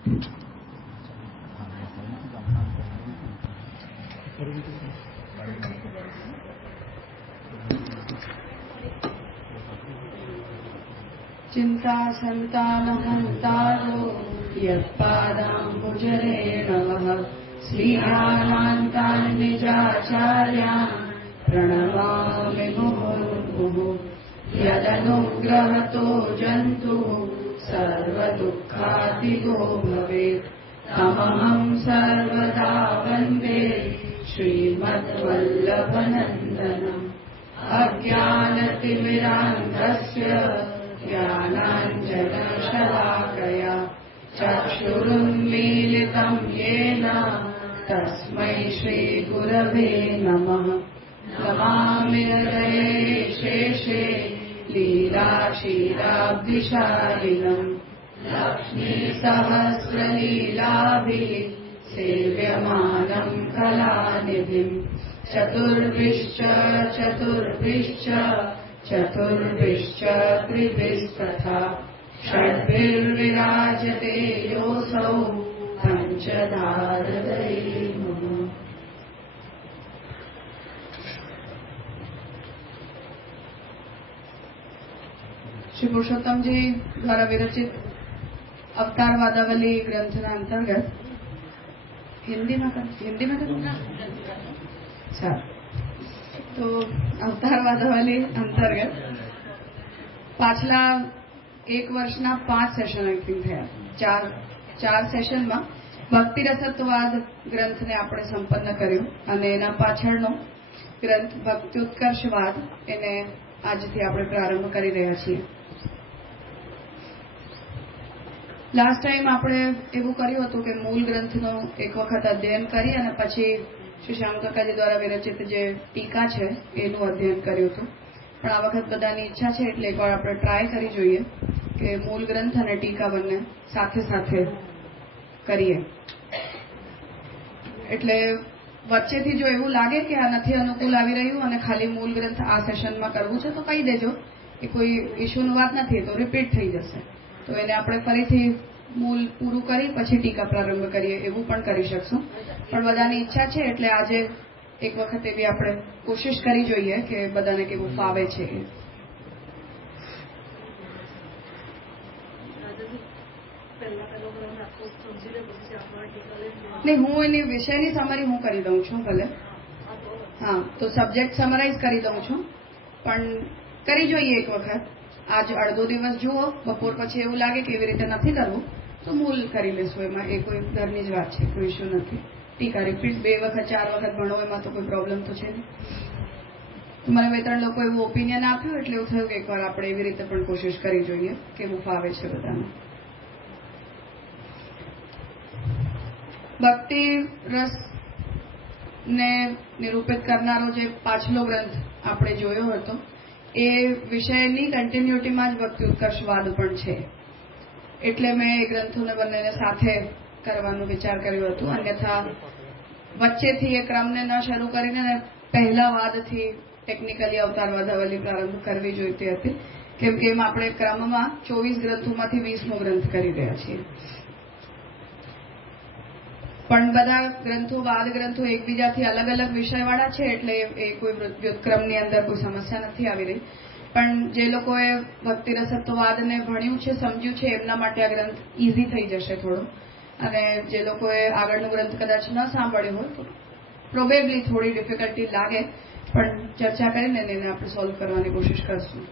चिंता संतानहंतारो यत्पादाम्बुजरेणवः स्नेहानान्तान् निजाचार्यान् प्रणमामि मुहुर्मुहुः यदनुग्रहतो जन्तुः सर्वदुःखातिगो भवेत् तमहं सर्वदा वन्दे श्रीमद्वल्लभनन्दनम् अज्ञानतिमिरान्धस्य ज्ञानाञ्जनशलाकया चक्षुरुन्मीलितं येन तस्मै श्रीगुरवे नमः। नमामि हृदये शेषे लीलाक्षीराब्धिशालिनम् लक्ष्मीसहस्रलीलाभिः सेव्यमानं कलानिधिम् चतुर्भिश्च त्रिभिस्तथा षड्भिर्विराजते योऽसौ पञ्चधारदैर्मुः। श्री पुरुषोत्तम जी द्वारा विरचित अवतार वादावली ग्रंथना अंतर्गत हिंदी में अच्छा तो अवतार वादावली अंतर्गत पाछला एक वर्षना 5 सेशन आई थिंक थया चार सेशन में भक्ति रसत्ववाद ग्रंथ ने आपणे संपन्न कर्यो अने एना पाछळनो ग्रंथ भक्ति उत्कर्षवाद एने આજથી આપણે પ્રારંભ કરી રહ્યા છીએ। લાસ્ટ ટાઈમ આપણે એવું કર્યું હતું કે મૂળ ગ્રંથનો એક વખત અધ્યયન કરી અને પછી શ્રી શ્યામકાકાજી દ્વારા વિરચિત જે ટીકા છે એનું અધ્યયન કર્યું હતું, પણ આ વખત બધાની ઈચ્છા છે એટલે એકવાર આપણે ટ્રાય કરી જોઈએ કે મૂળ ગ્રંથ અને ટીકા બંને સાથે સાથે કરીએ। એટલે વચ્ચેથી જો એવું લાગે કે આ નથી અનુકૂળ આવી રહ્યું અને ખાલી મૂળ ગ્રંથ આ સેશનમાં કરવું છે તો કહી દેજો, એ કોઈ ઇશ્યુની વાત નથી, તો રિપીટ થઈ જશે તો એને આપણે ફરીથી મૂળ પૂરું કરી પછી ટીકા પ્રારંભ કરીએ એવું પણ કરી શકશું। પણ બધાની ઈચ્છા છે એટલે આજે એક વખત એવી આપણે કોશિશ કરી જોઈએ કે બધાને કેવું ફાવે છે। नहीं हूँ एनी विषयनी समरी हूँ करी दऊं छूं भले, हाँ तो सब्जेक्ट समराइज करी दऊं छूं पण करी जोईए एक वखत। आज अर्धो दिवस जुओ, बपोर पछी एवुं लागे के एवी रीते नथी करवुं तो मूल करी लेशुं, एमां ए कोई घरनी ज वात छे, कोई इश्यू नथी। टीका रिपीट 2 वखत 4 वखत भणो एमां तो कोई प्रॉब्लम तो छे नहीं। तो मने 2-3 लोकोए एवुं ओपिनियन आप्युं એટલે એવું થયું કે એકવાર આપણે એવી રીતે પણ કોશિશ કરી જોઈએ કેવું ફાવે છે બધાને। भक्ति रस ने निरूपित करनारो जे पाछलो ग्रंथ आपणे जोयो हतो ए विषयनी कन्टिन्युटीमां ज भक्ति उत्कर्षवाद पण छे, एटले मैं ए ग्रंथोने बंनेने साथे करવાનો विचार कर्यो हतो। अन्यथा वच्चेथी ए क्रમને न शरू करीने पहला वादथी टेक्निकली अवतार वादावली प्रारंभ करवी जोईती हती, केम के एमां आपणे क्रममां 24 ग्रंथोमांथी 20मो ग्रंथ करी रह्या छीए। पण बधा ग्रंथो वाद ग्रंथो एकबीजाथी अलग अलग विषयवाळा छे એટલે એ કોઈ વ્યુત્ક્રમની અંદર કોઈ સમસ્યા નથી આવી રહી। પણ જે લોકોએ ભક્તિ રસત્વવાદને ભણ્યું છે સમજ્યું છે એમના માટે આ ગ્રંથ ઈઝી થઈ જશે થોડો, અને જે લોકોએ આગળનો ગ્રંથ કદાચ ન સાંભળ્યો હોય તો પ્રોબેબલી થોડી ડિફિકલ્ટી લાગે, પણ ચર્ચા કરીને એને આપણે સોલ્વ કરવાની કોશિશ કરશું।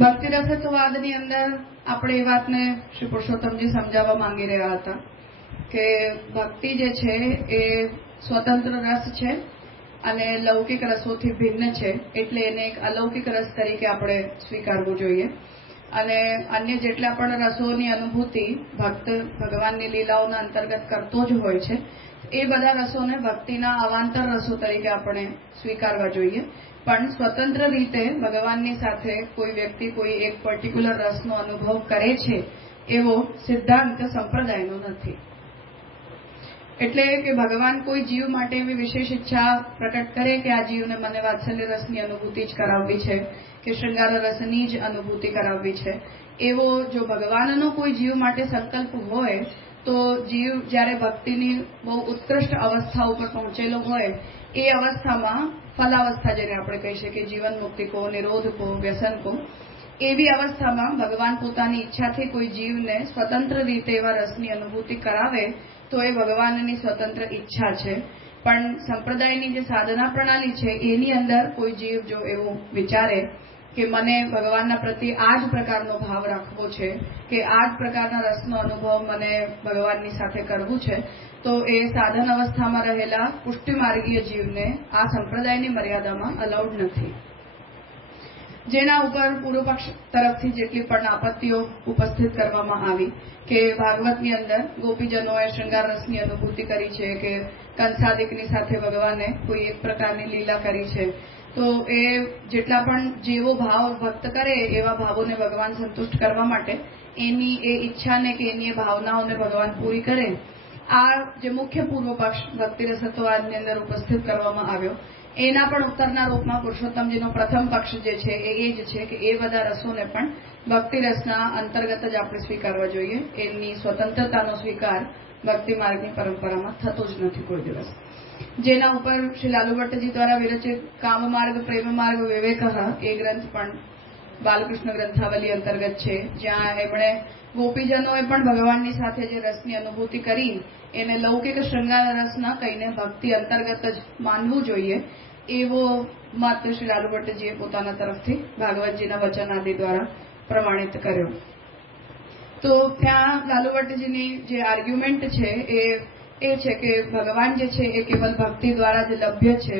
ભક્તિ રસત્વવાદની અંદર આપણે એ વાતને શ્રી પુરુષોત્તમજી સમજાવવા માંગી રહ્યા હતા કે ભક્તિ જે છે એ સ્વતંત્ર રસ છે અને લૌકિક રસોથી ભિન્ન છે, એટલે એને એક અલૌકિક રસ તરીકે આપણે સ્વીકારવું જોઈએ। અને અન્ય જેટલા પણ રસોની અનુભૂતિ ભક્ત ભગવાનની લીલાઓના અંતર્ગત કરતો જ હોય છે એ બધા રસોને ભક્તિના અવાંતર રસો તરીકે આપણે સ્વીકારવા જોઈએ। પણ સ્વતંત્ર રીતે ભગવાનની સાથે કોઈ વ્યક્તિ કોઈ એક પર્ટિક્યુલર રસનો અનુભવ કરે છે એવો સિદ્ધાંત સંપ્રદાયનો નથી। એટલે કે ભગવાન કોઈ જીવ માટે એવી વિશેષ ઈચ્છા પ્રકટ કરે કે આ જીવને મને વાત્સલ્ય રસની અનુભૂતિ જ કરાવવી છે કે શૃંગાર રસની જ અનુભૂતિ કરાવવી છે, એવો જો ભગવાનનો કોઈ જીવ માટે સંકલ્પ હોય તો જીવ જ્યારે ભક્તિની બહુ ઉત્કૃષ્ટ અવસ્થા ઉપર પહોંચેલો હોય એ અવસ્થામાં ફલાવસ્થા જેને આપણે કહી શકીએ, જીવન મુક્તિ કો, નિરોધ કો, વ્યસન કો, એવી અવસ્થામાં ભગવાન પોતાની ઈચ્છાથી કોઈ જીવને સ્વતંત્ર રીતે એવા રસની અનુભૂતિ કરાવે તો એ ભગવાનની સ્વતંત્ર ઈચ્છા છે. પણ સંપ્રદાયની જે સાધના પ્રણાલી છે એની અંદર કોઈ જીવ જો એવું વિચારે કે મને ભગવાનના પ્રત્યે આ જ પ્રકારનો ભાવ રાખવો છે કે આ જ પ્રકારના રસનો અનુભવ મને ભગવાનની સાથે કરવું છે, તો એ સાધન અવસ્થામાં રહેલા પુષ્ટિમાર્ગીય જીવને આ સંપ્રદાયની મર્યાદામાં અલાઉડ નથી. જેના ઉપર પૂર્વ પક્ષ તરફથી જેટલી પણ આપત્તિઓ ઉપસ્થિત કરવામાં આવી કે ભાગવતની અંદર ગોપીજનોએ શૃંગાર રસની અનુભૂતિ કરી છે કે કંસાદિકની સાથે ભગવાને કોઈ એક પ્રકારની લીલા કરી છે, તો એ જેટલા પણ જેવો ભાવ ભક્ત કરે એવા ભાવોને ભગવાન સંતુષ્ટ કરવા માટે એની એ ઈચ્છાને કે એની એ ભાવનાઓને ભગવાન પૂરી કરે. આ જે મુખ્ય પૂર્વ પક્ષ ભક્તિ રસત્વવાદની અંદર ઉપસ્થિત કરવામાં આવ્યો એના પણ ઉત્તરના રૂપમાં પુરુષોત્તમજીનો પ્રથમ પક્ષ જે છે એ જ છે કે એ બધા રસોને પણ ભક્તિ રસના અંતર્ગત જ આપણે સ્વીકારવા જોઈએ. એમની સ્વતંત્રતાનો સ્વીકાર ભક્તિ માર્ગની પરંપરામાં થતો જ નથી કોઈ દિવસ. જેના ઉપર શ્રી લાલુ ભટ્ટજી દ્વારા વિરચિત કામ માર્ગ, પ્રેમ માર્ગ, વિવેક એ ગ્રંથ પણ બાલકૃષ્ણ ગ્રંથાવલી અંતર્ગત છે, જ્યાં એમણે ગોપીજનોએ પણ ભગવાનની સાથે જે રસની અનુભૂતિ કરી એને લૌકિક શૃંગાર રસ ન કહીને ભક્તિ અંતર્ગત જ માનવું જોઈએ એવો મત શ્રી લાલુ ભટ્ટજીએ પોતાના તરફથી ભાગવતજીના વચન આદિ દ્વારા પ્રમાણિત કર્યો. તો ત્યાં લાલુ ભટ્ટજીની જે આર્ગ્યુમેન્ટ છે એ છે કે ભગવાન જે છે એ કેવલ ભક્તિ દ્વારા જ લભ્ય છે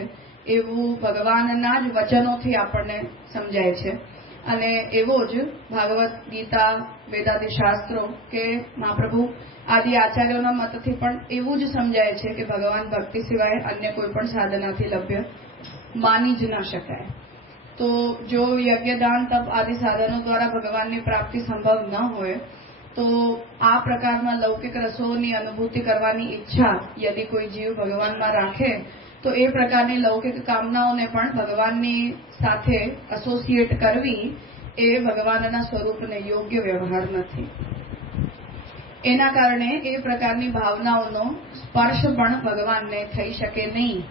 એવું ભગવાનના જ વચનોથી આપણને સમજાય છે. અને એવો જ ભાગવત, ગીતા, વેદાદિ શાસ્ત્રો કે મહાપ્રભુ આદિ આચાર્યોના મતથી પણ એવું જ સમજાય છે કે ભગવાન ભક્તિ સિવાય અન્ય કોઈ પણ સાધનાથી લભ્ય માની જ ન શકાય. તો જો યજ્ઞ, દાન, તપ આદિ સાધનો દ્વારા ભગવાનની પ્રાપ્તિ સંભવ ન હોય તો આ પ્રકારના લૌકિક રસોની અનુભૂતિ કરવાની ઈચ્છા યદિ કોઈ જીવ ભગવાનમાં રાખે તો એ પ્રકારની લૌકિક કામનાઓને પણ ભગવાનની સાથે એસોસિએટ કરવી એ ભગવાનના સ્વરૂપને યોગ્ય વ્યવહાર નથી. એના કારણે એ પ્રકારની ભાવનાઓનો સ્પર્શ પણ ભગવાનને થઈ શકે નહીં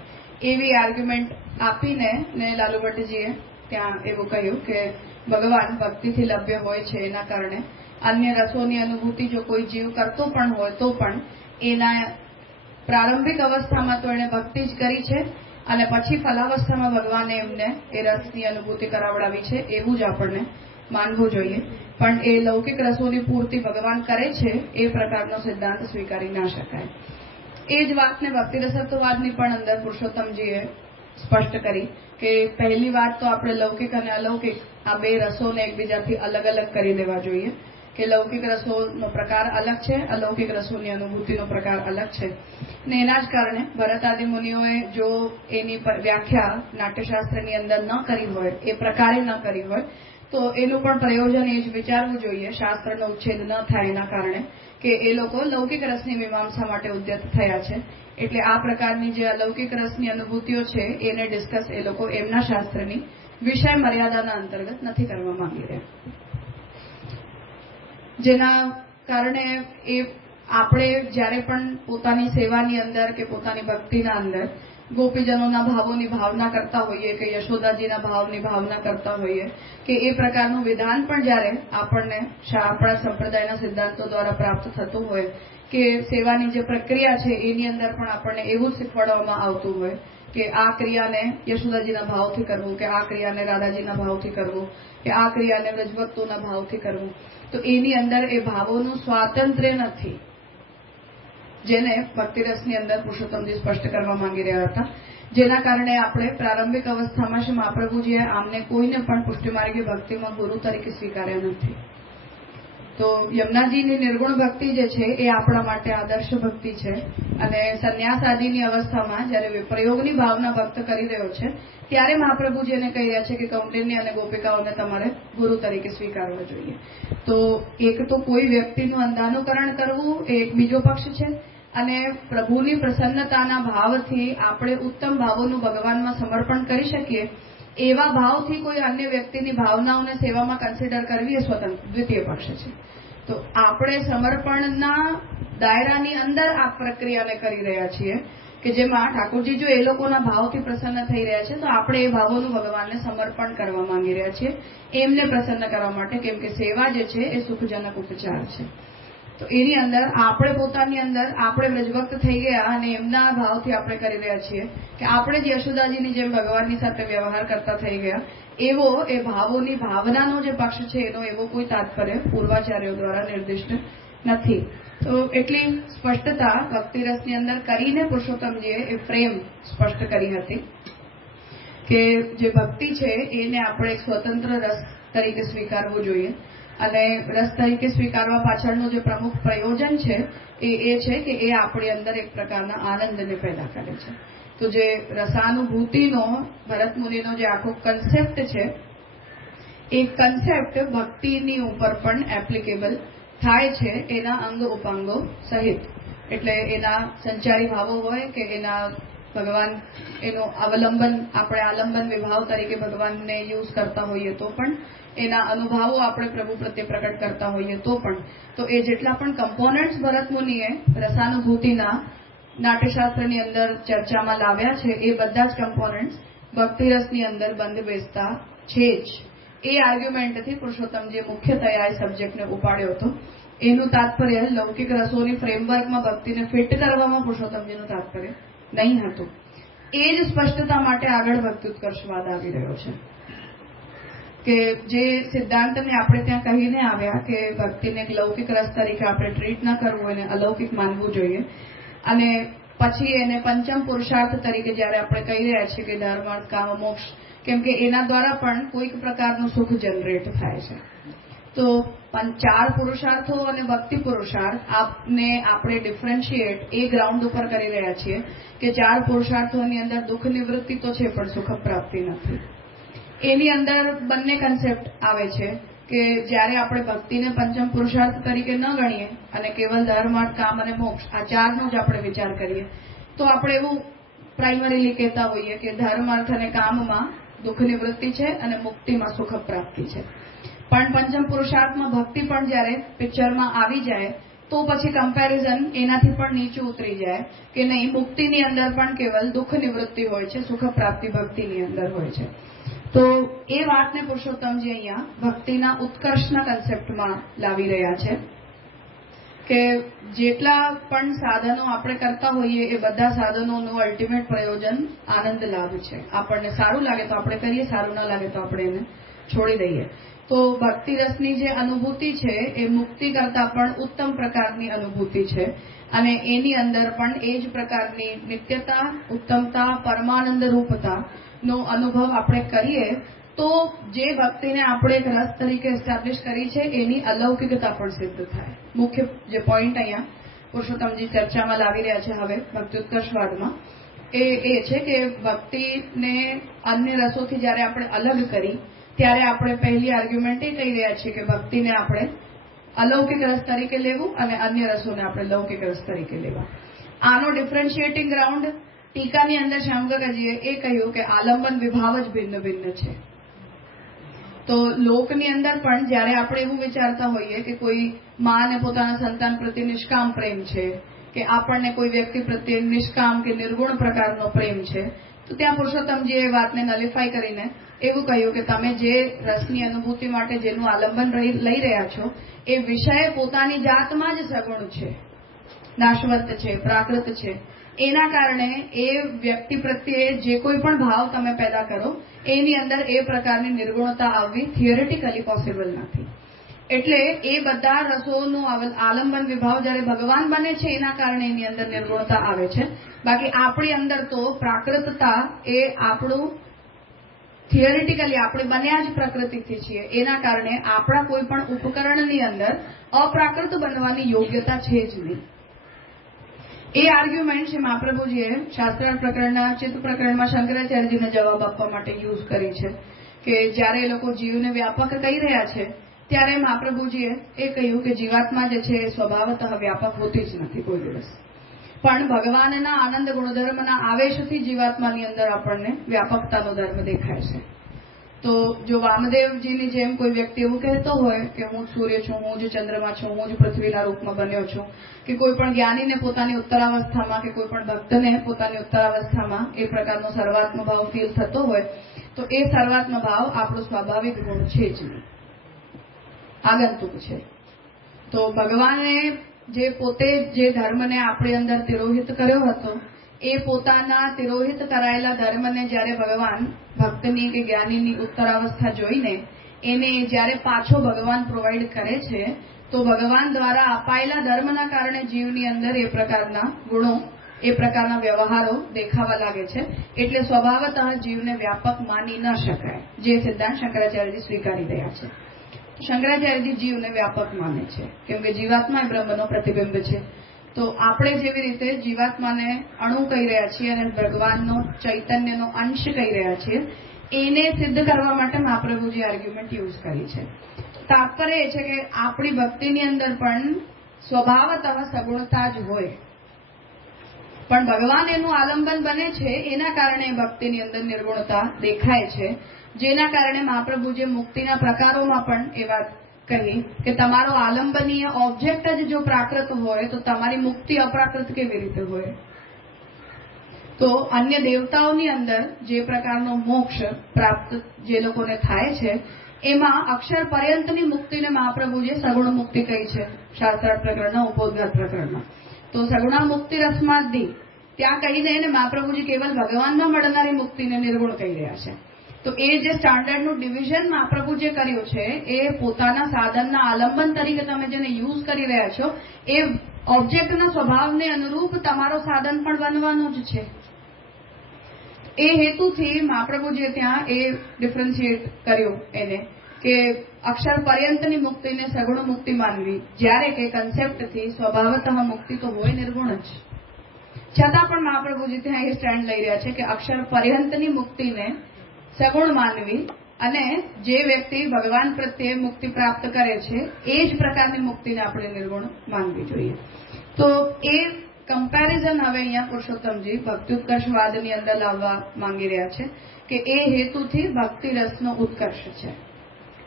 એવી આર્ગ્યુમેન્ટ આપીને ને લાલુ ભટ્ટજીએ ત્યાં એવું કહ્યું કે ભગવાન ભક્તિથી લભ્ય હોય છે, એના કારણે અન્ય રસોની અનુભૂતિ જો કોઈ જીવ કરતો પણ હોય તો પણ એના પ્રારંભિક અવસ્થામાં તો એણે ભક્તિ જ કરી છે અને પછી ફલાવસ્થામાં ભગવાને એમને એ રસની અનુભૂતિ કરાવડાવી છે એવું જ આપણને માનવું જોઈએ. પણ એ લૌકિક રસોની પૂર્તિ ભગવાન કરે છે એ પ્રકારનો સિદ્ધાંત સ્વીકારી ના શકાય. એ જ વાતને ભક્તિ રસત્વવાદની પણ અંદર પુરુષોત્તમજીએ સ્પષ્ટ કરી કે પહેલી વાત તો આપણે લૌકિક અને અલૌકિક આ બે રસોને એકબીજાથી અલગ અલગ કરી દેવા જોઈએ કે લૌકિક રસોનો પ્રકાર અલગ છે, અલૌકિક રસોની અનુભૂતિનો પ્રકાર અલગ છે. ને એના જ કારણે ભરત આદિ મુનિઓએ જો એની વ્યાખ્યા નાટ્યશાસ્ત્રની અંદર ન કરી હોય, એ પ્રકારે ન કરી હોય તો એનું પણ પ્રયોજન એ જ વિચારવું જોઈએ શાસ્ત્રનો ઉચ્છેદ ન થાય એના કારણે કે એ લોકો લૌકિક રસની મીમાંસા માટે ઉદ્યત થયા છે. એટલે આ પ્રકારની જે અલૌકિક રસની અનુભૂતિઓ છે એને ડિસ્કસ એ લોકો એમના શાસ્ત્રની વિષય મર્યાદાના અંતર્ગત નથી કરવા માંગી રહ્યા. જેના કારણે એ આપણે જ્યારે પણ પોતાની સેવાની અંદર કે પોતાની ભક્તિના અંદર ગોપીજનોના ભાવોની ભાવના કરતા હોઈએ કે યશોદાજીના ભાવની ભાવના કરતા હોઈએ કે એ પ્રકારનું વિધાન પણ જ્યારે આપણને આપણા સંપ્રદાયના સિદ્ધાંતો દ્વારા પ્રાપ્ત થતું હોય કે સેવાની જે પ્રક્રિયા છે એની અંદર પણ આપણને એવું શીખવાડવામાં આવતું હોય કે આ ક્રિયાને યશોદાજીના ભાવથી કરવું કે આ ક્રિયાને રાધાજીના ભાવથી કરવું કે આ ક્રિયાને વ્રજભક્તોના ભાવથી કરવું, તો એની અંદર એ ભાવોનું સ્વાતંત્ર્ય નથી જેને ભક્તિરસની અંદર પુરુષોત્તમજી સ્પષ્ટ કરવા માંગી રહ્યા હતા. જેના કારણે આપણે પ્રારંભિક અવસ્થામાં શ્રી મહાપ્રભુજીએ આમને કોઈને પણ પુષ્ટિમાર્ગી ભક્તિમાં ગુરુ તરીકે સ્વીકાર્યા નથી. તો યમુનાજીની નિર્ગુણ ભક્તિ જે છે એ આપણા માટે આદર્શ ભક્તિ છે અને સંન્યાસ આદિની અવસ્થામાં જ્યારે વિપ્રયોગની ભાવના ભક્ત કરી રહ્યો છે ત્યારે મહાપ્રભુજીને કહી રહ્યા છે કે કૌંડિન્ય અને ગોપિકાઓને તમારે ગુરુ તરીકે સ્વીકારવા જોઈએ. તો એક તો કોઈ વ્યક્તિનું અંધાનુકરણ કરવું એ એક બીજો પક્ષ છે અને પ્રભુની પ્રસન્નતાના ભાવથી આપણે ઉત્તમ ભાવોનું ભગવાનમાં સમર્પણ કરી શકીએ એવા ભાવથી કોઈ અન્ય વ્યક્તિની ભાવનાઓને સેવામાં કન્સિડર કરવી એ સ્વતંત્ર દ્વિતીય પક્ષ છે. તો આપણે સમર્પણના દાયરાની અંદર આ પ્રક્રિયાને કરી રહ્યા છીએ કે જેમાં ઠાકોરજી જો એ લોકોના ભાવથી પ્રસન્ન થઈ રહ્યા છે તો આપણે એ ભાવોનું ભગવાનને સમર્પણ કરવા માંગી રહ્યા છીએ એમને પ્રસન્ન કરવા માટે, કેમ કે સેવા જે છે એ સુખજનક ઉપચાર છે. તો એની અંદર આપણે પોતાની અંદર આપણે વ્રજભક્ત થઈ ગયા અને એમના ભાવથી આપણે કરી રહ્યા છીએ કે આપણે જ યશોદાજીની જેમ ભગવાનની સાથે વ્યવહાર કરતા થઈ ગયા. એવો એ ભાવોની ભાવનાનો જે પક્ષ છે એનો એવો કોઈ તાત્પર્ય પૂર્વાચાર્યો દ્વારા નિર્દિષ્ટ નથી. તો એટલી સ્પષ્ટતા ભક્તિરસની અંદર કરીને પુરુષોત્તમજીએ એ ફ્રેમ સ્પષ્ટ કરી હતી કે જે ભક્તિ છે એને આપણે એક સ્વતંત્ર રસ તરીકે સ્વીકારવું જોઈએ અને રસ તરીકે સ્વીકારવા પાછળનું જે પ્રમુખ પ્રયોજન છે એ છે કે એ આપણી અંદર એક પ્રકારના આનંદને પેદા કરે છે. તો જે રસાનુભૂતિનો ભરત મુનિનો જે આખો કન્સેપ્ટ છે એ કન્સેપ્ટ ભક્તિની ઉપર પણ એપ્લિકેબલ થાય છે એના અંગ ઉપાંગો સહિત. એટલે એના સંચારી ભાવો હોય કે એના ભગવાન એનું અવલંબન આપણે આલંબન વિભાવ તરીકે ભગવાનને યુઝ કરતા હોઈએ તો પણ, એના અનુભાવો આપણે પ્રભુ પ્રત્યે પ્રકટ કરતા હોઈએ તો પણ, તો એ જેટલા પણ કમ્પોનન્ટ્સ ભરત મુનિએ રસાનુભૂતિના નાટ્યશાસ્ત્રની અંદર ચર્ચામાં લાવ્યા છે એ બધા જ કમ્પોનન્ટ્સ ભક્તિરસની અંદર બંધ બેસતા છે જ. એ આર્ગ્યુમેન્ટથી પુરુષોત્તમજીએ મુખ્યતયા એ સબ્જેક્ટને ઉપાડ્યો હતો. એનું તાત્પર્ય લૌકિક રસોની ફ્રેમવર્કમાં ભક્તિને ફિટ કરવામાં પુરુષોત્તમજીનું તાત્પર્ય નહીં હતું. એ જ સ્પષ્ટતા માટે આગળ ભક્ત્યુત્કર્ષવાદ આવી રહ્યો છે કે જે સિદ્ધાંતને આપણે ત્યાં કહીને આવ્યા કે ભક્તિને એક લૌકિક રસ તરીકે આપણે ટ્રીટ ન કરવું, એને અલૌકિક માનવું જોઈએ અને પછી એને પંચમ પુરુષાર્થ તરીકે જ્યારે આપણે કહી રહ્યા છીએ કે ધર્મ અર્થ કામ મોક્ષ, કેમ કે એના દ્વારા પણ કોઈક પ્રકારનું સુખ જનરેટ થાય છે. તો 4 પુરુષાર્થો અને ભક્તિ પુરુષાર્થ આપને આપણે ડિફરન્શિએટ એ ગ્રાઉન્ડ ઉપર કરી રહ્યા છીએ કે 4 પુરુષાર્થોની અંદર દુઃખ નિવૃત્તિ તો છે પણ સુખ પ્રાપ્તિ નથી. એની અંદર બંને કન્સેપ્ટ આવે છે કે જ્યારે આપણે ભક્તિને પંચમ પુરુષાર્થ તરીકે ન ગણીએ અને કેવલ ધર્મ અર્થ કામ અને મોક્ષ આ 4નો જ આપણે વિચાર કરીએ તો આપણે એવું પ્રાઇમરીલી કહેતા હોઈએ કે ધર્મ અર્થ અને કામમાં દુઃખ નિવૃત્તિ છે અને મુક્તિમાં સુખ પ્રાપ્તિ છે. પણ પંચમ પુરુષાર્થમાં ભક્તિ પણ જ્યારે પિક્ચરમાં આવી જાય તો પછી કમ્પેરિઝન એનાથી પણ નીચું ઉતરી જાય કે નહીં, મુક્તિની અંદર પણ કેવલ દુઃખ નિવૃત્તિ હોય છે, સુખ પ્રાપ્તિ ભક્તિની અંદર હોય છે. તો એ વાતને પુરુષોત્તમજી અહીંયા ભક્તિના ઉત્કર્ષના કન્સેપ્ટમાં લાવી રહ્યા છે કે જેટલા પણ સાધનો આપણે કરતા હોઈએ એ બધા સાધનોનું અલ્ટિમેટ પ્રયોજન આનંદ લાભ છે. આપણને સારું લાગે તો આપણે કરીએ, સારું ના લાગે તો આપણે એને છોડી દઈએ. તો ભક્તિ રસની જે અનુભૂતિ છે એ મુક્તિ કરતા પણ ઉત્તમ પ્રકારની અનુભૂતિ છે અને એની અંદર પણ એ જ પ્રકારની નિત્યતા, ઉત્તમતા, પરમાનંદ રૂપતાનો અનુભવ આપણે કરીએ તો જે ભક્તિને આપણે એક રસ તરીકે એસ્ટાબ્લિશ કરી છે એની અલૌકિકતા પણ સિદ્ધ થાય. મુખ્ય જે પોઈન્ટ અહીંયા પુરુષોત્તમજી ચર્ચામાં લાવી રહ્યા છે હવે ભક્ત્યુત્કર્ષવાદમાં એ છે કે ભક્તિને અન્ય રસોથી જ્યારે આપણે અલગ કરી ત્યારે આપણે પહેલી આર્ગ્યુમેન્ટ એ કહી રહ્યા છીએ કે ભક્તિને આપણે અલૌકિક રસ તરીકે લેવું અને અન્ય રસોને આપણે લૌકિક રસ તરીકે લેવા. આનો ડિફરન્શિએટિંગ ગ્રાઉન્ડ ટીકાની અંદર શ્યામગંગાજીએ એ કહ્યું કે આલંબન વિભાવ જ ભિન્ન ભિન્ન છે. તો લોકની અંદર પણ જ્યારે આપણે એવું વિચારતા હોઈએ કે કોઈ માને પોતાના સંતાન પ્રત્યે નિષ્કામ પ્રેમ છે કે આપણને કોઈ વ્યક્તિ પ્રત્યે નિષ્કામ કે નિર્ગુણ પ્રકારનો પ્રેમ છે તો ત્યાં પુરુષોત્તમજીએ એ વાતને નલિફાઈ કરીને એવું કહ્યું કે તમે જે રસની અનુભૂતિ માટે જેનું આલંબન લઈ રહ્યા છો એ વિષય પોતાની જાતમાં જ સગુણ છે, નાશવંત છે, પ્રાકૃત છે. એના કારણે એ વ્યક્તિ પ્રત્યે જે કોઈ પણ ભાવ તમે પેદા કરો એની અંદર એ પ્રકારની નિર્ગુણતા આવવી થિયરેટિકલી પોસિબલ નથી. એટલે એ બધા રસોનું આલંબન વિભાવ જ્યારે ભગવાન બને છે એના કારણે એની અંદર નિર્ગુણતા આવે છે. બાકી આપણી અંદર તો પ્રાકૃતતા એ આપણું થિયરેટિકલી આપણે બન્યા જ પ્રકૃતિથી છીએ એના કારણે આપણા કોઈ પણ ઉપકરણની અંદર અપ્રાકૃત બનવાની યોગ્યતા છે જ નહીં. એ આર્ગ્યુમેન્ટ છે મહાપ્રભુજીએ શાસ્ત્રાર્થ પ્રકરણના ચિત્ત પ્રકરણમાં શંકરાચાર્યજીને જવાબ આપવા માટે યુઝ કરી છે કે જ્યારે એ લોકો જીવને વ્યાપક કહી રહ્યા છે ત્યારે મહાપ્રભુજીએ એ કહ્યું કે જીવાત્મા જે છે એ સ્વભાવતઃ વ્યાપક હોતી જ નથી કોઈ દિવસ, પણ ભગવાનના આનંદ ગુણધર્મના આવેશથી જીવાત્માની અંદર આપણને વ્યાપકતાનો ધર્મ દેખાય છે. તો જો વામદેવજીની જેમ કોઈ વ્યક્તિ એવું કહેતો હોય કે હું સૂર્ય છું, હું જ ચંદ્રમા છું, હું જ પૃથ્વીના રૂપમાં બન્યો છું, કે કોઈ પણ જ્ઞાનીને પોતાની ઉત્તરાવસ્થામાં કે કોઈ પણ ભક્તને પોતાની ઉત્તરાવસ્થામાં એ પ્રકારનો સર્વાત્મ ભાવ ફીલ થતો હોય, તો એ સર્વાત્મ ભાવ આપણો સ્વાભાવિક ગુણ છે જ નહીં, આગંતુક છે. તો ભગવાને જે પોતે જે ધર્મને આપણી અંદર તિરોહિત કર્યો હતો, એ પોતાના તિરોહિત કરાયેલા ધર્મને જ્યારે ભગવાન ભક્તની કે જ્ઞાનીની ઉત્તરાવસ્થા જોઈને એને જ્યારે પાછો ભગવાન પ્રોવાઈડ કરે છે, તો ભગવાન દ્વારા અપાયેલા ધર્મના કારણે જીવની અંદર એ પ્રકારના ગુણો, એ પ્રકારના વ્યવહારો દેખાવા લાગે છે. એટલે સ્વભાવતઃ જીવને વ્યાપક માની ન શકાય, જે સિદ્ધાંત શંકરાચાર્યજી સ્વીકારી રહ્યા છે. શંકરાચાર્યજી જીવને વ્યાપક માને છે, કેમ કે જીવાત્મા એ બ્રહ્મનો પ્રતિબિંબ છે. તો આપણે જેવી રીતે જીવાત્માને અણુ કહી રહ્યા છીએ અને ભગવાનનો ચૈતન્યનો અંશ કહી રહ્યા છીએ, એને સિદ્ધ કરવા માટે મહાપ્રભુજી આર્ગ્યુમેન્ટ યુઝ કરી છે. તાત્પર્ય એ છે કે આપણી ભક્તિની અંદર પણ સ્વભાવતઃ સગુણતા જ હોય, પણ ભગવાન એનું આલંબન બને છે, એના કારણે ભક્તિની અંદર નિર્ગુણતા દેખાય છે. જેના કારણે મહાપ્રભુજીએ મુક્તિના પ્રકારોમાં પણ એ વાત કહી કે તમારો આલંબનીય ઓબ્જેક્ટ જ જો પ્રાકૃત હોય તો તમારી મુક્તિ અપ્રાકૃત કેવી રીતે હોય? તો અન્ય દેવતાઓની અંદર જે પ્રકારનો મોક્ષ પ્રાપ્ત જે લોકોને થાય છે, એમાં અક્ષર પર્યંતની મુક્તિને મહાપ્રભુજીએ સગુણ મુક્તિ કહી છે, શાસ્ત્રાર્થ પ્રકરણના ઉપોદ્ઘાત પ્રકરણમાં. તો સગુણા મુક્તિ રસમાદ્ધિ ત્યાં કહીને એને મહાપ્રભુજી કેવલ ભગવાનમાં મળનારી મુક્તિને નિર્ગુણ કહી રહ્યા છે. તો એ જે સ્ટાન્ડર્ડનું ડિવિઝન મહાપ્રભુ જે કર્યું છે, એ પોતાના સાધનના આલંબન તરીકે તમે જેને યુઝ કરી રહ્યા છો, એ ઓબ્જેક્ટના સ્વભાવને અનુરૂપ તમારો સાધન પણ બનવાનું જ છે. એ હેતુથી મહાપ્રભુજીએ ત્યાં એ ડિફરન્શિએટ કર્યું એને કે અક્ષર પર્યંતની મુક્તિને સગુણ મુક્તિ માનવી, જ્યારે કે કન્સેપ્ટથી સ્વભાવતઃ મુક્તિ તો હોય નિર્ગુણ જ. છતાં પણ મહાપ્રભુજી ત્યાં એ સ્ટેન્ડ લઈ રહ્યા છે કે અક્ષર પર્યંતની મુક્તિને સગુણ માનવી અને જે વ્યક્તિ ભગવાન પ્રત્યે મુક્તિ પ્રાપ્ત કરે છે એ જ પ્રકારની મુક્તિને આપણે નિર્ગુણ માનવી જોઈએ. તો એ કમ્પેરિઝન હવે અહીંયા પુરુષોત્તમજી ભક્તિ ઉત્કર્ષવાદની અંદર લાવવા માંગી રહ્યા છે કે એ હેતુથી ભક્તિ રસનો ઉત્કર્ષ છે.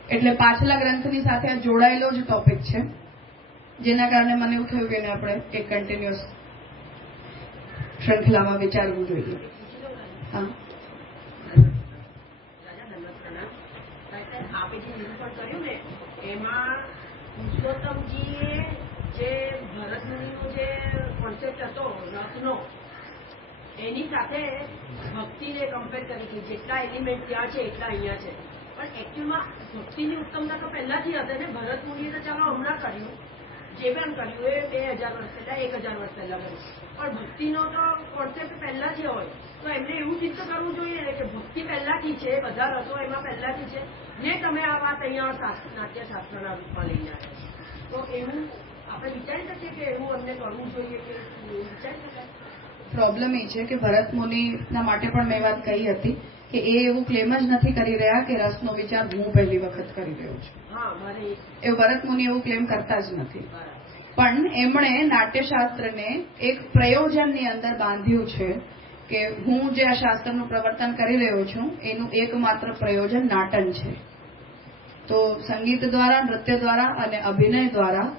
એટલે પાછલા ગ્રંથની સાથે આ જોડાયેલો જ ટોપિક છે, જેના કારણે મને એવું થયું કે એને આપણે એક કન્ટિન્યુઅસ શ્રૃંખલામાં વિચારવું જોઈએ. હા, આપે જે નિરૂપણ કર્યું ને એમાં પુરુષોત્તમજીએ જે ભરત મુનિનો જે કોન્સેપ્ટ હતો રસનો, એની સાથે ભક્તિને કમ્પેર કરી કે જેટલા એલિમેન્ટ ત્યાં છે એટલા અહીંયા છે. પણ એકચ્યુઅલમાં ભક્તિની ઉત્તમતા તો પહેલાથી હતી ને. ભરત મુનિએ તો ચાલો હમણાં કર્યું, જે પણ કર્યું એ 2000 વર્ષ પહેલા 1000 વર્ષ પહેલા કર્યું, પણ ભક્તિનો તો કોન્સેપ્ટ પહેલાથી હોય તો એમને એવું ચિત્ત કરવું જોઈએ કે ભક્તિ પહેલાથી છે, બધા રસો એમાં પહેલાથી છે ને. તમે આ વાત અહીંયા નાટ્યશાસ્ત્રના રૂપમાં લઈને આવ્યા, તો એવું આપણે વિચારી શકીએ કે એવું અમને કરવું જોઈએ કે વિચારી શકાય? પ્રોબ્લેમ એ છે કે ભરત મુનિના માટે પણ મેં વાત કહી હતી કે એ એવું ક્લેમ જ નથી કરી રહ્યા કે રસનો વિચાર હું પહેલી વખત કરી રહ્યો છું. એ ભરત મુનિ એવું ક્લેમ કરતા જ નથી, પણ એમણે નાટ્યશાસ્ત્રને એક પ્રયોજનની અંદર બાંધ્યું છે કે હું જે આ શાસ્ત્રનું પ્રવર્તન કરી રહ્યો છું એનું એકમાત્ર પ્રયોજન નાટન છે. તો સંગીત દ્વારા, નૃત્ય દ્વારા અને અભિનય દ્વારા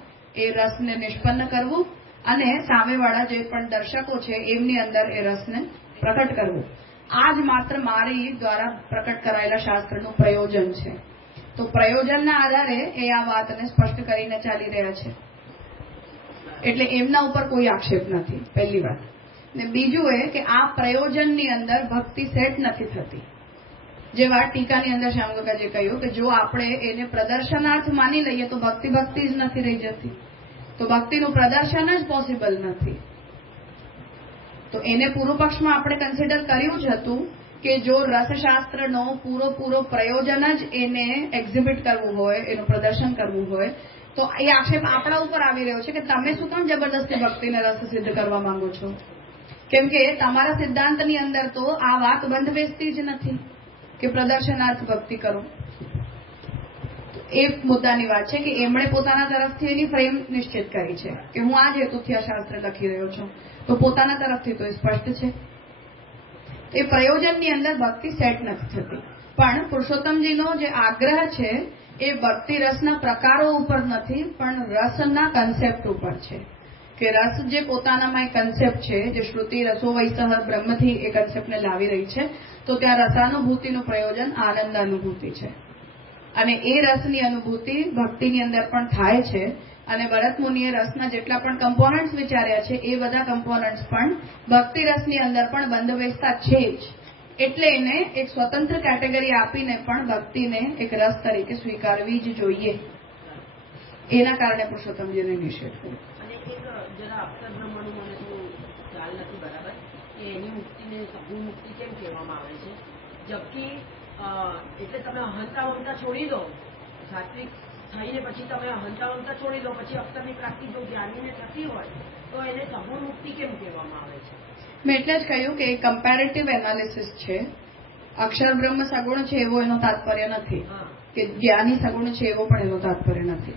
એ રસને નિષ્પન્ન કરવું અને સામેવાળા જે પણ દર્શકો છે એમની અંદર એ રસને પ્રકટ કરવું, આ જ માત્ર મારી દ્વારા પ્રકટ કરાયેલા શાસ્ત્રનું પ્રયોજન છે. તો પ્રયોજનના આધારે એ આ વાતને સ્પષ્ટ કરીને ચાલી રહ્યા છે, એટલે એમના ઉપર કોઈ આક્ષેપ નથી, પહેલી વાત. ને બીજું એ કે આ પ્રયોજનની અંદર ભક્તિ સેટ નથી થતી. જે વાત ટીકાની અંદર શ્યામગોપાલજીએ કહ્યું કે જો આપણે એને પ્રદર્શનાર્થ માની લઈએ તો ભક્તિ ભક્તિ જ નથી રહી જતી, તો ભક્તિનું પ્રદર્શન જ પોસિબલ નથી. તો એને પૂર્વ પક્ષમાં આપણે કન્સિડર કર્યું જ હતું કે જો રસશાસ્ત્રનો પૂરો પ્રયોજન જ એને એક્ઝિબિટ કરવું હોય, એનું પ્રદર્શન કરવું હોય, તો એ આક્ષેપ આપણા ઉપર આવી રહ્યો છે કે તમે શું કામ જબરદસ્તી ભક્તિને રસ સિદ્ધ કરવા માંગો છો? કેમ કે તમારા સિદ્ધાંતની અંદર તો આ વાત બંધ બેસતી જ નથી કે પ્રદર્શનાર્થ ભક્તિ કરો. એ મુદ્દાની વાત છે કે એમણે પોતાના તરફથી એની ફ્રેમ નિશ્ચિત કરી છે કે હું આ જ હેતુથી આ શાસ્ત્ર લખી રહ્યો છું, તો પોતાના તરફથી તો એ સ્પષ્ટ છે. એ પ્રયોજનની અંદર ભક્તિ સેટ નથી થતી. પણ પુરુષોત્તમજીનો જે આગ્રહ છે એ ભક્તિ રસના પ્રકારો ઉપર નથી, પણ રસના કન્સેપ્ટ ઉપર છે. કે રસ જે પોતાનામાં એક કન્સેપ્ટ છે, જે શ્રુતિ રસો વૈસહ બ્રહ્મથી એ કન્સેપ્ટને લાવી રહી છે, તો ત્યાં રસાનુભૂતિનું પ્રયોજન આનંદ અનુભૂતિ છે. અને એ રસની અનુભૂતિ ભક્તિની અંદર પણ થાય છે. અને ભરત મુનિએ રસના જેટલા પણ કમ્પોનન્ટ્સ વિચાર્યા છે એ બધા કમ્પોનન્ટ્સ પણ ભક્તિ રસની અંદર પણ બંધબેસતા છે જ. એટલે એને એક સ્વતંત્ર કેટેગરી આપીને પણ ભક્તિને એક રસ તરીકે સ્વીકારવી જ જોઈએ. એના કારણે પુરુષોત્તમજીને નિષેધ કર્યો. અને એક જરા અક્ષર બ્રહ્મનું મને થોડું ખ્યાલ નથી બરાબર કે એની મુક્તિને સગુણ મુક્તિ કેમ કહેવામાં આવે છે, જબકી એટલે તમે અહંતા મમતા છોડી દો, સાત્વિક થઈને પછી તમે અહંતા મમતા છોડી દો, પછી અક્ષરની પ્રાપ્તિ જો જ્ઞાનીને થતી હોય તો એને સગુણ મુક્તિ કેમ કહેવામાં આવે છે? મેં એટલે જ કહ્યું કે કમ્પેરેટિવ એનાલિસિસ છે. અક્ષર બ્રહ્મ સગુણ છે એવો એનો તાત્પર્ય નથી, કે જ્ઞાની સગુણ છે એવો પણ એનો તાત્પર્ય નથી.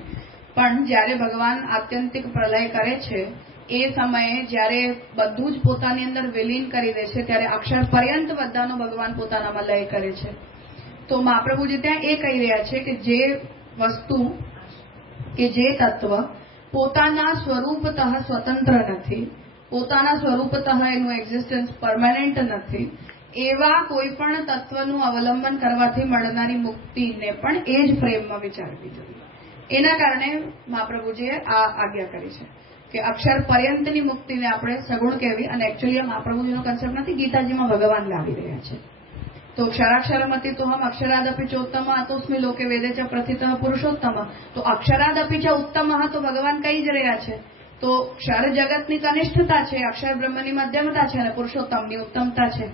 પણ જ્યારે ભગવાન આત્યંતિક પ્રલય કરે છે એ સમયે જ્યારે બધું જ પોતાની અંદર વિલીન કરી દે છે, ત્યારે અક્ષર પર્યંત બધાનો ભગવાન પોતાનામાં લય કરે છે. તો મહાપ્રભુજી ત્યાં એ કહી રહ્યા છે કે જે વસ્તુ કે જે તત્વ પોતાના સ્વરૂપતઃ સ્વતંત્ર નથી, પોતાના સ્વરૂપતઃ એનું એક્ઝિસ્ટન્સ પરમાનન્ટ નથી, એવા કોઈ પણ તત્વનું અવલંબન કરવાથી મળનારી મુક્તિને પણ એ જ ફ્રેમમાં વિચારવી જોઈએ. એના કારણે મહાપ્રભુજીએ આ આજ્ઞા કરી છે કે અક્ષર પર્યંતની મુક્તિને આપણે સગુણ કહેવી. અને એકચ્યુઅલી મહાપ્રભુજીનો કન્સેપ્ટ નથી, ગીતાજીમાં ભગવાન લાવી રહ્યા છે. તો ક્ષરાક્ષરમતી તો હમ અક્ષરાદપી ચોત્તમ અતોસ્મિ લોકે વેદે ચ પ્રથિતઃ પુરુષોત્તમ. તો અક્ષરાદપી ચ ઉત્તમ તો ભગવાન કહી જ રહ્યા છે. તો ક્ષર જગતની કનિષ્ઠતા છે, અક્ષર બ્રહ્મની મધ્યમતા છે અને પુરુષોત્તમની ઉત્તમતા છે.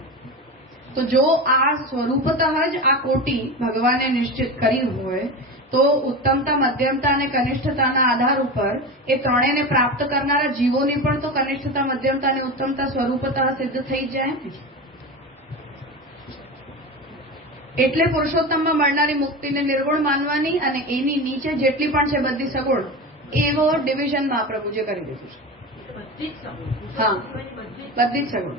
તો જો આ સ્વરૂપતઃ જ આ કોટી ભગવાને નિશ્ચિત કરી હોય તો ઉત્તમતા, મધ્યમતા અને કનિષ્ઠતાના આધાર ઉપર એ ત્રણેયને પ્રાપ્ત કરનારા જીવોની પણ તો કનિષ્ઠતા, મધ્યમતા અને ઉત્તમતા સ્વરૂપતઃ સિદ્ધ થઈ જાય ને. એટલે પુરુષોત્તમમાં મળનારી મુક્તિને નિર્ગુણ માનવાની અને એની નીચે જેટલી પણ છે બધી સગુણ, એવો ડિવિઝન મહાપ્રભુજીએ કરી દીધું છે. હા, બધી જ સગુણ.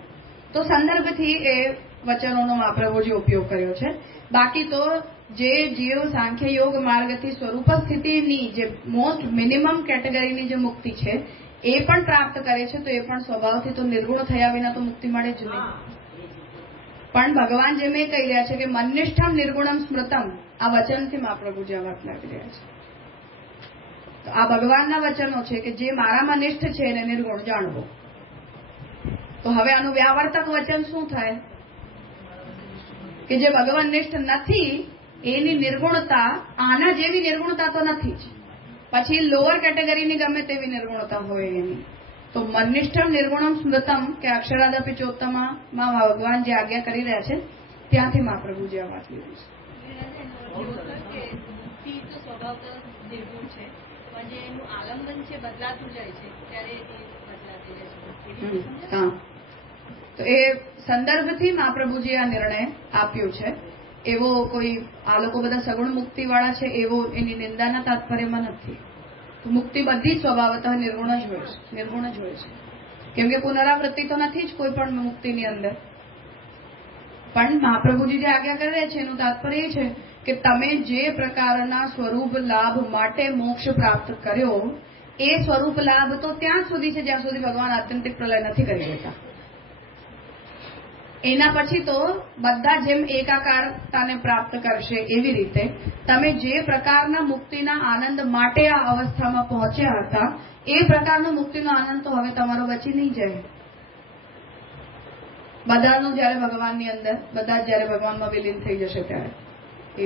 તો સંદર્ભથી એ વચનોનો મહાપ્રભુજી ઉપયોગ કર્યો છે. બાકી તો જે જીવ સાંખ્ય યોગ માર્ગથી સ્વરૂપ સ્થિતિની જે મોસ્ટ મિનિમમ કેટેગરીની જે મુક્તિ છે એ પણ પ્રાપ્ત કરે છે, તો એ પણ સ્વભાવથી તો નિર્ગુણ થયા વિના તો મુક્તિ મળે જ નહીં. પણ ભગવાન જેમ એ કહી રહ્યા છે કે મનનિષ્ઠમ નિર્ગુણમ સ્મૃતમ, આ વચનથી મહાપ્રભુજી આ વાત લાવી રહ્યા છે. તો આ ભગવાનના વચનો છે કે જે મારામાં નિષ્ઠ છે એને નિર્ગુણ જાણવો. તો હવે આનું વ્યાવર્તક વચન શું થાય કે જે ભગવાન નિષ્ઠ નથી એની નિર્ગુણતા આના જેવી નિર્ગુણતા તો નથી જ, પછી લોઅર કેટેગરીની ગમે તેવી નિર્ગુણતા હોય એની. તો મનનિષ્ઠમ નિર્ગુણમ સ્મૃતમ કે અક્ષરાદપી ચોત્તમમાં ભગવાન જે આજ્ઞા કરી રહ્યા છે ત્યાંથી મહાપ્રભુજી આ વાત લીધી છે. મુક્તિ તો સ્વભાવતઃ નિર્ગુણ છે, પણ જે એનું આલંબન છે બદલાતું જાય છે ત્યારે એ બદલાતી જાય છે. હા, તો એ સંદર્ભથી મહાપ્રભુજી આ નિર્ણય આપ્યો છે. એવો કોઈ આ લોકો બધા સગુણ મુક્તિ વાળા છે એવો એની નિંદાના તાત્પર્યમાં નથી. મુક્તિ બધી સ્વભાવતઃ નિર્ગુણ જ હોય છે, નિર્ગુણ જ હોય છે. કેમ કે પુનરાવૃત્તિ તો નથી જ કોઈ પણ મુક્તિની અંદર. પણ મહાપ્રભુજી જે આજ્ઞા કરી રહ્યા છે એનું તાત્પર્ય એ છે કે તમે જે પ્રકારના સ્વરૂપ લાભ માટે મોક્ષ પ્રાપ્ત કર્યો એ સ્વરૂપ લાભ તો ત્યાં સુધી છે જ્યાં સુધી ભગવાન આત્યંતિક પ્રલય નથી કરી દેતા. એના પછી તો બધા જેમ એકાકારતાને પ્રાપ્ત કરશે એવી રીતે તમે જે પ્રકારના મુક્તિના આનંદ માટે આ અવસ્થામાં પહોંચ્યા હતા એ પ્રકારનો મુક્તિનો આનંદ તો હવે તમારો બચી નહીં જાય. બધાનું જયારે ભગવાનની અંદર, બધા જયારે ભગવાનમાં વિલીન થઈ જશે ત્યારે એ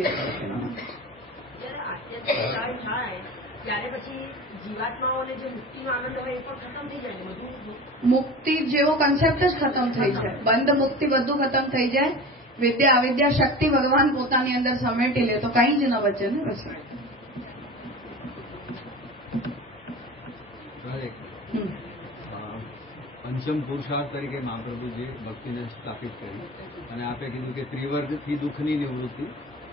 ત્યારે પછી જીવાત્માઓને જે મુક્તિનો આનંદ હોય એ પણ ખતમ થઈ જાય. બધું મુક્તિ જેવો કન્સેપ્ટ જ ખતમ થઈ જાય. બંધ મુક્તિ બધું ખતમ થઈ જાય. વિદ્યા અવિદ્યા શક્તિ ભગવાન પોતાની અંદર સમેટી લે તો કઈ જ ન બચે ને પછી. પંચમ પુરુષાર્થ તરીકે મહાપ્રભુજીએ ભક્તિને સ્થાપિત કરી અને આપે કીધું કે ત્રિવર્ગથી દુઃખની નિવૃત્તિ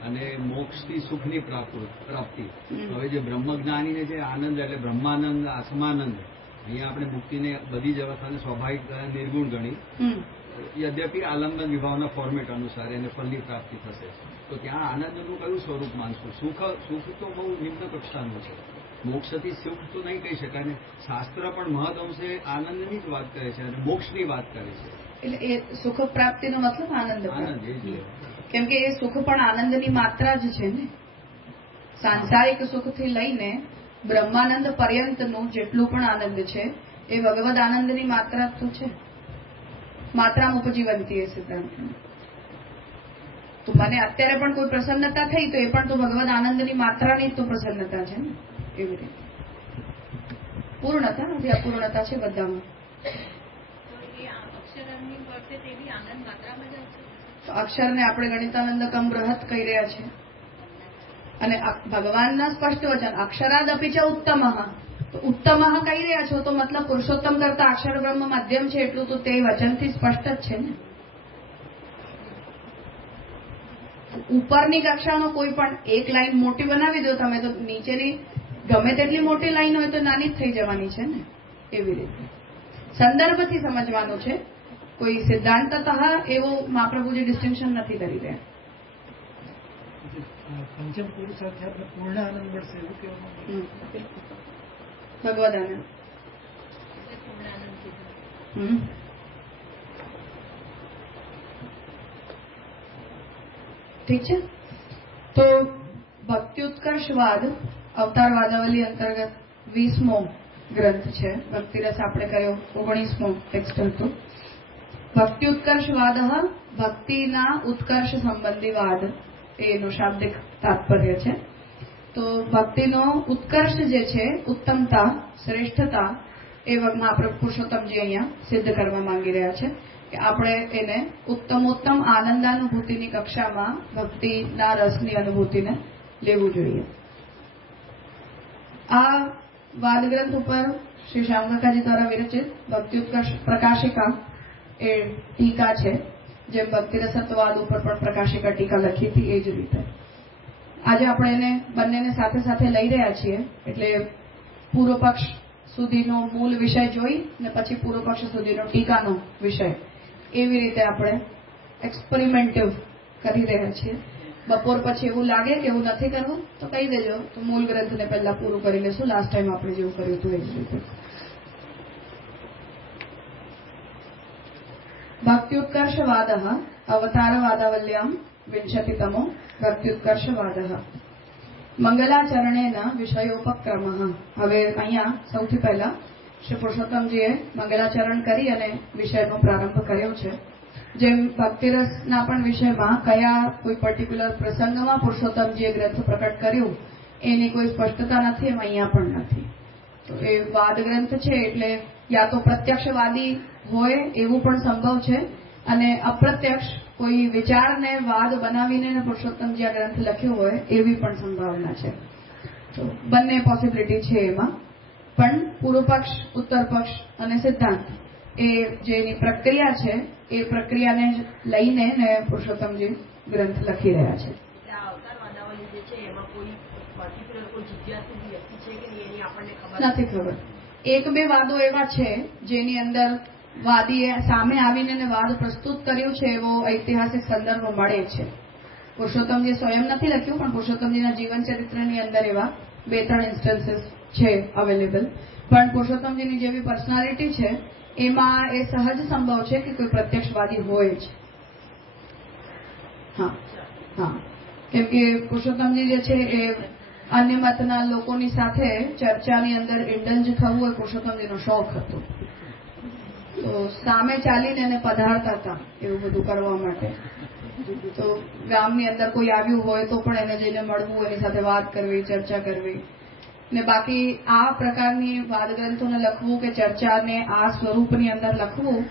અને મોક્ષથી સુખની પ્રાપ્તિ. હવે જે બ્રહ્મજ્ઞાનીને જે આનંદ એટલે બ્રહ્માનંદ, આત્માનંદ અહીંયા આપણે મુક્તિને બધી જ અવસ્થાને સ્વાભાવિક નિર્ગુણ ગણી, યદ્યપિ આલંબન વિભાવના ફોર્મેટ અનુસાર એને ફલની પ્રાપ્તિ થશે. તો ત્યાં આનંદનું કયું સ્વરૂપ માનશું? સુખ તો બહુ નિમ્ન કક્ષાનું છે. મોક્ષથી સુખ તો નહીં કહી શકાય ને. શાસ્ત્ર પણ મહદ અંશે આનંદની જ વાત કરે છે અને મોક્ષની વાત કરે છે. એટલે એ સુખ પ્રાપ્તિનો મતલબ આનંદ. આનંદ એ જ કેમ કે એ સુખ પણ આનંદની માત્રા જ છે ને. સાંસારિક સુખથી લઈને બ્રહ્માનંદ પર્યંતનું જેટલું પણ આનંદ છે એ ભગવદ આનંદની માત્રા તો છે. માત્રા ઉપજીવંતી એ સિદ્ધાંત. તો મને અત્યારે પણ કોઈ પ્રસન્નતા થઈ તો એ પણ તો ભગવદ આનંદની માત્રાની તો પ્રસન્નતા છે ને. એવી રીતે પૂર્ણતા નથી, અપૂર્ણતા છે બધામાં. અક્ષરને આપણે ગણિતાનંદ કમ બૃહત કહી રહ્યા છીએ અને ભગવાનના સ્પષ્ટ વચન અક્ષરાદ અપી ચ ઉત્તમ. તો ઉત્તમ કહી રહ્યા છો તો મતલબ પુરુષોત્તમ કરતા અક્ષર બ્રહ્મ મધ્યમ છે એટલું તો તે વચનથી સ્પષ્ટ જ છે ને. ઉપરની કક્ષાનો કોઈ પણ એક લાઈન મોટી બનાવી દો તમે તો નીચેની ગમે તેટલી મોટી લાઈન હોય તો નાની જ થઈ જવાની છે ને. એવી રીતે સંદર્ભથી સમજવાનું છે. કોઈ સિદ્ધાંતતઃ એવો મહાપ્રભુજી ડિસ્ટિંક્શન નથી કરી રહ્યા. પંચમ પુરુષાર્થ પૂર્ણ આનંદ મળશે એવું કહેવામાં ભગવદ આનંદ. ઠીક છે. તો ભક્ત્યુત્કર્ષવાદ અવતારવાદાવલી અંતર્ગત 20મો ગ્રંથ છે. ભક્તિરસ આપણે કર્યો 19મો ટેક્સ્ટ હતો. ભક્ત્યુત્કર્ષવાદ ભક્તિના ઉત્કર્ષ સંબંધી વાદ એનું શાબ્દિક તાત્પર્ય છે. તો ભક્તિનો ઉત્કર્ષ જે છે, ઉત્તમતા, શ્રેષ્ઠતા એ મહાપ્રભુ પુરુષોત્તમજી અહીંયા સિદ્ધ કરવા માંગી રહ્યા છે કે આપણે એને ઉત્તમોત્તમ આનંદાનુભૂતિની કક્ષામાં ભક્તિના રસની અનુભૂતિને લેવું જોઈએ. આ વાદગ્રંથ ઉપર શ્રી શ્યામકાકાજી દ્વારા વિરચિત ભક્તિઉત્કર્ષ પ્રકાશિકા એ ટીકા છે. જેમ ભક્તિરસત્વવાદ ઉપર પણ પ્રકાશિકા ટીકા લખી હતી એ જ રીતે આજે આપણે એને બંનેને સાથે સાથે લઈ રહ્યા છીએ. એટલે પૂર્વ પક્ષ સુધીનો મૂળ વિષય જોઈ ને પછી પૂર્વ પક્ષ સુધીનો ટીકાનો વિષય એવી રીતે આપણે એક્સપેરિમેન્ટિવ કરી રહ્યા છીએ. બપોર પછી એવું લાગે કે એવું નથી કરવું તો કહી દેજો, તો મૂળ ગ્રંથને પહેલા પૂરું કરી લેશું. લાસ્ટ ટાઈમ આપણે જેવું કર્યું હતું એ જ રીતે. ભક્ત્યુત્કર્ષવાદ અવતારવાદાવલ્યામ 20તમો ભક્ત્યુત્કર્ષવાદ મંગલાચરણેન વિષયોપક્રમ. હવે અહીંયા સૌથી પહેલા શ્રી પુરુષોત્તમજીએ મંગલાચરણ કરી અને વિષયનો પ્રારંભ કર્યો છે. જેમ ભક્તિરસના પણ વિષયમાં કયા કોઈ પર્ટિક્યુલર પ્રસંગમાં પુરુષોત્તમજીએ ગ્રંથ પ્રકટ કર્યું એની કોઈ સ્પષ્ટતા નથી, એમ અહીંયા પણ નથી. તો એ વાદ ગ્રંથ છે એટલે યા તો પ્રત્યક્ષવાદી હોય એવું પણ સંભવ છે અને અપ્રત્યક્ષ કોઈ વિચારને વાદ બનાવીને પુરુષોત્તમજી આ ગ્રંથ લખ્યો હોય એવી પણ સંભાવના છે. તો બંને પોસિબિલિટી છે એમાં. પણ પૂર્વ પક્ષ, ઉત્તર પક્ષ અને સિદ્ધાંત એ જેની પ્રક્રિયા છે એ પ્રક્રિયાને લઈને ને પુરુષોત્તમજી ગ્રંથ લખી રહ્યા છે. નથી ખબર. એક બે વાદો એવા છે જેની અંદર વાદીએ સામે આવીને વાદ પ્રસ્તુત કર્યું છે એવો ઐતિહાસિક સંદર્ભ મળે છે. પુરુષોત્તમજી સ્વયં નથી લખ્યું પણ પુરુષોત્તમજીના જીવન ચરિત્રની અંદર એવા 2-3 ઇન્સ્ટન્સીસ છે અવેલેબલ. પણ પુરુષોત્તમજીની જેવી પર્સનાલિટી છે એમાં એ સહજ સંભવ છે કે કોઈ પ્રત્યક્ષવાદી હોય જ. હા, કેમ કે પુરુષોત્તમજી જે છે એ અન્ય મતના લોકોની સાથે ચર્ચાની અંદર ઇન્ડલ્જ થવું એ પુરુષોત્તમજીનો શોખ હતો. તો સામે ચાલીને એને પધારતા હતા એવું બધું કરવા માટે. તો ગામની અંદર કોઈ આવ્યું હોય તો પણ એને જઈને મળવું, એની સાથે વાત કરવી, ચર્ચા કરવી. ને બાકી આ પ્રકારની વાદ ગ્રંથોને લખવું કે ચર્ચાને આ સ્વરૂપની અંદર લખવું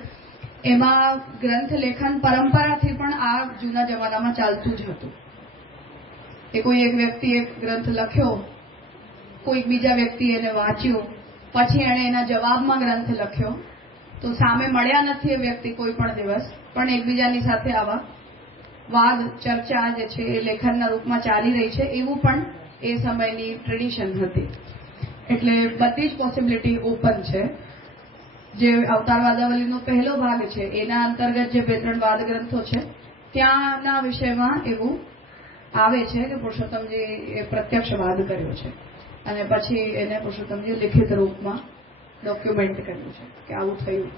એમાં ગ્રંથ લેખન પરંપરાથી પણ આ જૂના જમાનામાં ચાલતું જ હતું. એ કોઈ એક વ્યક્તિ એક ગ્રંથ લખ્યો, કોઈ બીજા વ્યક્તિ એને વાંચ્યું, પછી એણે એના જવાબમાં ગ્રંથ લખ્યો. તો સામે મળ્યા નથી એ વ્યક્તિ કોઈ પણ દિવસ, પણ એકબીજાની સાથે આવા વાદ ચર્ચા જે છે એ લેખનના રૂપમાં ચાલી રહી છે એવું પણ એ સમયની ટ્રેડિશન હતી. એટલે બધી જ પોસિબિલિટી ઓપન છે. જે અવતાર વાદાવલીનો પહેલો ભાગ છે એના અંતર્ગત જે 2-3 વાદ ગ્રંથો છે ત્યાંના વિષયમાં એવું આવે છે કે પુરુષોત્તમજી એ પ્રત્યક્ષ વાદ કર્યો છે અને પછી એને પુરુષોત્તમજી લિખિત રૂપમાં ડોક્યુમેન્ટ કર્યું છે કે આવું થયું.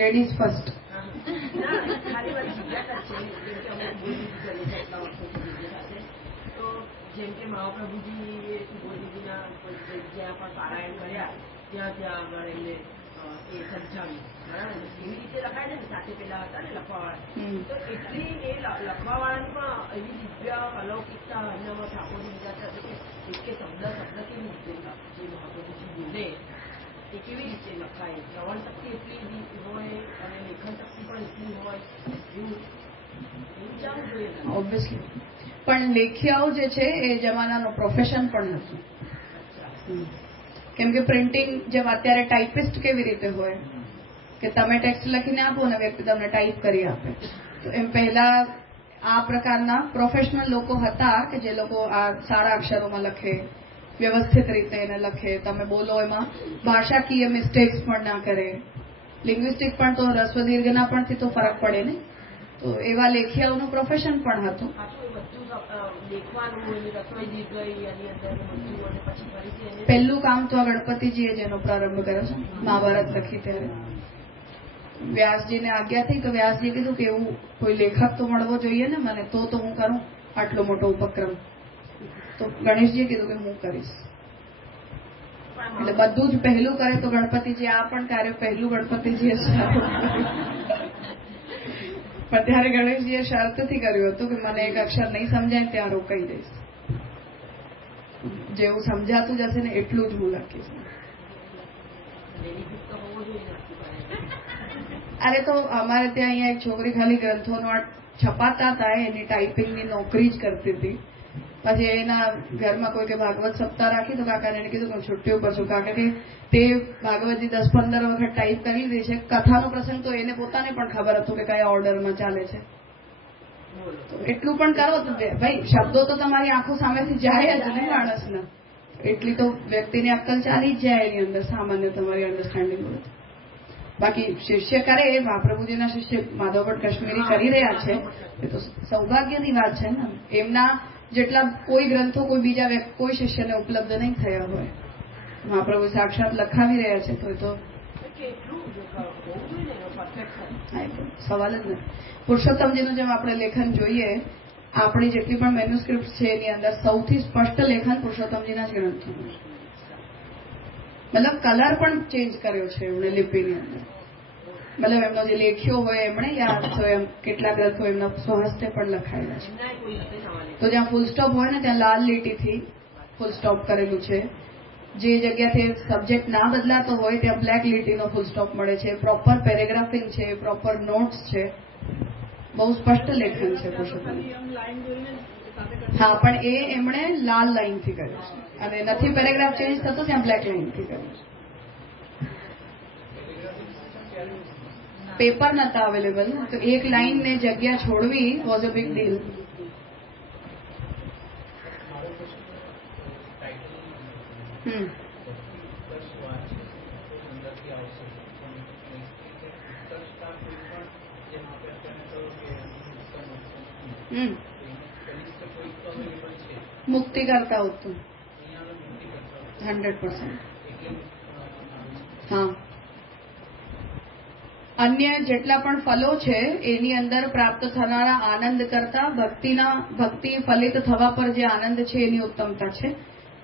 Ladies first. ખાલી વાત જિજ્ઞાસા છે, જેમ કે અમે એટલા વર્ષો સાથે તો જેમ કે મહાપ્રભુજી સુબોધજીના જ્યાં પણ પારાયણ કર્યા ત્યાં આગળ એમને એ સમજાવ્યું બરાબર. એવી રીતે લખાય છે ને, સાથે પેલા હતા ને લખવાવાળા, તો એટલી એ લખવાવાળાની પણ એવી દિવ્ય અલૌકિકતા અન્યમાં ઠાકોરજી વિચારતા કે શબ્દ કેવી રીતે જે મહાપ્રભુજી બોલે એ કેવી રીતે લખાય, શ્રવણ શક્તિ એટલી હોય અને લેખન શક્તિ પણ એટલી હોય, એવું વિચારવું જોઈએ. ઓબ્વિયસલી પણ લેખિયાઓ જે છે એ જમાનાનું પ્રોફેશન પણ હતું. કેમ કે પ્રિન્ટિંગ જેમ અત્યારે ટાઈપિસ્ટ કેવી રીતે હોય કે તમે ટેક્સ્ટ લખીને આપો અને વ્યક્તિ તમને ટાઈપ કરી આપે, તો એમ પહેલા આ પ્રકારના પ્રોફેશનલ લોકો હતા કે જે લોકો આ સારા અક્ષરોમાં લખે, વ્યવસ્થિત રીતે એને લખે, તમે બોલો એમાં ભાષાકીય મિસ્ટેક્સ પણ ના કરે. લિંગ્વિસ્ટિક પણ તો રસ્વ દીર્ઘના પણથી તો ફરક પડે ને, તો એવા લેખિયાઓનું પ્રોફેશન પણ હતું. પહેલું કામ તો આ ગણપતિજીએ જેનો પ્રારંભ કર્યો છે, મહાભારત લખી ત્યારે વ્યાસજીને આજ્ઞા થઈ તો વ્યાસજીએ કીધું કે એવું કોઈ લેખક તો મળવો જોઈએ ને મને, તો હું કરું આટલો મોટો ઉપક્રમ. તો ગણેશજીએ કીધું કે હું કરીશ. એટલે બધું જ પહેલું કરે તો ગણપતિજી આ પણ કાર્ય પહેલું ગણપતિજીએ પણ ત્યારે ગણેશજીએ શરતથી કર્યું હતું કે મને એક અક્ષર નહીં સમજાય ત્યાં રોકાઈ દઈશ, જેવું સમજાતું જશે ને એટલું જ હું લખીશ. અરે તો અમારે ત્યાં અહીંયા એક છોકરી ખાલી ગ્રંથોનો છપાતા હતા એની ટાઈપિંગની નોકરી જ કરતી હતી. પછી એના ઘરમાં કોઈ કે ભાગવત સપ્તાહ રાખી તો કાકાને એને કીધું હું છુટ્ટી ઉપર છું, કારણ કે તે ભાગવતજી 10-15 વખત ટાઈપ કરી લીધી છે. કથાનો પ્રસંગ તો એને પોતાને પણ ખબર હતું કે કયા ઓર્ડરમાં ચાલે છે. એટલું પણ કરો તો ભાઈ, શબ્દો તો તમારી આંખો સામેથી જાય જ ને માણસના, એટલી તો વ્યક્તિની અક્કલ ચાલી જ જાય એની અંદર સામાન્ય તમારી અન્ડરસ્ટેન્ડિંગ હોય. બાકી શિષ્ય કરે એ મહાપ્રભુજીના શિષ્ય માધવ ભટ્ટ કાશ્મીરી કરી રહ્યા છે એ તો સૌભાગ્યની વાત છે ને. એમના જેટલા કોઈ ગ્રંથો કોઈ બીજા કોઈ શિષ્યને ઉપલબ્ધ નહીં થયા હોય. મહાપ્રભુ સાક્ષાત લખાવી રહ્યા છે તો એ તો સવાલ જ નથી. પુરુષોત્તમજીનું જેમ આપણે લેખન જોઈએ, આપણી જેટલી પણ મેન્યુસ્ક્રિપ્ટ છે એની અંદર સૌથી સ્પષ્ટ લેખન પુરુષોત્તમજીના જ ગ્રંથોનું છે. મતલબ કલર પણ ચેન્જ કર્યો છે એમણે લિપિની અંદર. મતલબ એમનો જે લેખ્યો હોય એમણે યાદ તો એમ કેટલા ગ્રંથો એમના સ્વહસ્તે પણ લખાયેલા છે. તો જ્યાં ફૂલ સ્ટોપ હોય ને ત્યાં લાલ લીટીથી ફૂલ સ્ટોપ કરેલું છે. જે જગ્યાથી સબ્જેક્ટ ના બદલાતો હોય ત્યાં બ્લેક લીટીનો ફૂલ સ્ટોપ મળે છે. પ્રોપર પેરેગ્રાફિંગ છે, પ્રોપર નોટ્સ છે, બહુ સ્પષ્ટ લેખન છે પુરુષોત્તમ. હા, પણ એ એમણે લાલ લાઈનથી કર્યું છે અને નથી પેરેગ્રાફ ચેન્જ થતો ત્યાં બ્લેક લાઈનથી કર્યું છે. પેપર નતા અવેલેબલ તો એક લાઈન ને જગ્યા છોડવી વોઝ અ બિગ ડીલ. મુક્તિ કરતા હોતું 100%. હા, અન્ય જેટલા પણ ફલો છે એની અંદર પ્રાપ્ત થનારા આનંદ કરતા ભક્તિ ફલિત થવા પર જે આનંદ છે એની ઉત્તમતા છે,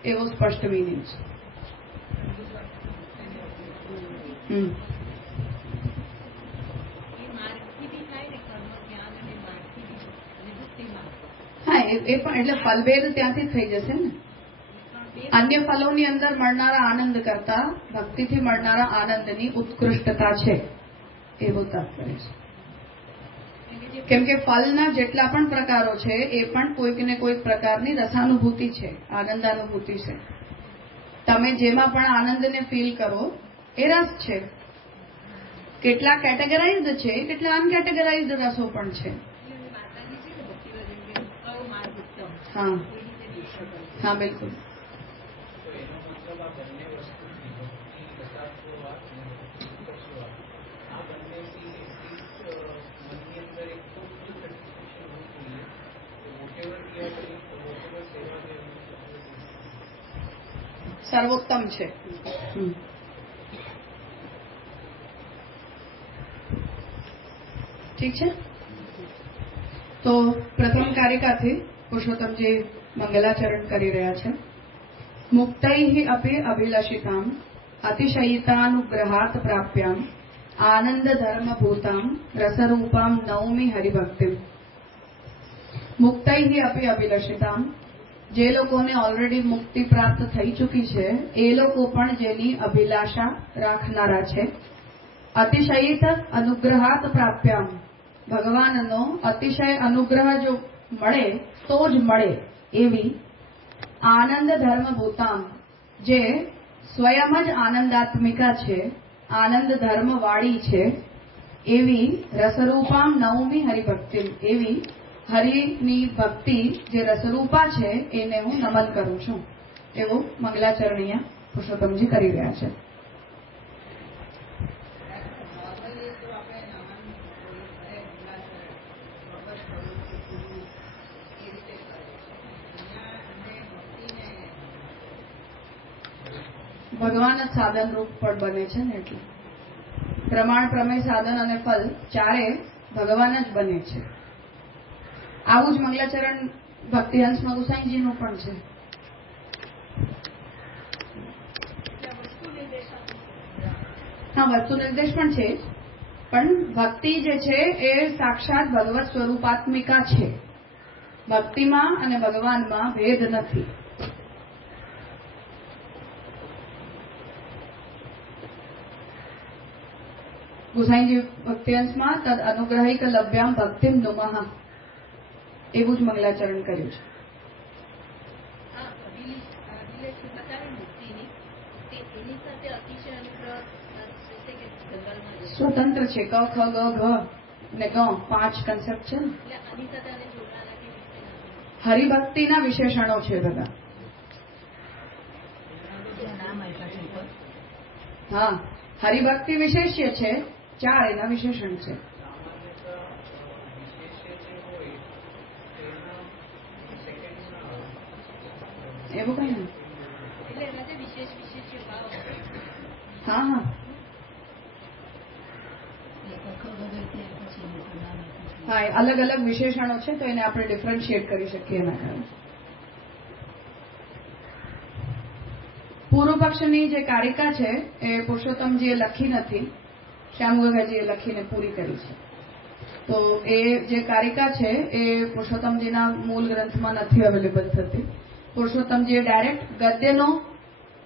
એવો સ્પષ્ટ મિનિંગ છે. હા, એ પણ એટલે ફલભેદ ત્યાંથી થઈ જશે ને. અન્ય ફલોની અંદર મળનારા આનંદ કરતા ભક્તિથી મળનારા આનંદની ઉત્કૃષ્ટતા છે એવું તાત્પર્ય છે. કેમ કે ફલના જેટલા પણ પ્રકારો છે એ પણ કોઈક ને કોઈક પ્રકારની રસાનુભૂતિ છે, આનંદાનુભૂતિ છે. તમે જેમાં પણ આનંદને ફીલ કરો એ રસ છે. કેટલા કેટેગરાઇઝડ છે, કેટલા અનકેટેગરાઇઝડ રસો પણ છે. હા, હા, બિલકુલ. તો એનો મતલબ આ બંને વસ્તુથી ભક્તિ યથાર્થવાદ અને ભક્તિપક્ષવાદ આ બંનેથી એટલીસ્ટ મનની અંદર એક તો ફૂલ સેટિસ્ફેક્શન હોવું જોઈએ કે whatever we are doing whatever સેવા વી આર ડુઈંગ સર્વોત્તમ છે. ઠીક છે. તો પ્રથમ કારિકાથી પુરુષોત્તમજી મંગલાચરણ કરી રહ્યા છે. મુક્તૈ અપી અભિલષિતામ અતિશયિતાનુગ્રહાત પ્રાપ્યામ આનંદ ધર્મ ભૂતામ રસરૂપામ નૌમી હરિભક્તિમ. મુક્તૈ અપી અભિલષિતામ, જે લોકોને ઓલરેડી મુક્તિ પ્રાપ્ત થઈ ચૂકી છે એ લોકો પણ જેની અભિલાષા રાખનારા છે. અતિશયિત અનુગ્રહાત પ્રાપ્યામ, ભગવાનનો અતિશય અનુગ્રહ જો મળે તો જ મળે એવી આનંદ ધર્મભૂતામ, જે સ્વયં જ આનંદાત્મિકા છે, આનંદ ધર્મવાળી છે એવી રસરૂપામ નવમી હરિભક્તિ, એવી હરિની ભક્તિ જે રસરૂપા છે એને હું નમન કરું છું. એવું મંગલાચરણીય પુરુષોત્તમજી કરી રહ્યા છે. ભગવાન જ સાધન રૂપ પણ બને છે ને, એટલે પ્રમાણ, પ્રમેય, સાધન અને ફલ ચારે ભગવાન જ બને છે. આવું જ મંગલાચરણ ભક્તિહંસમાં ગુસાઈજીનું પણ છે. હા, વસ્તુ નિર્દેશ પણ છે, પણ ભક્તિ જે છે એ સાક્ષાત ભગવત સ્વરૂપાત્મિકા છે. ભક્તિમાં અને ભગવાનમાં ભેદ નથી. ગુસાઈજી ભક્તિહંસમાં તદ અનુગ્રહિક લભ્યામ ભક્તિમ નુમઃ, એવું જ મંગલાચરણ કર્યું છે. સ્વતંત્ર છે. ક, ખ, ગ, ઘ ને ગ 5 કન્સેપ્ટ છે ને. હરિભક્તિના વિશેષણો છે બધા. હા, હરિભક્તિ વિશેષ્ય છે, 4 એના વિશેષણ છે. એવું કઈ નહીં. હા, હા, હા, અલગ અલગ વિશેષણો છે તો એને આપણે ડિફરન્શિએટ કરી શકીએ એના કારણે. પૂર્વ પક્ષની જે કારિકા છે એ પુરુષોત્તમજીએ લખી નથી, શ્યામગંગાજીએ લખીને પૂરી કરી છે. તો એ જે કારિકા છે એ પુરુષોત્તમજીના મૂળ ગ્રંથમાં નથી અવેલેબલ થતી. પુરુષોત્તમજીએ ડાયરેક્ટ ગદ્યનો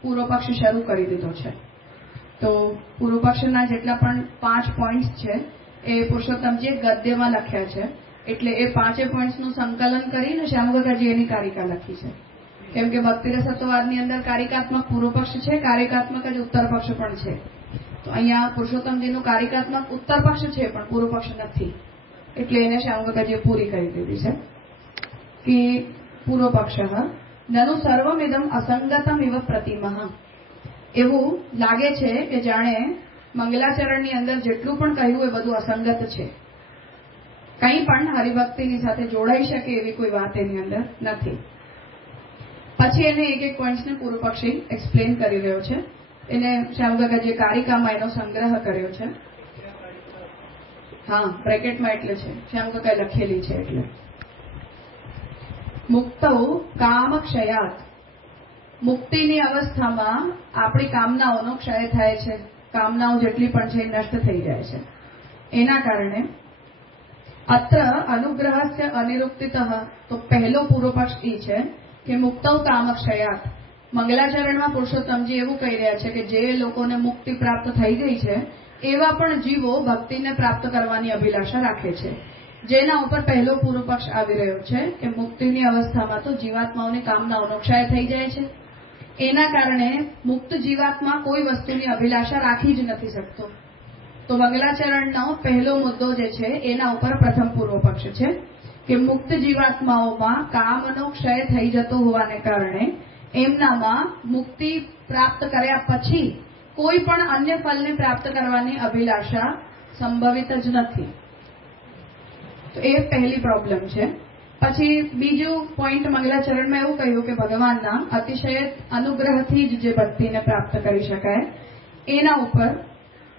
પૂર્વ પક્ષ શરૂ કરી દીધો છે. તો પૂર્વ પક્ષના જેટલા પણ 5 પોઈન્ટ્સ છે એ પુરુષોત્તમજીએ ગદ્યમાં લખ્યા છે. એટલે એ 5 પોઈન્ટ્સનું સંકલન કરીને શ્યામગંગાજી એની કારિકા લખી છે. કેમ કે ભક્તિરસત્વવાદની અંદર કારિકાત્મક પૂર્વ પક્ષ છે, કારિકાત્મક જ ઉત્તર પક્ષ પણ છે. તો અહીંયા પુરુષોત્તમજીનું કારિકાત્મક ઉત્તર પક્ષ છે પણ પૂર્વ પક્ષ નથી, એટલે એને શ્યામગંગાજીએ પૂરી કરી દીધી છે. કે પૂર્વ પક્ષ નનુ સર્વમિદમ અસંગતમ ઇવ પ્રતિમઃ, એવું લાગે છે કે જાણે મંગલાચરણની અંદર જેટલું પણ કહ્યું એ બધું અસંગત છે. કંઈ પણ હરિભક્તિની સાથે જોડાઈ શકે એવી કોઈ વાત એની અંદર નથી. પછી એને એક એક પોઈન્ટ્સને પૂર્વ પક્ષી એક્સપ્લેન કરી રહ્યો છે. એને શ્યામગંગાજીએ કારિકામાં એનો સંગ્રહ કર્યો છે. હા, બ્રેકેટમાં એટલે છે, શ્યામગંગાએ લખેલી છે એટલે. મુક્તૌ કામક્ષયાત, મુક્તિની અવસ્થામાં આપણી કામનાઓનો ક્ષય થાય છે. કામનાઓ જેટલી પણ છે એ નષ્ટ થઈ જાય છે. એના કારણે અત્ર અનુગ્રહસ્ય અનિરુક્તિતઃ, તો પહેલો પૂર્વ પક્ષ એ છે કે મુક્તૌ કામક્ષયાત. મંગલાચરણમાં પુરુષોત્તમજી એવું કહી રહ્યા છે કે જે લોકોને મુક્તિ પ્રાપ્ત થઈ ગઈ છે એવા પણ જીવો ભક્તિને પ્રાપ્ત કરવાની અભિલાષા રાખે છે. જેના ઉપર પહેલો પૂર્વ પક્ષ આવી રહ્યો છે કે મુક્તિની અવસ્થામાં તો જીવાત્માઓની કામનાઓનો ક્ષય થઈ જાય છે. એના કારણે મુક્ત જીવાત્મા કોઈ વસ્તુની અભિલાષા રાખી જ નથી શકતો. તો મંગલાચરણનો પહેલો મુદ્દો જે છે એના ઉપર પ્રથમ પૂર્વ પક્ષ છે કે મુક્ત જીવાત્માઓમાં કામનો ક્ષય થઈ જતો હોવાને કારણે એમનામાં મુક્તિ પ્રાપ્ત કર્યા પછી કોઈ પણ અન્ય ફલને પ્રાપ્ત કરવાની અભિલાષા સંભવિત જ નથી. તો એ પહેલી પ્રોબ્લેમ છે. પછી બીજું પોઈન્ટ મંગલાચરણમાં એવું કહ્યું કે ભગવાનના અતિશય અનુગ્રહથી જ જે ભક્તિને પ્રાપ્ત કરી શકાય એના ઉપર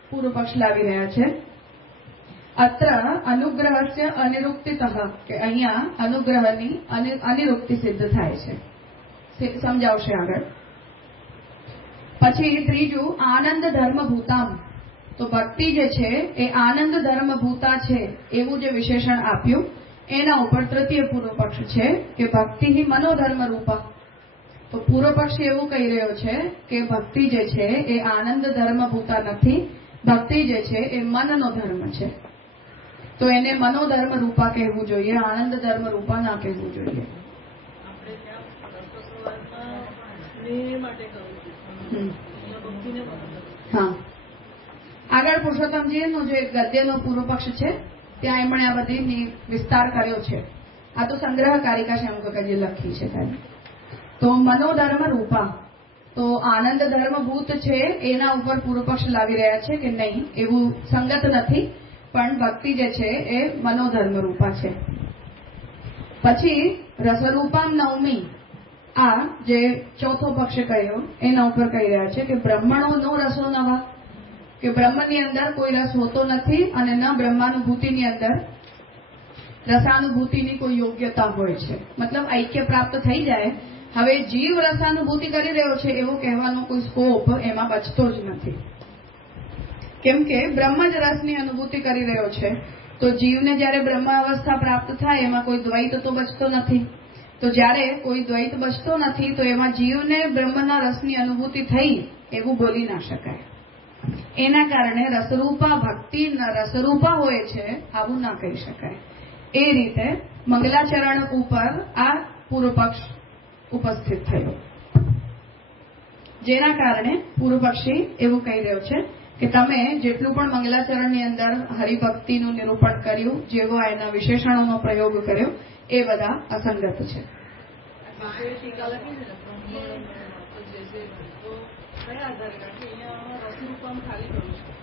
પૂર્વ પક્ષ લાવી રહ્યા છે. અત્ર અનુગ્રહસ્ય અનિરુક્તિતઃ, કે અહીંયા અનુગ્રહની અનિરુક્તિ સિદ્ધ થાય છે. સમજાવશે આગળ. પછી ત્રીજું આનંદ ધર્મભૂતામ, તો ભક્તિ જે છે એ આનંદ ધર્મભૂતા છે એવું જે વિશેષણ આપ્યું એના ઉપર તૃતીય પૂર્વ પક્ષ છે કે ભક્તિ મનોધર્મ રૂપા. તો પૂર્વ પક્ષ એવું કહી રહ્યો છે કે ભક્તિ જે છે એ આનંદ ધર્મભૂતા નથી, ભક્તિ જે છે એ મનનો ધર્મ છે. તો એને મનોધર્મ રૂપા કહેવું જોઈએ, આનંદ ધર્મ રૂપા ના કહેવું જોઈએ. આપણે ત્યાં રસોવાળમાં માટે કરવું જોઈએ, ભક્તિને હા. આગળ પુરુષોત્તમજીનો જે ગદ્યનો પૂર્વ પક્ષ છે ત્યાં એમણે આ બધી વિસ્તાર કર્યો છે. આ તો સંગ્રહ કારિકા શ્યામકાકાજીએ લખી છે ખાલી. તો મનોધર્મ રૂપા, તો આનંદ ધર્મભૂત છે એના ઉપર પૂર્વ પક્ષ લાવી રહ્યા છે કે નહીં, એવું સંગત નથી, પણ ભક્તિ જે છે એ મનોધર્મ રૂપા છે. પછી રસરૂપામ નવમી, આ જે ચોથો પક્ષ કહ્યો એના ઉપર કહી રહ્યા છે કે બ્રહ્મણો નો રસો નવા, કે બ્રહ્મની અંદર કોઈ રસ હોતો નથી અને ન બ્રહ્માનુભૂતિની અંદર રસાનુભૂતિની કોઈ યોગ્યતા હોય છે. મતલબ ઐક્ય પ્રાપ્ત થઈ જાય. હવે જીવ રસાનુભૂતિ કરી રહ્યો છે એવું કહેવાનો કોઈ સ્કોપ એમાં બચતો જ નથી, કેમ કે બ્રહ્મ જ રસની અનુભૂતિ કરી રહ્યો છે. તો જીવને જ્યારે બ્રહ્મ અવસ્થા પ્રાપ્ત થાય એમાં કોઈ દ્વૈત તો બચતો નથી. તો જ્યારે કોઈ દ્વૈત બચતો નથી તો એમાં જીવને બ્રહ્મના રસની અનુભૂતિ થઈ એવું બોલી ના શકાય. એના કારણે રસરૂપા ભક્તિ રસરૂપા હોય છે આવું ના કહી શકાય. એ રીતે મંગલાચરણ ઉપર આ પૂર્વ પક્ષ ઉપસ્થિત થયો, જેના કારણે પૂર્વ પક્ષી એવું કહી રહ્યો છે કે તમે જેટલું પણ મંગલાચરણની અંદર હરિભક્તિનું નિરૂપણ કર્યું, જેવો એના વિશેષણોનો પ્રયોગ કર્યો એ બધા અસંગત છે. રસરૂપામ ખાલી કરું છું,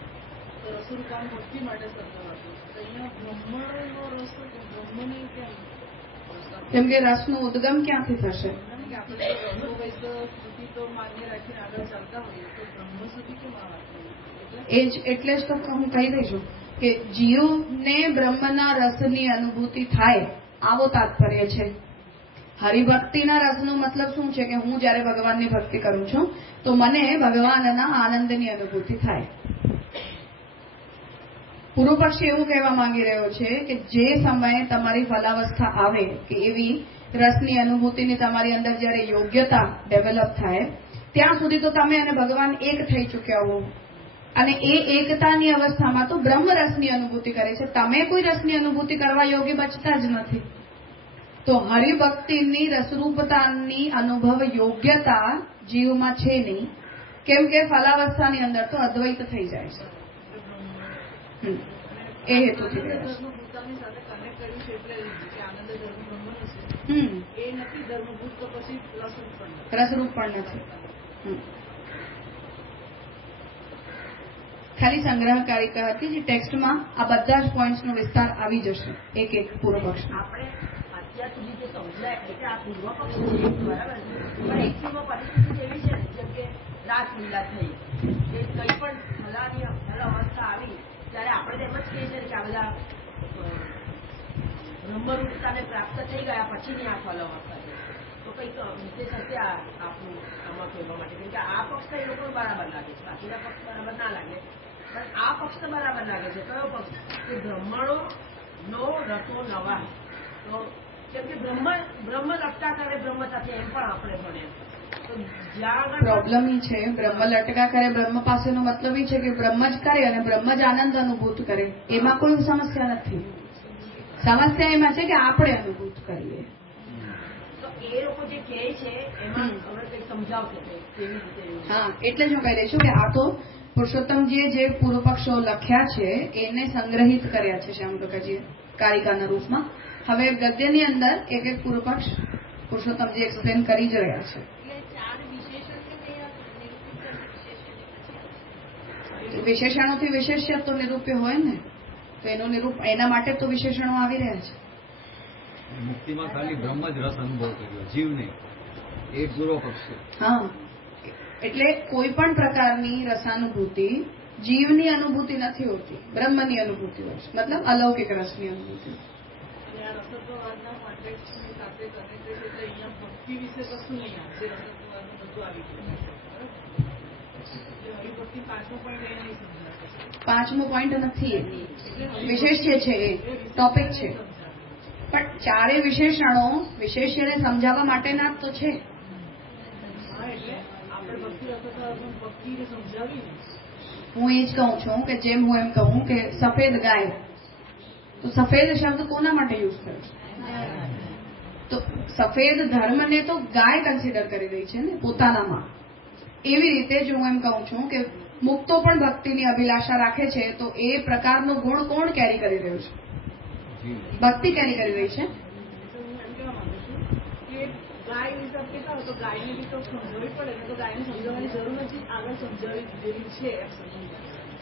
તો રસરૂપામ ભક્તિ માટે શબ્દ વાપરું, તો અહીંયા બ્રહ્મનો રસ બ્રહ્મની કેમ કે રસનું ઉદ્ગમ ક્યાંથી થશે? આપણે સુધી તો માન્ય રાખીને આગળ ચાલતા હોઈએ તો બ્રહ્મ સુધી કેમ આ વાત? એટલે જ તો હું કહી રહી છું કે જીવને બ્રહ્મના રસની અનુભૂતિ થાય આવો તાત્પર્ય છે. હરિભક્તિના રસનો મતલબ શું છે કે હું જ્યારે ભગવાનની ભક્તિ કરું છું તો મને ભગવાનના આનંદની અનુભૂતિ થાય. પૂર્વ પક્ષી એવું કહેવા માંગી રહ્યો છે કે જે સમયે તમારી ફલાવસ્થા આવે કે એવી રસની અનુભૂતિની તમારી અંદર જ્યારે યોગ્યતા ડેવલપ થાય ત્યાં સુધી તો તમે અને ભગવાન એક થઈ ચૂક્યા હો, અને એ એકતાની અવસ્થામાં તો બ્રહ્મ રસની અનુભૂતિ કરે છે. તમે કોઈ રસની અનુભૂતિ કરવા યોગ્ય બચતા જ નથી. તો હરિભક્તિની રસરૂપતાની અનુભવ યોગ્યતા જીવમાં છે નહીં, કેમ કે ફલાવસ્થાની અંદર તો અદ્વૈત થઈ જાય છે. એ હેતુથી પોતાની સાથે કનેક્ટ કર્યું છે એટલે આનંદ ધર્મ બ્રહ્મનો છે, એ નથી ધર્મભૂત તો પછી રસરૂપ પણ નથી. ખાલી સંગ્રહ કારિકા હતી જે ટેક્સ્ટમાં આ બધા જ પોઈન્ટ્સનો વિસ્તાર આવી જશે એક એક પૂર્વ પક્ષ. આપણે અત્યાર સુધી જે સમજાય એટલે આ પૂર્વ પક્ષ છે બરાબર, પણ એકચુઅલમાં પરિસ્થિતિ એવી છે જેમ કે રાસલીલા થઈ કે કંઈ પણ ફલાની અવસ્થા આવી ત્યારે આપણે એમ જ કહીએ છીએ કે આ બધા બ્રહ્મરૂપતાને પ્રાપ્ત થઈ ગયા પછીની આ ફલ અવસ્થા છે. તો કંઈક વિશેષ હશે આપણું આમાં કહેવા માટે, કેમ કે આ પક્ષ તો એ લોકો બરાબર લાગે છે, બાકીના પક્ષ બરાબર ના લાગે, પણ આ પક્ષ તો બરાબર લાગે છે. કયો પક્ષ? કે બ્રહ્મણો નો રસો નવા. તો કેમ કે બ્રહ્મ લટકા કરે બ્રહ્મ સાથે એમ પણ આપણે ભણ્યા. તો જ્યાં પ્રોબ્લેમ એ છે બ્રહ્મ લટકા કરે બ્રહ્મ પાસેનો મતલબ એ છે કે બ્રહ્મ જ કરે અને બ્રહ્મ જ આનંદ અનુભૂત કરે, એમાં કોઈ સમસ્યા નથી. સમસ્યા એમાં છે કે આપણે અનુભૂત કરીએ. તો એ લોકો જે કહે છે એમાં હવે કંઈક સમજાવશે કેવી રીતે. હા, એટલે જ હું કહી રહી છું કે આ તો પુરુષોત્તમજીએ જે પૂર્વ પક્ષો લખ્યા છે એને સંગ્રહિત કર્યા છે શ્યામકાકાજીએ કારિકાના રૂપમાં, હવે ગદ્યની અંદર એક એક પૂર્વ પક્ષ પુરુષોત્તમજી એક્સપ્લેન કરી જ રહ્યા છે. વિશેષણોથી વિશેષ્ય તો નિરૂપ્ય હોય ને, તો એના માટે તો વિશેષણો આવી રહ્યા છે. મુક્તિમાં ખાલી બ્રહ્મ જ રસ અનુભવ કર્યો, જીવ નહીં, એ પૂર્વ પક્ષ છે. હા, એટલે કોઈ પણ પ્રકારની રસાનુભૂતિ જીવની અનુભૂતિ નથી હોતી, બ્રહ્મની અનુભૂતિ હોય છે, મતલબ અલૌકિક રસની અનુભૂતિ. અને આ રસત્વવાદના કોન્ટેક્સ્ટની સાથે કનેક્ટેડ એટલે અહીંયા ભક્તિ વિશે કશું નહીં આવે, જે રસત્વવાદનું બધું આવી ગયું. હરિભક્તિ પાંચમો પોઈન્ટ નથી, વિશેષ્ય છે, એ ટોપિક છે. પણ ચારે વિશેષણો વિશેષ્યને સમજાવવા માટેના તો છે. હું એ જ કહું છું કે જેમ હું એમ કહું કે સફેદ ગાય, તો સફેદ શબ્દ કોના માટે યુઝ કર્યો? તો સફેદ ધર્મને તો ગાય કન્સિડર કરી રહી છે ને પોતાનામાં. એવી રીતે જ હું એમ કહું છું કે મુક્તો પણ ભક્તિની અભિલાષા રાખે છે, તો એ પ્રકારનો ગુણ કોણ કેરી કરી રહ્યું છે? ભક્તિ કેરી કરી રહી છે. ગાય હિસાબ કેતા હોય તો ગાયને બી તો સમજાવવી પડે ને, તો ગાયને સમજાવવાની જરૂર નથી, આગળ સમજાવી દીધેલી છે.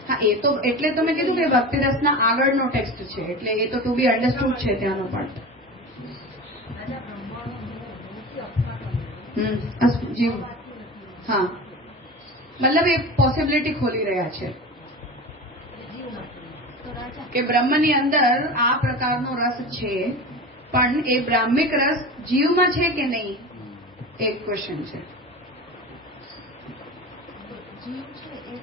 હા, એ તો એટલે તો મેં કીધું કે ભક્તિ રસના આગળનો ટેક્સ્ટ છે, એટલે એ તો ટુ બી અન્ડરસ્ટુડ છે ત્યાંનો પાર્ટ. જીવ, હા, મતલબ એ પોસિબિલિટી ખોલી રહ્યા છે કે બ્રહ્મની અંદર આ પ્રકારનો રસ છે, પણ એ બ્રાહ્મિક રસ જીવમાં છે કે નહીં, એક ક્વેશ્ચન છે. જીવ છે એ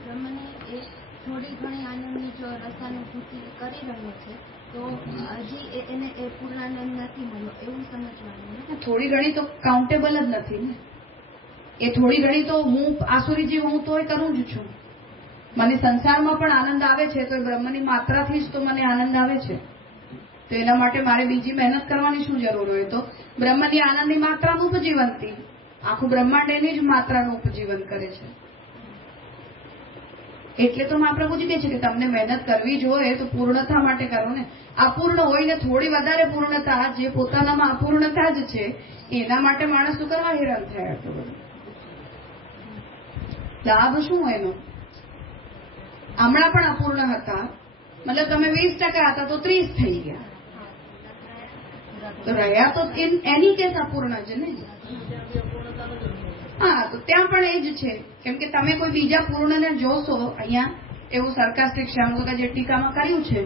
બ્રહ્મને એ થોડી ઘણી આનંદની જો રસાનુભૂતિ કરી રહ્યો છે, તો હજી એને એ પૂર્ણાનંદ નથી મળ્યો એવું સમજવાનું ને. થોડી ઘણી તો કાઉન્ટેબલ જ નથી ને. એ થોડી ઘણી તો હું આસુરી જીવ હું તો એ કરું જ છું. મને સંસારમાં પણ આનંદ આવે છે, તો એ બ્રહ્મની માત્રાથી જ તો મને આનંદ આવે છે. તો એના માટે મારે બીજી મહેનત કરવાની શું જરૂર હોય? તો બ્રહ્મની આનંદની માત્રાનું ઉપજીવનથી આખું બ્રહ્માંડ એની જ માત્રાનું ઉપજીવન કરે છે. એટલે તો મહાપ્રભુજી કહે છે કે તમને મહેનત કરવી જોઈએ તો પૂર્ણતા માટે કરો ને. અપૂર્ણ હોય ને થોડી વધારે પૂર્ણતા, જે પોતાનામાં અપૂર્ણતા જ છે, એના માટે માણસ શું કરવા હેરાન થયા? તો લાભ શું એનો? હમણાં પણ અપૂર્ણ હતા, મતલબ તમે 20% હતા તો 30 થઈ ગયા, તો રહ્યા તો એની કેસ અપૂર્ણ જ ને. હા, તો ત્યાં પણ એ જ છે, કેમ કે તમે કોઈ બીજા પૂર્ણને જોશો. અહીંયા એવું સરકાસ્ટિક શ્યામગોતા જે ટીકામાં કર્યું છે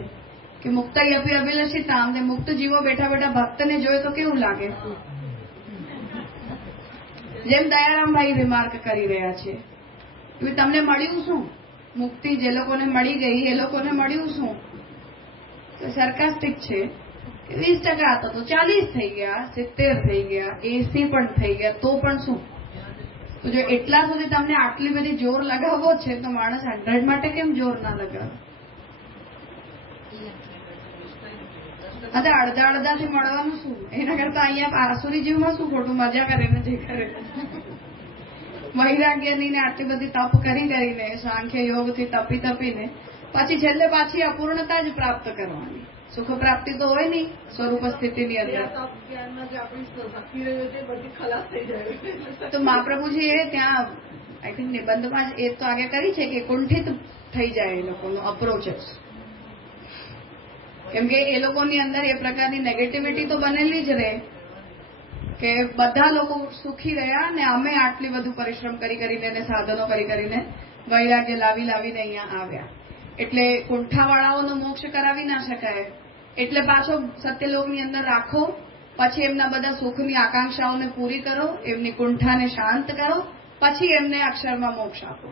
કે મુક્તય અપી અભિલષિતામ, ને મુક્ત જીવો બેઠા બેઠા ભક્તને જોયે તો કેવું લાગે? જેમ દયારામભાઈ રિમાર્ક કરી રહ્યા છે કે તમને મળ્યું શું? મુક્તિ જે લોકોને મળી ગઈ એ લોકોને મળ્યું શું? તો સરકાસ્ટિક છે. 20% હતા તો 40 થઈ ગયા, 70 થઈ ગયા, 80 પણ થઈ ગયા, તો પણ શું? તો જો એટલા સુધી તમને આટલી બધી જોર લગાવવો છે, તો માણસ 100 માટે કેમ જોર ના લગાવે? અડધા અડધાથી મળવાનું શું? એના કરતા અહીંયા આસુરી જીવમાં શું ખોટું? મજા કરે ને જે કરે. વૈરાગ્યની ને આટલી બધી તપ કરીને, સાંખ્ય યોગથી તપીને પછી છેલ્લે પાછી અપૂર્ણતા જ પ્રાપ્ત કરવાની. સુખ પ્રાપ્તિ તો હોય નહીં સ્વરૂપ સ્થિતિની અંદર. તો મહાપ્રભુજી એ ત્યાં આઈ થિંક નિબંધમાં એ તો આગે કરી છે કે કુંઠિત થઈ જાય એ લોકોનો અપ્રોચ જ. કેમ કે એ લોકોની અંદર એ પ્રકારની નેગેટિવિટી તો બનેલી જ રહે કે બધા લોકો સુખી રહ્યા ને અમે આટલી બધું પરિશ્રમ કરીને અને સાધનો કરીને વૈરાગ્ય લાવીને અહીંયા આવ્યા. એટલે કુંઠાવાળાઓનો મોક્ષ કરાવી ના શકાય, એટલે પાછો સત્યલોકની અંદર રાખો, પછી એમના બધા સુખની આકાંક્ષાઓને પૂરી કરો, એમની કુંઠાને શાંત કરો, પછી એમને અક્ષરમાં મોક્ષ આપો.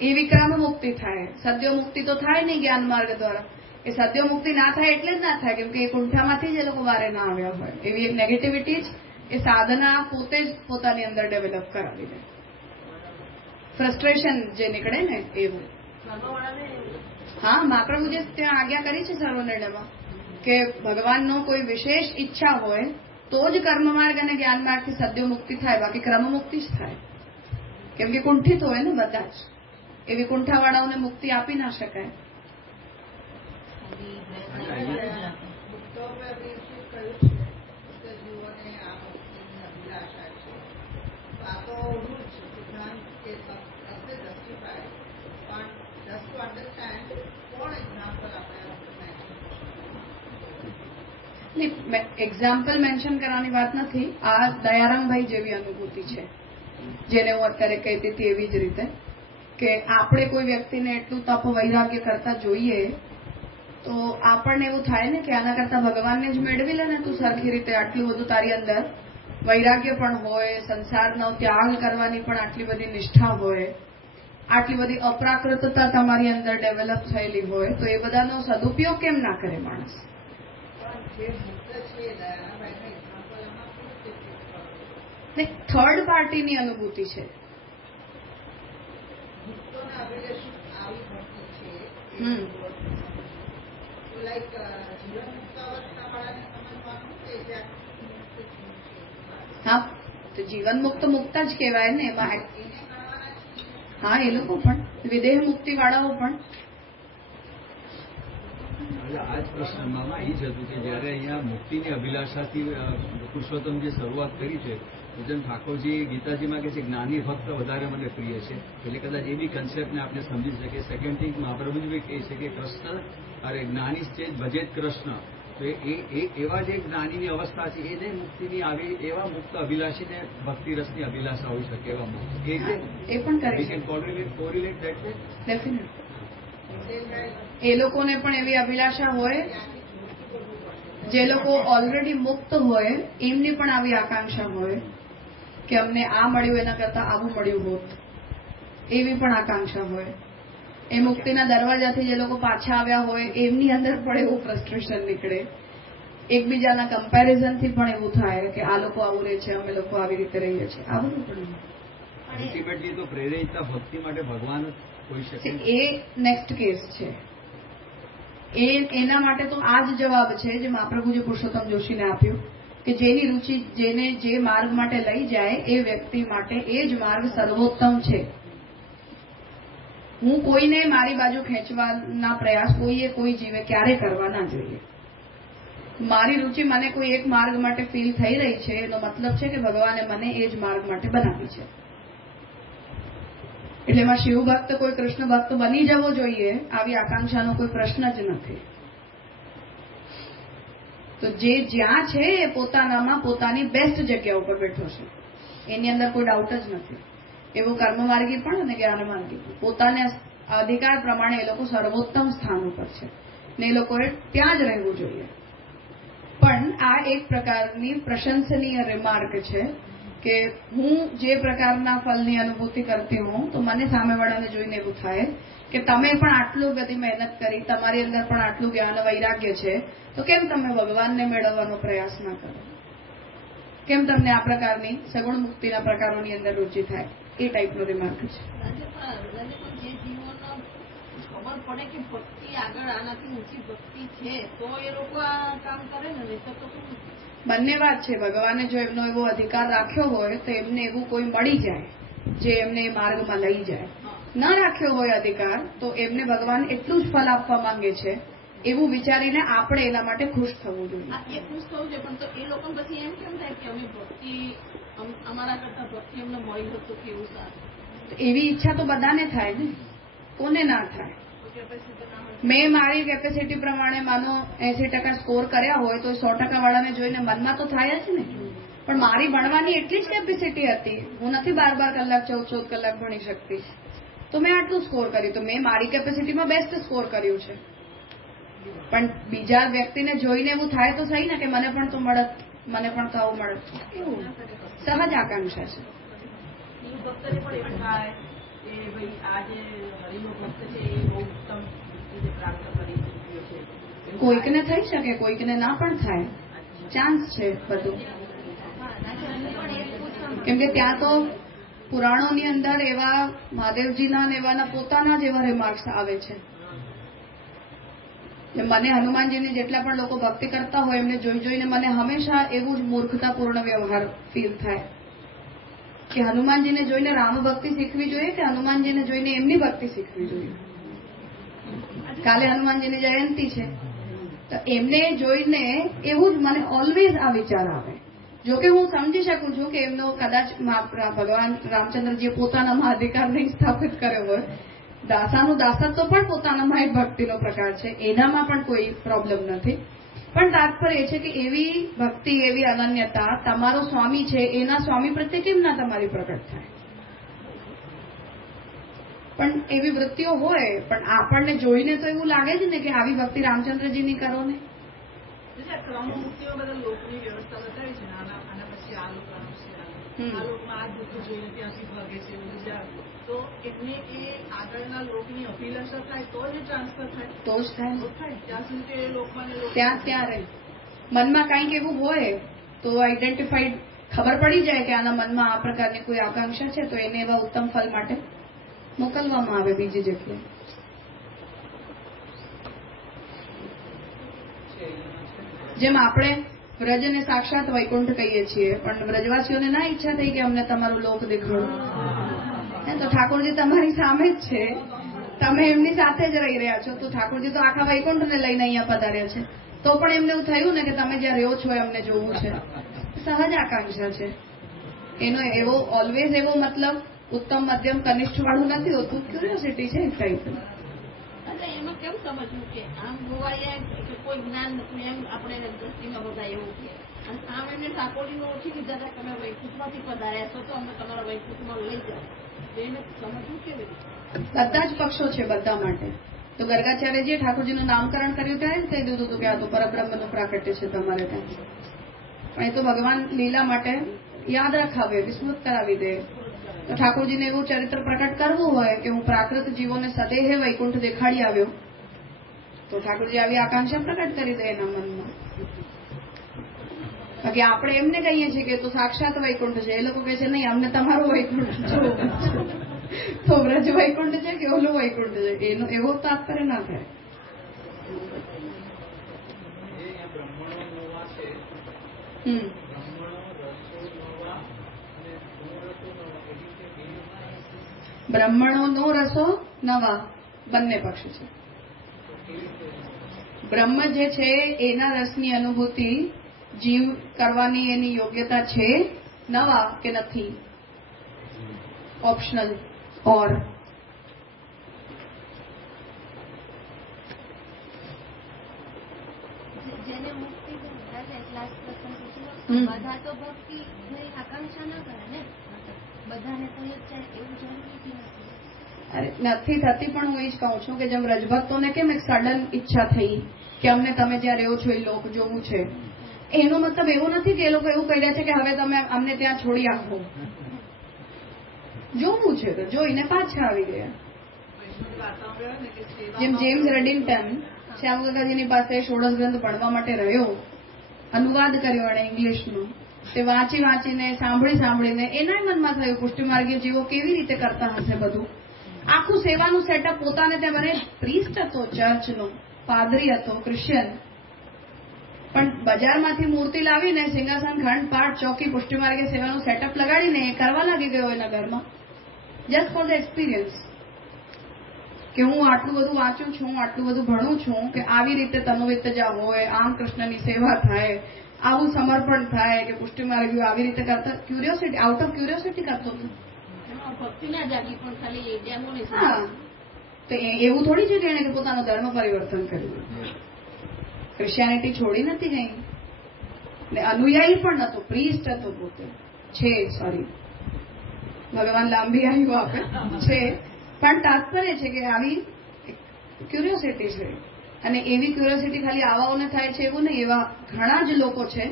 એ વિક્રમ મુક્તિ થાય. સદ્યો મુક્તિ તો થાય નહીં જ્ઞાન માર્ગ દ્વારા. એ સદ્યો મુક્તિ ના થાય એટલે જ ના થાય કેમ કે એ કુંઠામાંથી જ એ લોકો વારે ના આવ્યા હોય. એવી એક નેગેટિવિટી જ એ સાધના પોતે જ પોતાની અંદર ડેવલપ કરાવી દે. ફ્રસ્ટ્રેશન જે નીકળે ને એવું. હા, મહાપ્રભુજી ત્યાં આજ્ઞા કરી છે સર્વનિર્ણયમાં કે ભગવાનનો કોઈ વિશેષ ઈચ્છા હોય તો જ કર્મ માર્ગ અને જ્ઞાન માર્ગથી સદ્યો મુક્તિ થાય, બાકી ક્રમ મુક્તિ જ થાય. કેમ કે કુંઠિત હોય ને બધા જ. એવી કુંઠાવાળાઓને મુક્તિ આપી ના શકાય. એક્ઝામ્પલ મેન્શન કરવાની વાત નથી. આ દયારામભાઈ જેવી અનુભૂતિ છે, જેને હું અત્યારે કહેતી હતી એવી જ રીતે કે આપણે કોઈ વ્યક્તિને એટલું તપ વૈરાગ્ય કરતા જોઈએ તો આપણને એવું થાય ને કે આના કરતા ભગવાનને જ મેળવી લે ને તું સરખી રીતે. આટલું બધું તારી અંદર વૈરાગ્ય પણ હોય, સંસારનો ત્યાગ કરવાની પણ આટલી બધી નિષ્ઠા હોય, આટલી બધી અપ્રાકૃતતા તમારી અંદર ડેવલપ થયેલી હોય, તો એ બધાનો સદુપયોગ કેમ ના કરે માણસ? થર્ડ પાર્ટીની અનુભૂતિ છે. હા, તો જીવન મુક્ત મુક્ત જ કહેવાય ને એમાં. હા, એ લોકો પણ વિદેહ મુક્તિ વાળાઓ પણ. આ જ પ્રશ્નમાં એ જ હતું કે જયારે અહીંયા મુક્તિની અભિલાષાથી પુરુષોત્તમજી શરૂઆત કરી છે, ભજન ઠાકોરજી ગીતાજીમાં કહે છે જ્ઞાની ભક્ત વધારે મને પ્રિય છે, એટલે કદાચ એ બી કન્સેપ્ટને આપણે સમજી શકીએ. સેકન્ડ થિંગ મહાપ્રભુજી કહે છે કે કૃષ્ણ અરે જ્ઞાની સ્ટેજ ભજે કૃષ્ણ, તો એ એવા જે જ્ઞાનીની અવસ્થા છે એ જે મુક્તિની આવી એવા મુક્ત અભિલાષીને ભક્તિ રસની અભિલાષા હોઈ શકે એવા મુક્ત એ પણ કરે. એ લોકોને પણ એવી અભિલાષા હોય, જે લોકો ઓલરેડી મુક્ત હોય એમની પણ આવી આકાંક્ષા હોય કે અમને આ મળ્યું એના કરતા આવું મળ્યું હોત, એવી પણ આકાંક્ષા હોય. એ મુક્તિના દરવાજાથી જે લોકો પાછા આવ્યા હોય એમની અંદર પણ એવું ફ્રસ્ટ્રેશન નીકળે. એકબીજાના કમ્પેરિઝનથી પણ એવું થાય કે આ લોકો આવું રહે છે, અમે લોકો આવી રીતે રહીએ છીએ. આ બધું પણ અલ્ટિમેટલી તો પ્રેરિતતા ભક્તિ માટે ભગવાન જ હોઈ શકે. એ નેક્સ્ટ કેસ છે. એના માટે તો આ જ જવાબ છે જે મહાપ્રભુજી પુરુષોત્તમ જોશીને આપ્યું કે જેની રુચિ જેને જે માર્ગ માટે લઈ જાય એ વ્યક્તિ માટે એ જ માર્ગ સર્વોત્તમ છે. હું કોઈને મારી બાજુ ખેંચવાના પ્રયાસ કોઈ જીવે ક્યારે કરવા ના જોઈએ. મારી રુચિ મને કોઈ એક માર્ગ માટે ફીલ થઈ રહી છે એનો મતલબ છે કે ભગવાને મને એ જ માર્ગ માટે બનાવી છે. એટલે એમાં શિવ ભક્ત કોઈ કૃષ્ણ ભક્ત બની જવો જોઈએ આવી આકાંક્ષાનો કોઈ પ્રશ્ન જ નથી. તો જે જ્યાં છે એ પોતાનામાં પોતાની બેસ્ટ જગ્યા ઉપર બેઠો છે, એની અંદર કોઈ ડાઉટ જ નથી. એવું કર્મમાર્ગી પણ અને જ્ઞાનમાર્ગી પણ પોતાને અધિકાર પ્રમાણે એ લોકો સર્વોત્તમ સ્થાન ઉપર છે ને એ લોકોએ ત્યાં જ રહેવું જોઈએ. પણ આ એક પ્રકારની પ્રશંસનીય રિમાર્ક છે કે હું જે પ્રકારના ફલની અનુભૂતિ કરતી હોઉં તો મને સામેવાળાને જોઈને એવું થાય કે તમે પણ આટલું બધી મહેનત કરી, તમારી અંદર પણ આટલું જ્ઞાન વૈરાગ્ય છે, તો કેમ તમે ભગવાનને મેળવવાનો પ્રયાસ ના કરો? કેમ તમને આ પ્રકારની સગુણ મુક્તિના પ્રકારોની અંદર રુચિ થાય? એ ટાઈપનો રિમાર્ક છે. ખબર પડે કે ભક્તિ આગળ આનાથી ઊંચી ભક્તિ છે તો એ લોકો આ કામ કરે ને, નહીંતર તો શું? બંને વાત છે. ભગવાને જો એમનો એવો અધિકાર રાખ્યો હોય તો એમને એવું કોઈ મળી જાય જે એમને એ માર્ગમાં લઈ જાય. ન રાખ્યો હોય અધિકાર તો એમને ભગવાન એટલું જ ફલ આપવા માંગે છે એવું વિચારીને આપણે એના માટે ખુશ થવું જોઈએ. એ ખુશ થવું જોઈએ, પણ તો એ લોકો પછી એમ કેમ થાય કે અમે ભક્તિ અમારા કરતા ભક્તિ અમને મળી હતું કેવું સારું? એવી ઈચ્છા તો બધાને થાય ને, કોને ના થાય? મેં મારી કેપેસિટી પ્રમાણે માનો 80% સ્કોર કર્યા હોય તો 100% વાળાને જોઈને મનમાં તો થાય જ ને. પણ મારી ભણવાની એટલી જ કેપેસિટી હતી, હું નથી 12 કલાક 14 કલાક ભણી શકતી, તો મેં આટલું સ્કોર કર્યું. તો મેં મારી કેપેસિટીમાં બેસ્ટ સ્કોર કર્યું છે. પણ બીજા વ્યક્તિને જોઈને એવું થાય તો સહી ને કે મને પણ તો મળત, મને પણ તો આવું મળત. એવું સહજ આકાંક્ષા છે. ભક્તને પણ એવું થાય કે ભાઈ આ જે હરિનો ભક્ત છે એ બહુ ઉત્તમ સ્થિતિને પ્રાપ્ત કરી ચૂક્યો છે. કોઈકને થઈ શકે, કોઈકને ના પણ થાય. ચાન્સ છે બધું. કેમ કે ત્યાં તો પુરાણોની અંદર એવા મહાદેવજીના અને એવાના પોતાના જ એવા રિમાર્ક્સ આવે છે. મને હનુમાનજીને જેટલા પણ લોકો ભક્તિ કરતા હોય એમને જોઈને મને હંમેશા એવું જ મૂર્ખતાપૂર્ણ વ્યવહાર ફીલ થાય કે હનુમાનજીને જોઈને રામ ભક્તિ શીખવી જોઈએ કે હનુમાનજીને જોઈને એમની ભક્તિ શીખવી જોઈએ? કાલે હનુમાનજીની જયંતિ છે, તો એમને જોઈને એવું જ મને ઓલવેઝ આ વિચાર આવે. જોકે હું સમજી શકું છું કે એમનો કદાચ ભગવાન રામચંદ્રજીએ પોતાનામાં અધિકાર નહીં સ્થાપિત કર્યો હોય. દાસાનું દાસત્વ પણ પોતાનામાં એક ભક્તિનો પ્રકાર છે, એનામાં પણ કોઈ પ્રોબ્લેમ નથી. પણ તાત્પર્ય એ છે કે એવી ભક્તિ, એવી અનન્યતા તમારો સ્વામી છે એના સ્વામી પ્રત્યે કેમ ના તમારી પ્રકટ થાય? પણ એવી વૃત્તિઓ હોય, પણ આપણને જોઈને તો એવું લાગે જ ને કે આવી ભક્તિ રામચંદ્રજીની કરો ને. ક્રમમુક્તિઓ બધા લોકની વ્યવસ્થા બતાવી છે. આના પછી આ લોક આ લોકમાં આ દુઃખ જોઈને ત્યાંથી ભાગે છે બીજા, તો એમને એ આગળના લોકની અભિલાષા થાય તો જ ટ્રાન્સફર થાય, તો જ થાય. ત્યાં સુધી એ લોકમાં ત્યાં રહે. મનમાં કંઈક એવું હોય તો આઈડેન્ટિફાઈડ ખબર પડી જાય કે આના મનમાં આ પ્રકારની કોઈ આકાંક્ષા છે, તો એને એવા ઉત્તમ ફલ માટે મોકલવામાં આવે બીજી જગ્યાએ. જેમ આપણે વ્રજને સાક્ષાત વૈકુંઠ કહીએ છીએ, પણ વ્રજવાસીઓને ના ઈચ્છા થઈ કે અમને તમારું લોક દેખાડો, તો ઠાકોરજી તમારી સામે જ છે, તમે એમની સાથે જ રહી રહ્યા છો, તો ઠાકોરજી તો આખા વૈકુંઠને લઈને અહીંયા પધાર્યા છે, તો પણ એમને એવું થયું ને કે તમે જ્યાં રહ્યો છો અમને જોવું છે. સહજ આકાંક્ષા છે એનો. એવો ઓલવેઝ એવો મતલબ ઉત્તમ મધ્યમ કનિષ્ઠ વાળું નથી હોતું, ક્યુરિયોસિટી છે એક ટાઈપ. એમાં કેમ સમજવું કે આમ ગોવાય કે કોઈ જ્ઞાન નથી એમ આપણે દ્રષ્ટિમાં બધા એવું કે, અને આમ એમને ઠાકોરજીને ઓળખી લીધા હતા કે અમે વૈકુંઠમાંથી પધાર્યા છો તો અમે તમારા વૈકુંઠમાં લઈ જાઓ, એને સમજવું કેવી રીતે? બધા જ પક્ષો છે બધા માટે. તો ગર્ગાચાર્યજીએ ઠાકોરજીનું નામકરણ કર્યું ત્યારે કહી દીધું હતું કે આ તો પરબ્રહ્મનું પ્રાકટ્ય છે તમારે ત્યાં. પણ એ તો ભગવાન લીલા માટે યાદ રખાવે, વિસ્મૃત કરાવી દે. તો ઠાકોરજીને એવું ચરિત્ર પ્રકટ કરવું હોય કે હું પ્રાકૃત જીવોને સદેહે વૈકુંઠ દેખાડી આવ્યો, તો ઠાકોરજી આવી આકાંક્ષા પ્રકટ કરી દે એના મનમાં. બાકી આપણે એમને કહીએ છીએ કે તો સાક્ષાત વૈકુંઠ છે, એ લોકો કહે છે નહીં અમને તમારું વૈકુંઠ જોવું. તો વ્રજ વૈકુંઠ છે કે ઓલું વૈકુંઠ છે, એનો એવો તાત્પર્ય ના થાય. બ્રહ્મણો નો રસો નવા બંને પક્ષ છે. બ્રહ્મ જે છે એના રસની અનુભૂતિ જીવ કરવાની એની યોગ્યતા છે, નવા કે નથી, ઓપ્શનલ. ઓર જેને મુક્તિ બધા તો ભક્તિ આકાંક્ષા ના કરે ને, બધાને થઈ જ જાય એવું જરૂરી નથી. અરે નથી થતી, પણ હું એ જ કહું છું કે જેમ રજભક્તોને કેમ એક સડન ઈચ્છા થઈ કે અમને તમે જ્યાં રહ્યો છો એ લોક જોવું છે, એનો મતલબ એવો નથી કે એ લોકો એવું કહી રહ્યા છે કે હવે તમે અમને ત્યાં છોડી આપો. જોવું છે તો જોઈને પાછા આવી ગયા. જેમ જેમ્સ રેડિંગ્ટન શ્યામગંગાજીની પાસે ષોડશ ગ્રંથ ભણવા માટે રહ્યો, અનુવાદ કર્યો એણે ઇંગ્લિશનો, તે વાંચી વાંચીને સાંભળીને એના મનમાં થયું પુષ્ટિમાર્ગીય જીવો કેવી રીતે કરતા હશે બધું. આખું સેવાનું સેટઅપ પોતાને ત્યાં બને પ્રીસ્ટ હતો, ચર્ચનો પાદરી હતો, ક્રિશ્ચિયન, પણ બજારમાંથી મૂર્તિ લાવીને સિંહાસન ઘંટ પાટ ચોકી પુષ્ટિમાર્ગીય સેવાનું સેટઅપ લગાડીને એ કરવા લાગી ગયો એના ઘરમાં, જસ્ટ ફોર ધ એક્સપિરિયન્સ કે હું આટલું બધું વાંચું છું, આટલું બધું ભણું છું કે આવી રીતે તનુવિત્તજા હોય, આમ કૃષ્ણની સેવા થાય, આવું સમર્પણ થાય કે પુષ્ટિમાર્ગીઓ આવી રીતે કરતા. ક્યુરિયોસિટી, આઉટ ઓફ ક્યુરિયોસિટી કરતો હતો. હા, તો એવું થોડી છે કે એને કે પોતાનો ધર્મ પરિવર્તન કર્યું. ક્રિશ્ચિયાનિટી છોડી નથી ગઈ ને અનુયાયી પણ નતો, પ્રીસ્ટ હતો પોતે છે. સોરી, ભગવાન લાંબી આયુ આપે છે, પણ તાત્પર્ય છે કે આવી ક્યુરિયોસિટી છે. અને એવી ક્યુરિયોસિટી ખાલી આવાઓને થાય છે એવું નહીં, એવા ઘણા જ લોકો છે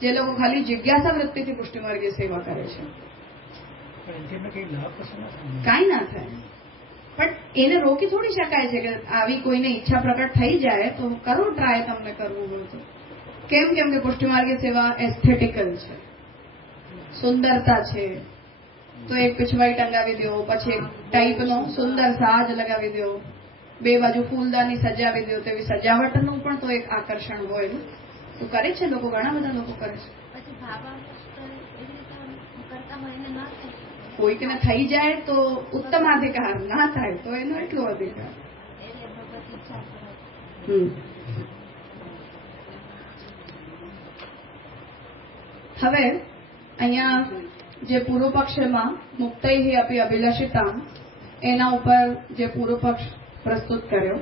જે લોકો ખાલી જિજ્ઞાસા વૃત્તિથી પુષ્ટિમાર્ગીય સેવા કરે છે. કાંઈ ના થાય, પણ એને રોકી થોડી શકાય છે કે આવી કોઈને ઈચ્છા પ્રકટ થઈ જાય તો કરો ટ્રાય, તમને કરવું હોય તો. કેમ કે પુષ્ટિમાર્ગીય સેવા એસ્થેટિકલ છે, સુંદરતા છે. તો એક પીછવાઈ ટંગાવી દો, પછી એક ટાઈપનો સુંદર સાજ લગાવી દો, બે બાજુ ફૂલદાની સજાવી દો, તેવી સજાવટનું પણ તો એક આકર્ષણ હોય. તો કરે છે લોકો, ઘણા બધા લોકો કરે છે. કોઈકને થઈ જાય તો ઉત્તમ અધિકાર, ના થાય તો એનો એટલો અધિકાર. હવે અહીંયા જે પૂર્વ પક્ષમાં મુક્તૈ અપી અભિલષિતા એના ઉપર જે પૂર્વ પક્ષ પ્રસ્તુત કર્યો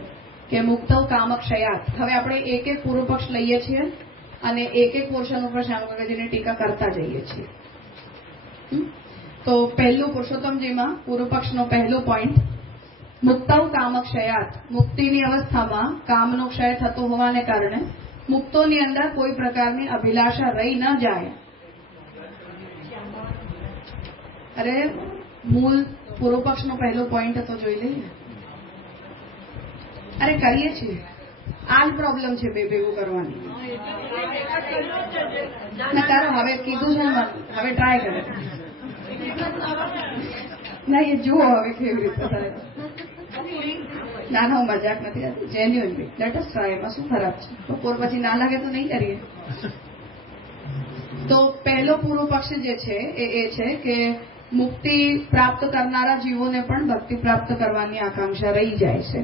કે મુક્તૌ કામક્ષયાત. હવે આપણે એક એક પૂર્વ પક્ષ લઈએ છીએ અને એક એક પોર્શન ઉપર શ્યામગંગાજીની ટીકા કરતા જઈએ છીએ. તો પહેલું પુરુષોત્તમજીમાં પૂર્વ પક્ષનો પહેલો પોઈન્ટ, મુક્તૌ કામક્ષયાત. મુક્તિની અવસ્થામાં કામનો ક્ષય થતો હોવાને કારણે મુક્તોની અંદર કોઈ પ્રકારની અભિલાષા રહી ન જાય. અરે મૂળ પૂર્વ પક્ષનો પહેલો પોઈન્ટ તો જોઈ લઈએ. અરે કરીએ છીએ, આ જ પ્રોબ્લેમ છે બે ભેગું કરવાની. ના તારો હવે કીધું છે ને, હવે ટ્રાય કરે. ના એ જુઓ હવે કેવી રીતે થાય. ના ના હું મજાક નથી આવતી, જેન્યુઅનલી લેટ અસ ટ્રાય. એમાં શું ખરાબ છે? બપોર પછી ના લાગે તો નહીં કરીએ. તો પહેલો પૂર્વ પક્ષ જે છે એ છે કે મુક્તિ પ્રાપ્ત કરનારા જીવોને પણ ભક્તિ પ્રાપ્ત કરવાની આકાંક્ષા રહી જાય છે.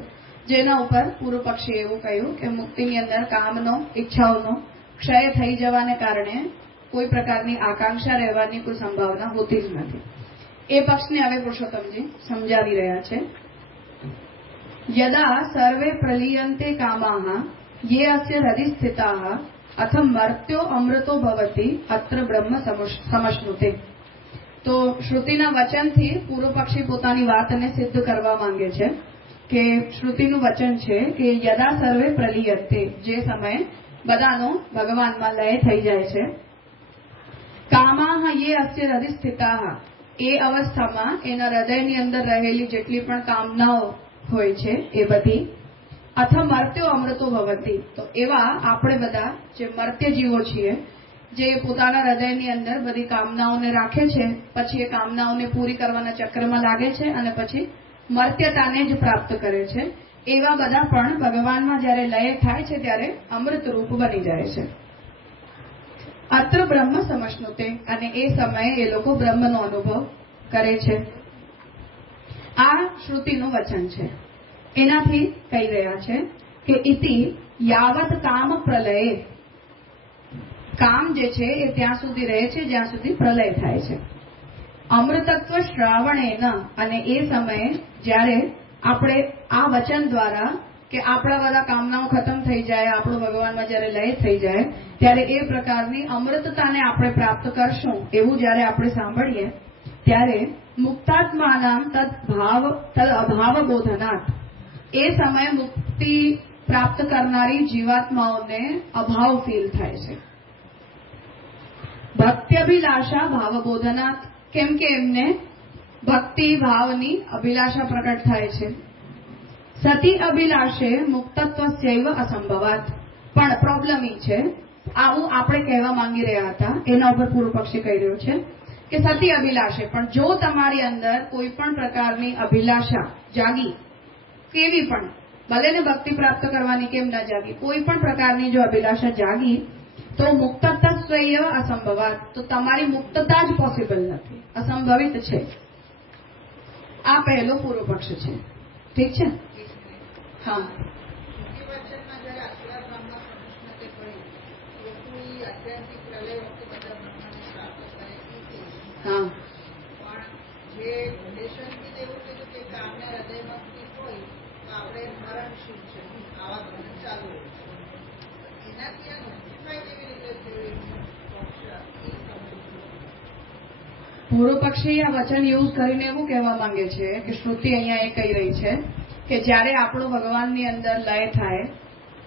જેના ઉપર પૂર્વ પક્ષે એવું કહ્યું કે મુક્તિની અંદર કામનો, ઈચ્છાઓનો ક્ષય થઈ જવાને કારણે કોઈ પ્રકારની આકાંક્ષા રહેવાની કોઈ સંભાવના હોતી જ નથી. એ પક્ષને હવે પુરુષોત્તમજી સમજાવી રહ્યા છે. યદા સર્વે પ્રલીયંતે કામાઃ યે અસ્ય હૃદિ સ્થિતાઃ અથ મર્ત્યો અમૃતો ભવતિ અત્ર બ્રહ્મ સમશ્નુતે. તો શ્રુતિના વચનથી પૂર્વ પક્ષી પોતાની વાતને સિદ્ધ કરવા માંગે છે કે શ્રુતિનું વચન છે કે યદા સર્વે પ્રલીયંતે, જે સમયે બધાનો ભગવાનમાં લય થઈ જાય છે, કામાઃ યે અસ્ય હૃદિ સ્થિતાઃ, એ અવસ્થામાં એના હૃદયની અંદર રહેલી જેટલી પણ કામનાઓ હોય છે એ બધી, અથ મર્ત્યો અમૃતો ભવતિ, તો એવા આપણે બધા જે મર્ત્ય જીવો છીએ જે પોતાના હૃદયની અંદર બધી કામનાઓને રાખે છે, પછી એ કામનાઓને પૂરી કરવાના ચક્રમાં લાગે છે અને પછી મર્ત્યતાને જ પ્રાપ્ત કરે છે, એવા બધા પણ ભગવાનમાં જ્યારે લય થાય છે ત્યારે અમૃત રૂપ બની જાય છે. અત્ર બ્રહ્મ સમશ્નુતે, અને એ સમયે એ લોકો બ્રહ્મનો અનુભવ કરે છે. આ શ્રુતિનું વચન છે. એનાથી કહી રહ્યા છે કે ઇતિ યાવત કામ પ્રલયે, કામ જે છે એ ત્યાં સુધી રહે છે જ્યાં સુધી પ્રલય થાય છે. અમૃતત્વ શ્રાવણેન, અને એ સમયે જ્યારે આપણે આ વચન દ્વારા કે આપણા બધા કામનાઓ ખતમ થઈ જાય, આપણું ભગવાનમાં જ્યારે લય થઈ જાય ત્યારે એ પ્રકારની અમૃતતાને આપણે પ્રાપ્ત કરશું એવું જ્યારે આપણે સાંભળીએ ત્યારે મુક્તાત્માનામ તદ અભાવ બોધનાથ, એ સમયે મુક્તિ પ્રાપ્ત કરનારી જીવાત્માઓને અભાવ ફીલ થાય છે. ભક્ત્યભિલાષા ભાવબોધનાથ, કેમ કે એમને ભક્તિ ભાવની અભિલાષા પ્રકટ થાય છે. સતી અભિલાષે મુક્તત્વસ્યૈવ અસંભવાત, પણ પ્રોબ્લેમ એ છે, આવું આપણે કહેવા માંગી રહ્યા હતા, એના ઉપર પૂર્વ પક્ષી કહી રહ્યો છે કે સતી અભિલાષે, પણ જો તમારી અંદર કોઈ પણ પ્રકારની અભિલાષા જાગી, કેવી પણ, ભલે ને ભક્તિ પ્રાપ્ત કરવાની કેમ ના જાગી, કોઈ પણ પ્રકારની જો અભિલાષા જાગી તો મુક્તત્વસ્યૈવ અસંભવાત, તો તમારી મુક્તતા જ પોસિબલ નથી, અસંભવિત છે. આ પહેલો પૂર્વ પક્ષ છે. ઠીક છે? હા. હા. પૂર્વ પક્ષી આ વચન યુઝ કરીને એવું કહેવા માંગે છે કે શ્રુતિ અહીંયા એ કહી રહી છે કે જ્યારે આપણો ભગવાનની અંદર લય થાય,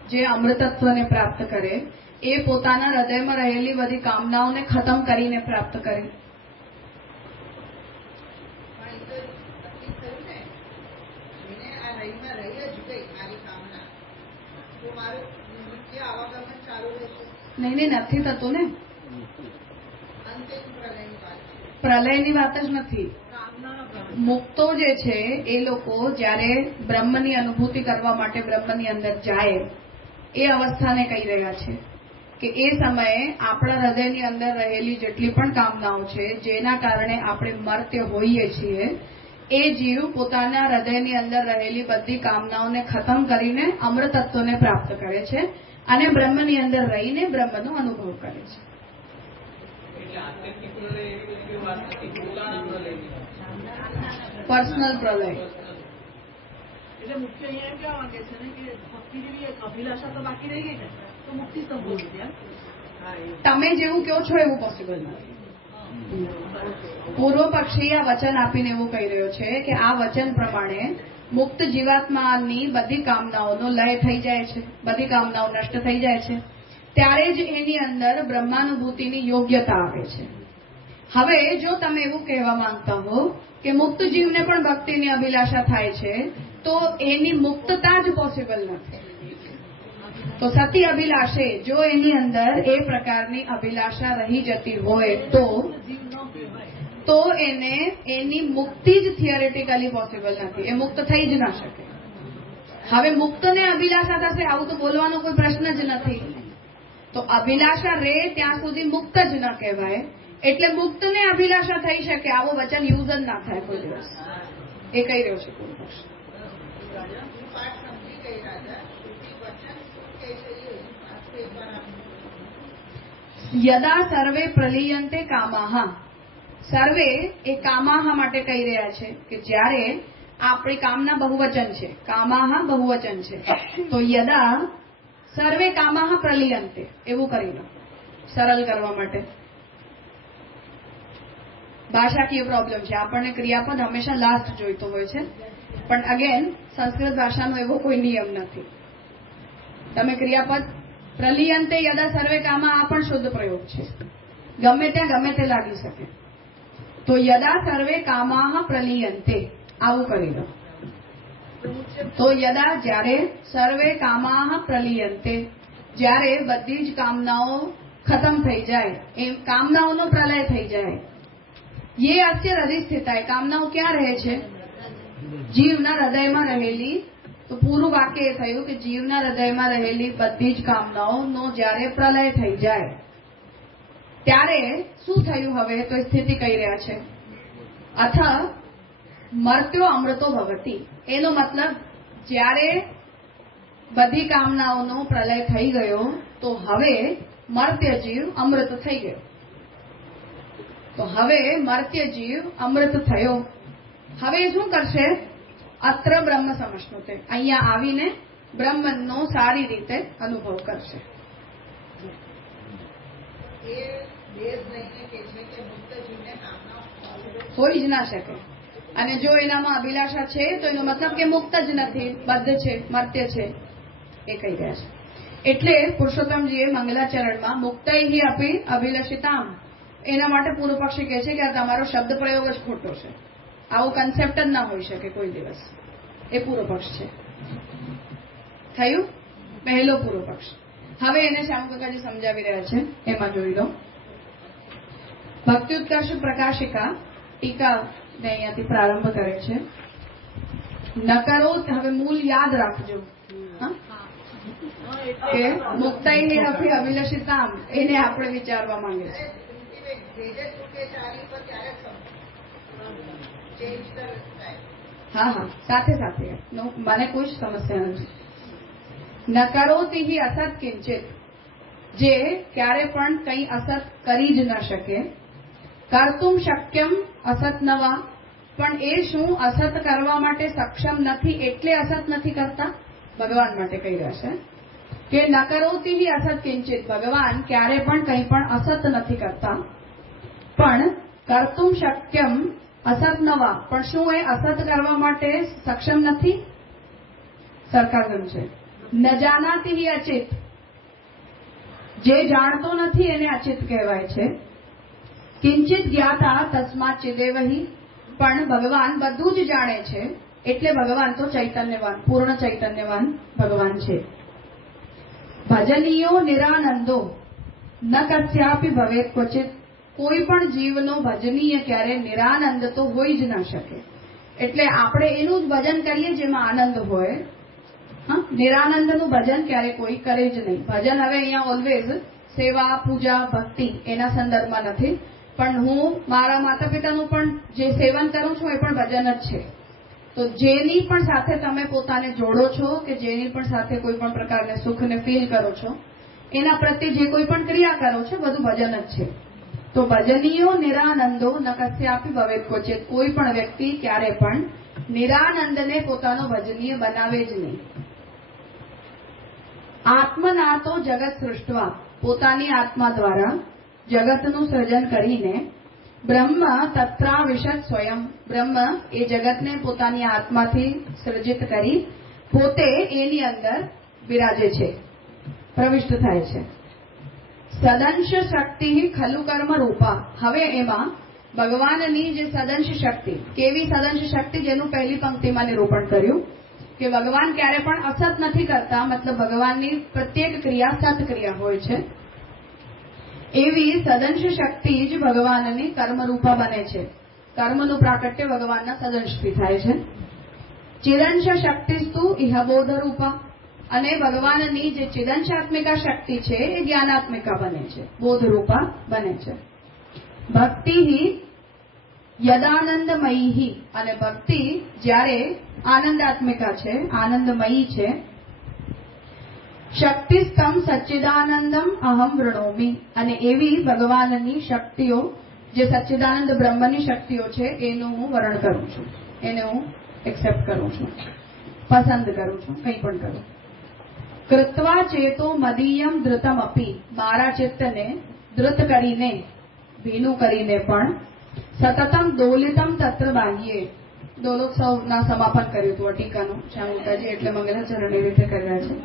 જે અમૃતત્વને પ્રાપ્ત કરે, એ પોતાના હૃદયમાં રહેલી બધી કામનાઓને ખતમ કરીને પ્રાપ્ત કરે. નહીં નથી થતું ને, પ્રલયની વાત જ નથી. મુક્તો જે છે એ લોકો જ્યારે બ્રહ્મની અનુભૂતિ કરવા માટે બ્રહ્મની અંદર જાય, એ અવસ્થાને કહી રહ્યા છે કે એ સમયે આપણા હૃદયની અંદર રહેલી જેટલી પણ કામનાઓ છે જેના કારણે આપણે મર્ત્ય હોઈએ છીએ, એ જીવ પોતાના હૃદયની અંદર રહેલી બધી કામનાઓને ખતમ કરીને અમૃતત્વને પ્રાપ્ત કરે છે અને બ્રહ્મની અંદર રહીને બ્રહ્મનો અનુભવ કરે છે. એટલે આત્યંતિક પ્રલય એવી બધી વાત નથી, પોતાના પ્રલયની વાત. પર્સનલ પ્રલય. એટલે મુખ્ય અહીંયા એમ કહેવા માંગે છે ને કે ભક્તિ જેવી એક અભિલાષા તો બાકી રહી ગઈ ને, તો મુક્તિ સંભોગી છે. તમે જેવું કહો છો એવું પોસિબલ નથી. પૂર્વ પક્ષી આ વચન આપીને એવું કહી રહ્યો છે કે આ વચન પ્રમાણે મુક્ત જીવાત્માની બધી કામનાઓનો લય થઈ જાય છે, બધી કામનાઓ નષ્ટ થઈ જાય છે, ત્યારે જ એની અંદર બ્રહ્માનુભૂતિની યોગ્યતા આવે છે. હવે જો તમે એવું કહેવા માંગતા હો કે મુક્ત જીવને પણ ભક્તિની અભિલાષા થાય છે, તો એની મુક્તતા જ પોસિબલ નથી. તો સતી અભિલાષે જો એની અંદર એ પ્રકારની અભિલાષા રહી જતી હોય તો એને એની મુક્તિ જ થિયરેટિકલી પોસિબલ નથી. એ મુક્ત થઈ જ ના શકે. હવે મુક્તને અભિલાષા થશે આવું તો બોલવાનો કોઈ પ્રશ્ન જ નથી. તો અભિલાષા રે ત્યાં સુધી મુક્ત જ ન કહેવાય. એટલે મુક્તને અભિલાષા થઈ શકે આવો વચન યુઝ જ ના થાય કોઈ દિવસ. એ કહી રહ્યો છે કોઈ પક્ષ. યદા સર્વે પ્રલીયંતે કામાહ. સર્વે એ કામાહ માટે કહી રહ્યા છે કે જ્યારે આપણી કામના બહુવચન છે, કામાહ બહુવચન છે, તો યદા સર્વે કામાહ પ્રલીયંતે એવું કરી લો સરળ કરવા માટે. ભાષાકીય પ્રોબ્લેમ છે, આપણને ક્રિયાપદ હંમેશા લાસ્ટ જોઈતો હોય છે, પણ અગેન સંસ્કૃત ભાષાનો એવો કોઈ નિયમ નથી. તમે ક્રિયાપદ પ્રલીયંતે યદા સર્વે કામા આ પણ શુદ્ધ પ્રયોગ છે, ગમે ત્યાં ગમે તે લાગી શકે. તો યદા સર્વે કામાહ પ્રલીયંતે આવું કરી લો. તો યદા જ્યારે સર્વે કામાહ પ્રલીયંતે જ્યારે બધી જ કામનાઓ ખતમ થઈ જાય, એમ કામનાઓનો પ્રલય થઈ જાય. ये अस्य हृदय स्थित है. कामनाओं क्या रहे છે? જીવના હૃદયમાં રહેલી. તો પૂરું વાક્ય એ થયું કે જીવના હૃદયમાં રહેલી બધી જ કામનાઓનો જ્યારે પ્રલય થઈ જાય ત્યારે શું થયું? હવે તો સ્થિતિ કહી રહ્યા છે અથ મર્ત્યો અમૃતો ભવતી. એનો મતલબ જ્યારે બધી કામનાઓનો પ્રલય થઈ ગયો તો હવે મર્ત્ય જીવ અમૃત થઈ ગયો. તો હવે મર્ત્ય જીવ અમૃત થયો. હવે શું કરશે? અત્ર બ્રહ્મ સમશ્નુતે. અહીંયા આવીને બ્રહ્મનો સારી રીતે અનુભવ કરશે. હોઈ જ ના શકે. અને જો એનામાં અભિલાષા છે તો એનો મતલબ કે મુક્ત જ નથી, બદ્ધ છે, મર્ત્ય છે, એ કહી રહ્યા છે. એટલે પુરુષોત્તમજીએ મંગલાચરણમાં મુક્તૈ અપી અભિલષિતામ એના માટે પૂર્વ પક્ષી કહે છે કે આ તમારો શબ્દ પ્રયોગ જ ખોટો છે, આવો કન્સેપ્ટ જ ના હોઈ શકે કોઈ દિવસ. એ પૂર્વ પક્ષ છે. થયું પહેલો પૂર્વ પક્ષ. હવે એને શ્યામકાકાજી સમજાવી રહ્યા છે, એમાં જોઈ લો. ભક્તિ ઉત્કર્ષ પ્રકાશિકા ટીકાને અહીંયાથી પ્રારંભ કરે છે. નકરો હવે મૂળ યાદ રાખજો કે મુક્તાઈ અભી અભિલષિતામ એને આપણે વિચારવા માંગે છે. હા હા સાથે સાથે મને કોઈ સમસ્યા નથી. નકારોતી અસત કિંચિત જે ક્યારે પણ કંઈ અસત કરી જ ન શકે. કર્તુમ શક્યમ અસત નવા પણ એ શું અસત કરવા માટે સક્ષમ નથી એટલે અસત નથી કરતા. ભગવાન માટે કહી રહ્યા છે કે નકરોતી અસત કિંચિત ભગવાન ક્યારે પણ કંઈ પણ અસત નથી કરતા. પણ કર્તુમ શક્યમ અસત નવા પણ શું એ અસત કરવા માટે સક્ષમ નથી? સરકારગમ છે. ન જાનાતી અચિત જે જાણતો નથી એને અચિત કહેવાય છે. કિંચિત જ્ઞાતા તસ્માત ચિદેવહી પણ ભગવાન બધું જ જાણે છે એટલે ભગવાન તો ચૈતન્યવાન, પૂર્ણ ચૈતન્યવાન ભગવાન છે. ભજનીયો નિરાનંદો ન કસ્યાપી ભવેત ક્વચિત કોઈ પણ જીવનો ભજનીય ક્યારે નિરાનંદ તો હોઈ જ ના શકે. એટલે આપણે એનું જ ભજન કરીએ જેમાં આનંદ હોય. નિરાનંદનું ભજન ક્યારે કોઈ કરે જ નહીં. ભજન હવે અહીંયા ઓલવેઝ સેવા, પૂજા, ભક્તિ એના સંદર્ભમાં નથી, પણ હું મારા માતા પિતાનું પણ જે સેવન કરું છું એ પણ ભજન જ છે. તો જેની પણ સાથે તમે પોતાને જોડો છો કે જેની પણ સાથે કોઈ પણ પ્રકારને સુખને ફીલ કરો છો એના પ્રત્યે જે કોઈ પણ ક્રિયા કરો છો બધું ભજન જ છે. તો ભજનીયો નિરાનંદો ન કસ્યાપી ભવેત ક્વચિત. કોઈ પણ વ્યક્તિ ક્યારે પણ નિરાનંદને પોતાનો ભજનીય બનાવે જ નહીં. આત્મનાતો જગત સૃષ્ટવા. પોતાની આત્મા દ્વારા જગતનું સર્જન કરીને બ્રહ્મ તત્રાવિશત સ્વયં. બ્રહ્મ એ જગતને પોતાની આત્માથી સર્જિત કરી પોતે એની અંદર બિરાજે છે, પ્રવિષ્ટ થાય છે. સદંશ શક્તિ ખલુ કર્મ રૂપા. હવે એમાં ભગવાનની જે સદંશ શક્તિ, કેવી સદંશ શક્તિ, જેનું પહેલી પંક્તિમાં નિરૂપણ કર્યું કે ભગવાન ક્યારે પણ અસત નથી કરતા, મતલબ ભગવાનની પ્રત્યેક ક્રિયા સત્ક્રિયા હોય છે. એવી સદંશ શક્તિ જ ભગવાનની કર્મરૂપા બને છે. કર્મનું પ્રાકટ્ય ભગવાનના સદંશથી થાય છે. ચિદંશ શક્તિસ્તુ ઇહબોધ રૂપા. અને ભગવાનની જે ચિદંશાત્મિકા શક્તિ છે એ જ્ઞાનાત્મિકા બને છે, બોધરૂપા બને છે. ભક્તિ યદાનંદમયી. અને ભક્તિ જ્યારે આનંદાત્મિકા છે, આનંદમયી છે. શક્તિસ્તમ સચ્ચિદાનંદમ અહમ વૃણોમી. અને એવી ભગવાનની શક્તિઓ જે સચ્ચિદાનંદ બ્રહ્મની શક્તિઓ છે એનું હું વર્ણન કરું છું, એને હું એક્સેપ્ટ કરું છું, પસંદ કરું છું, કંઈ પણ કરું. કૃત્વા ચેતો મદીયમ ધૃતમ અપી. મારા ચિત્તને ધૃત કરીને, ભીનું કરીને પણ સતતમ દોલિતમ તત્ર બાહ્યે. દોલોત્સવના સમાપન કર્યું હતું ટીકાનું શ્યામુકાજી, એટલે મંગલાચરણ એ રીતે કર્યા છે.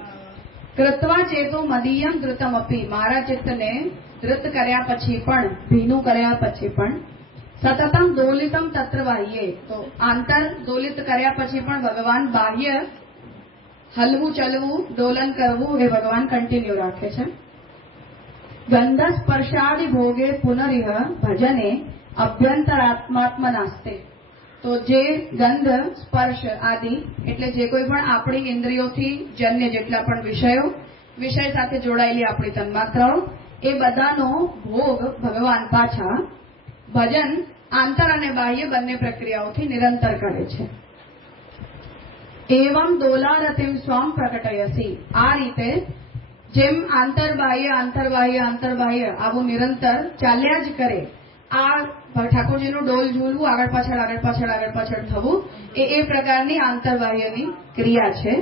કૃત્વા ચેતો મદીયમ ધૃતમ અપી. મારા ચિત્તને ધૃત કર્યા પછી પણ, ભીનું કર્યા પછી પણ સતતમ દોલિતમ તત્ર બાહ્યે. તો આંતર દોલિત કર્યા પછી પણ ભગવાન બાહ્ય હલવું ચલવું દોલન કરવું એ ભગવાન કન્ટિન્યુ રાખે છે. ગંધ સ્પર્શાદિ ભોગે પુનરિહ ભજને અભ્યંતરાત્માત્મનાસ્તે. તો જે ગંધ સ્પર્શ આદિ એટલે જે કોઈ પણ આપણી ઇન્દ્રિયોથી જન્ય જેટલા પણ વિષયો, વિષય સાથે જોડાયેલી આપણી તન્માત્રાઓ, એ બધાનો ભોગ ભગવાન પાછા ભજન આંતર અને બાહ્ય બંને પ્રક્રિયાઓથી નિરંતર કરે છે. એવમ દોલારતિમ સ્વામ પ્રકટયસી. આ રીતે જેમ આંતરબાહ્ય આવું નિરંતર ચાલ્યા જ કરે, આ ઠાકોરજીનું ડોલ ઝૂલવું, આગળ પાછળ થવું, એ પ્રકારની આંતરબાહ્યની ક્રિયા છે.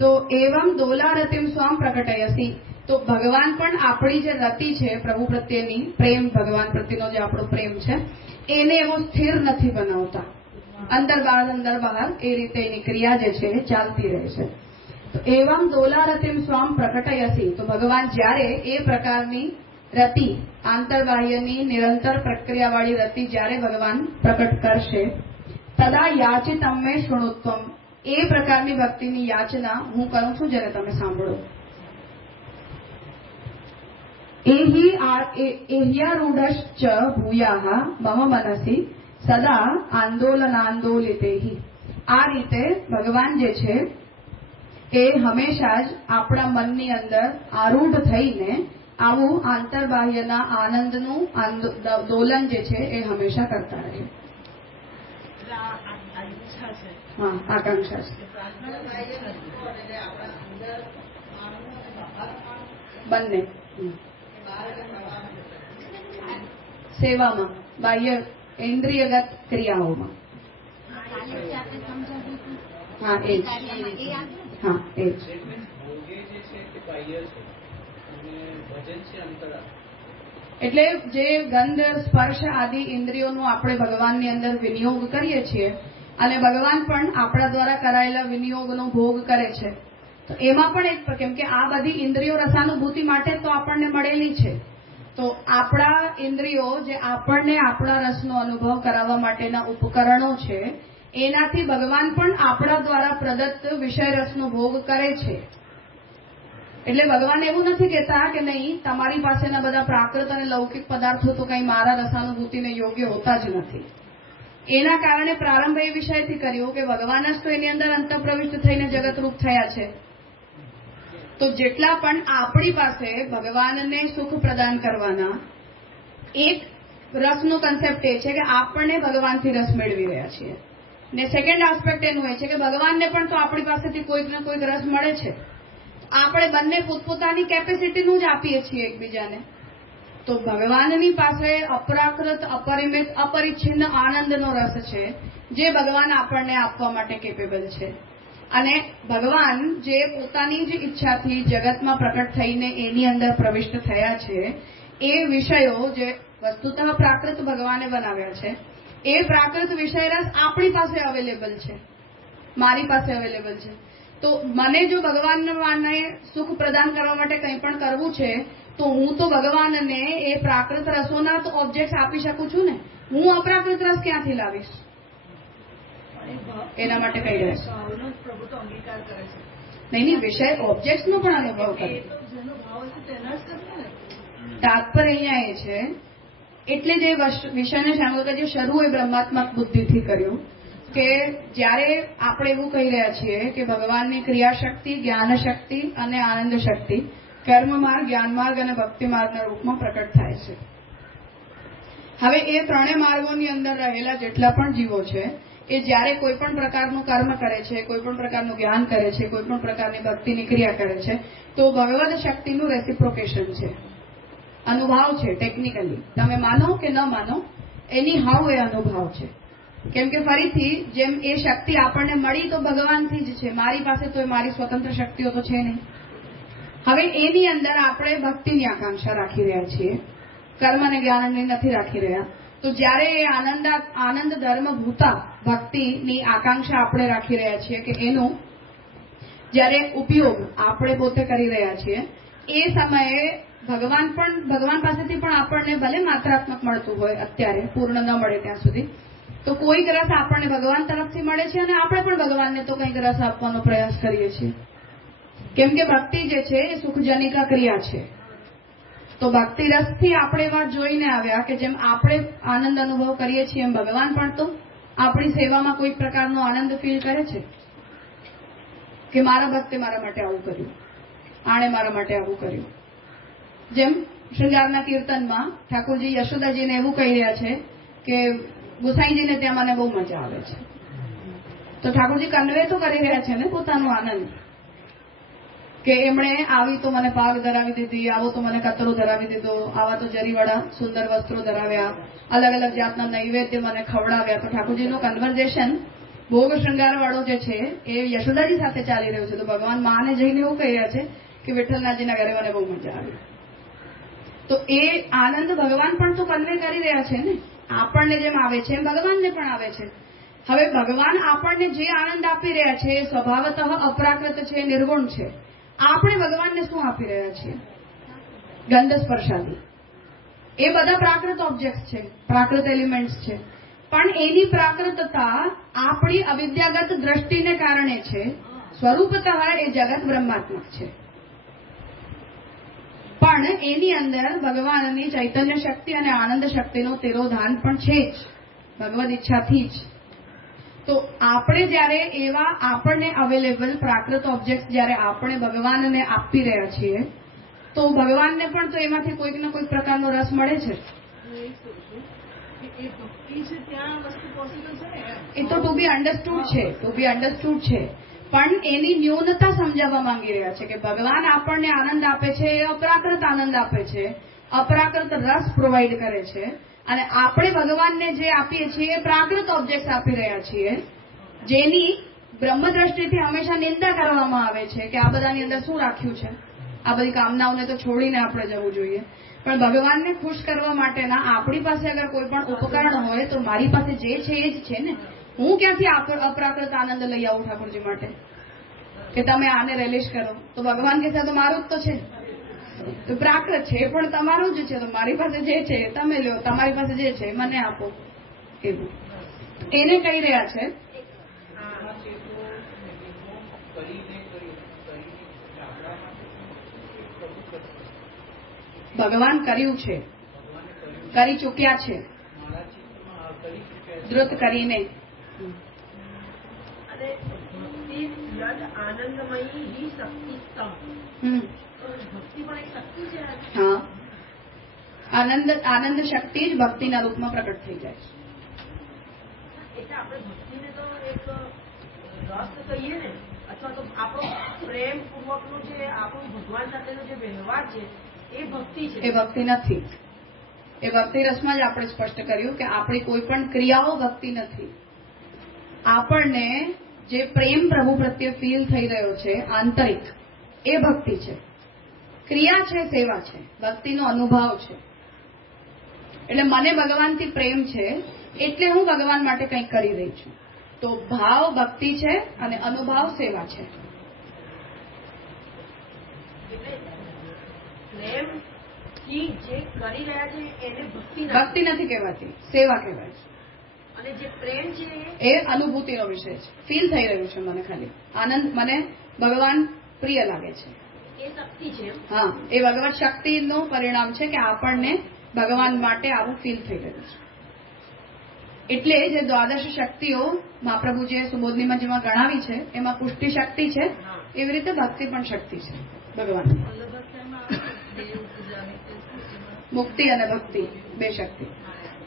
તો એવમ દોલારતિમ સ્વામ પ્રકટયસી. તો ભગવાન પણ આપણી જે રતિ છે પ્રભુ પ્રત્યેની પ્રેમ, ભગવાન પ્રત્યેનો જે આપણો પ્રેમ છે એને એવો સ્થિર નથી બનાવતા. અંદર બહાર એ રીતે એની ક્રિયા જે છે ચાલતી રહે છે. તો એવમ દોલારતિમ સ્વામ પ્રકટયસી. તો ભગવાન જ્યારે એ પ્રકારની રતિ, આંતરબાહ્યની નિરંતર પ્રક્રિયાવાળી રતિ જ્યારે ભગવાન પ્રકટ કરશે, તદા યાચિતમ મે શૃણુત્વમ. એ પ્રકારની ભક્તિની યાચના હું કરું છું, જેને તમે સાંભળો. એહ્યારૂઢશ્ચ ભૂયાહ મમ મનસી સદા આંદોલનાંદોલિતેહી. આ રીતે ભગવાન જે છે એ હંમેશા જ આપણા મનની અંદર આરૂઢ થઈને આવું આંતરબાહ્યના આનંદનું દોલન જે છે એ હંમેશા કરતા રહે. હા, આકાંક્ષા છે બંને. સેવામાં, બાહ્ય ઇન્દ્રિયગત ક્રિયાઓમાં. હા, એ જ. હા, એ જ. ભોગે જે છે તે બાહ્ય છે અને ભજન છે અંતરા. એટલે જે ગંધ સ્પર્શ આદિ ઇન્દ્રિયોનું આપણે ભગવાનની અંદર વિનિયોગ કરીએ છીએ અને ભગવાન પણ આપણા દ્વારા કરાયેલા વિનિયોગનો ભોગ કરે છે. તો એમાં પણ એક, કેમ કે આ બધી ઇન્દ્રિયો રસાનુભૂતિ માટે તો આપણને મળેલી છે. તો આપણા ઇન્દ્રિયો જે આપણને આપણા રસનો અનુભવ કરાવવા માટેના ઉપકરણો છે, એનાથી ભગવાન પણ આપણા દ્વારા પ્રદત્ત વિષય રસનો ભોગ કરે છે. એટલે ભગવાન એવું નથી કહેતા કે નહીં, તમારી પાસેના બધા પ્રાકૃત અને લૌકિક પદાર્થો તો કંઈ મારા રસાનુભૂતિને યોગ્ય હોતા જ નથી. એના કારણે પ્રારંભ એ વિષયથી કર્યો કે ભગવાન જ તો એની અંદર અંતઃપ્રવિષ્ટ થઈને જગતરૂપ થયા છે. તો જેટલા પણ આપણી પાસે ભગવાનને સુખ પ્રદાન કરવાના એક રસનો કન્સેપ્ટ એ છે કે આપણને ભગવાનથી રસ મેળવી રહ્યા છીએ, ને સેકન્ડ આસ્પેક્ટ એનું એ છે કે ભગવાનને પણ તો આપણી પાસેથી કોઈક ને કોઈક રસ મળે છે. આપણે બંને પોતપોતાની કેપેસિટીનું જ આપીએ છીએ એકબીજાને. તો ભગવાનની પાસે અપ્રાકૃત, અપરિમિત, અપરિચ્છિન્ન આનંદનો રસ છે, જે ભગવાન આપણને આપવા માટે કેપેબલ છે. અને ભગવાન જે પોતાની જ ઈચ્છાથી જગતમાં પ્રકટ થઈને એની અંદર પ્રવિષ્ટ થયા છે, એ વિષયો જે વસ્તુતઃ પ્રાકૃત ભગવાને બનાવ્યા છે, એ પ્રાકૃત વિષય રસ આપણી પાસે અવેલેબલ છે, મારી પાસે અવેલેબલ છે. તો મને જો ભગવાનને સુખ પ્રદાન કરવા માટે કંઈ પણ કરવું છે, તો હું તો ભગવાનને એ પ્રાકૃત રસોના તો ઓબ્જેક્ટ આપી શકું છું ને. હું અપ્રાકૃત રસ ક્યાંથી લાવીશ? એના માટે કઈ રહેશે નહીં, વિષય ઓબ્જેક્ટનો પણ અનુભવ કરે. તાત્પર્ય અહીંયા એ છે, એટલે જે વિષયને શાંગોકાજી શરૂ એ બ્રહ્માત્મક બુદ્ધિથી કર્યું કે જ્યારે આપણે એવું કહી રહ્યા છીએ કે ભગવાનની ક્રિયાશક્તિ, જ્ઞાન શક્તિ અને આનંદ શક્તિ કર્મ માર્ગ, જ્ઞાન માર્ગ અને ભક્તિ માર્ગના રૂપમાં પ્રકટ થાય છે. હવે એ ત્રણેય માર્ગોની અંદર રહેલા જેટલા પણ જીવો છે, એ જ્યારે કોઈ પણ પ્રકારનું કર્મ કરે છે, કોઈ પણ પ્રકારનું જ્ઞાન કરે છે, કોઈ પણ પ્રકારની ભક્તિની ક્રિયા કરે છે, તો ભગવદ શક્તિનું રેસિપ્રોકેશન છે, અનુભાવ છે. ટેકનિકલી તમે માનો કે ન માનો, એની હાવ એ અનુભાવ છે. કેમ કે ફરીથી જેમ એ શક્તિ આપણને મળી તો ભગવાનથી જ છે, મારી પાસે તો મારી સ્વતંત્ર શક્તિઓ તો છે નહીં. હવે એની અંદર આપણે ભક્તિની આકાંક્ષા રાખી રહ્યા છીએ, કર્મ અને જ્ઞાનની નથી રાખી રહ્યા. તો જ્યારે એ આનંદ ધર્મ ભૂતા ભક્તિની આકાંક્ષા આપણે રાખી રહ્યા છીએ કે એનો જ્યારે ઉપયોગ આપણે પોતે કરી રહ્યા છીએ, એ સમયે ભગવાન પાસેથી પણ આપણને ભલે માત્રાત્મક મળતું હોય, અત્યારે પૂર્ણ ન મળે ત્યાં સુધી, તો કોઈક રસ આપણને ભગવાન તરફથી મળે છે અને આપણે પણ ભગવાનને તો કંઈક રસ આપવાનો પ્રયાસ કરીએ છીએ. કેમ કે ભક્તિ જે છે એ સુખજનિકા ક્રિયા છે. તો ભક્તિ રસથી આપણે વાત જોઈને આવ્યા કે જેમ આપણે આનંદ અનુભવ કરીએ છીએ, એમ ભગવાન પણ તો આપણી સેવામાં કોઈ પ્રકારનો આનંદ ફીલ કરે છે કે મારા ભક્તે મારા માટે આવું કર્યું, આણે મારા માટે આવું કર્યું. જેમ શૃંગારના કીર્તનમાં ઠાકોરજી યશોદાજીને એવું કહી રહ્યા છે કે ગુસાઈજીને ત્યાં મને બહુ મજા આવે છે. તો ઠાકોરજી કન્વે તો કરી રહ્યા છે ને પોતાનો આનંદ, કે એમણે આવી તો મને પાગ ધરાવી દીધી, આવો તો મને કતરો ધરાવી દીધો, આવા તો જરીવાળા સુંદર વસ્ત્રો ધરાવ્યા, અલગ અલગ જાતના નૈવેદ્ય મને ખવડાવ્યા. તો ઠાકોરજીનું કન્વર્ઝેશન ભોગ શૃંગાર વાળો જે છે એ યશોદાજી સાથે ચાલી રહ્યું છે. તો ભગવાન માને જઈને એવું કહી રહ્યા છે કે વિઠ્ઠલનાથજીના ઘરે મને બહુ મજા આવી. તો એ આનંદ ભગવાન પણ તો કન્વે કરી રહ્યા છે ને, આપણને જેમ આવે છે એમ ભગવાનને પણ આવે છે. હવે ભગવાન આપણને જે આનંદ આપી રહ્યા છે એ સ્વભાવતઃ અપ્રાકૃત છે, નિર્ગુણ છે. આપણે ભગવાનને શું આપી રહ્યા છીએ? ગંધ સ્પર્શાદી. એ બધા પ્રાકૃત ઓબ્જેક્ટ છે, પ્રાકૃત એલિમેન્ટ્સ છે. પણ એની પ્રાકૃતતા આપણી અવિદ્યાગત દ્રષ્ટિને કારણે છે. સ્વરૂપતઃ એ જગત બ્રહ્માત્મક છે, પણ એની અંદર ભગવાનની ચૈતન્ય શક્તિ અને આનંદ શક્તિનો તિરોધાન પણ છે જ, ભગવદ ઈચ્છાથી જ. તો આપણે જ્યારે એવા આપણને અવેલેબલ પ્રાકૃત ઓબ્જેક્ટ જ્યારે આપણે ભગવાનને આપી રહ્યા છીએ, તો ભગવાનને પણ તો એમાંથી કોઈક ને કોઈક પ્રકારનો રસ મળે છે. એ તો ટુ બી અન્ડરસ્ટુડ છે. પણ એની ન્યૂનતા સમજાવવા માંગી રહ્યા છે કે ભગવાન આપણને આનંદ આપે છે, એ અપ્રાકૃત આનંદ આપે છે, અપ્રાકૃત રસ પ્રોવાઈડ કરે છે. અને આપણે ભગવાનને જે આપીએ છીએ એ પ્રાકૃત ઓબ્જેક્ટ આપી રહ્યા છીએ, જેની બ્રહ્મ દ્રષ્ટિથી હંમેશા નિંદા કરવામાં આવે છે કે આ બધાની અંદર શું રાખ્યું છે, આ બધી કામનાઓને તો છોડીને આપણે જવું જોઈએ. પણ ભગવાનને ખુશ કરવા માટેના આપણી પાસે અગર કોઈ પણ ઉપકરણ હોય તો મારી પાસે જે છે એ જ છે ને. હું ક્યાંથી અપ્રાકૃત આનંદ લઈ આવું ઠાકોરજી માટે કે તમે આને રેલિશ કરો? તો ભગવાન કે તો મારું જ તો છે, તો પ્રાકૃત છે પણ તમારું જ છે. તો મારી પાસે જે છે તમે લો, તમારી પાસે જે છે મને આપો, એવું એને કહી રહ્યા છે. ભગવાન કર્યું છે, કરી ચૂક્યા છે, દ્રુત કરીને. અને યદ આનંદમયી હિ શક્તિસ્તમ. ભક્તિ પણ એક શક્તિ છે. હા, આનંદ શક્તિ જ ભક્તિના રૂપમાં પ્રગટ થઈ જાય છે. એટલે આપણે ભક્તિને તો એક રસ કહીએ ને, અથવા તો આપણો પ્રેમ પૂર્વકનો જે આપણું ભગવાન સાથેનો જે વ્યવહાર છે એ ભક્તિ છે. એ ભક્તિ નથી. એ ભક્તિ રસમાં જ આપણે સ્પષ્ટ કર્યું કે આપણી કોઈ પણ ક્રિયાઓ ભક્તિ નથી. આપણને જે પ્રેમ પ્રભુ પ્રત્યે ફીલ થઈ રહ્યો છે આંતરિક, એ ભક્તિ છે. ક્રિયા છે, સેવા છે, ભક્તિનો અનુભવ છે. એટલે મને ભગવાનથી પ્રેમ છે એટલે હું ભગવાન માટે કંઈક કરી રહી છું. તો ભાવ ભક્તિ છે અને અનુભવ સેવા છે. પ્રેમ થી જે કરી રહ્યા છે એને ભક્તિ નથી કહેવાતી, સેવા કહેવાય છે. અને જે પ્રેમ છે એ અનુભૂતિનો વિષય છે. ફીલ થઈ રહ્યું છે મને, ખાલી આનંદ, મને ભગવાન પ્રિય લાગે છે. એ શક્તિ છે. હા, એ ભગવત શક્તિનું પરિણામ છે કે આપણને ભગવાન માટે આવું ફીલ થઈ રહ્યું છે. એટલે જે દ્વાદશ શક્તિઓ મહાપ્રભુજીએ સુબોધનીમાં જેમાં ગણાવી છે એમાં પુષ્ટિ શક્તિ છે, એવી રીતે ભક્તિ પણ શક્તિ છે ભગવાન. મુક્તિ અને ભક્તિ બે શક્તિ.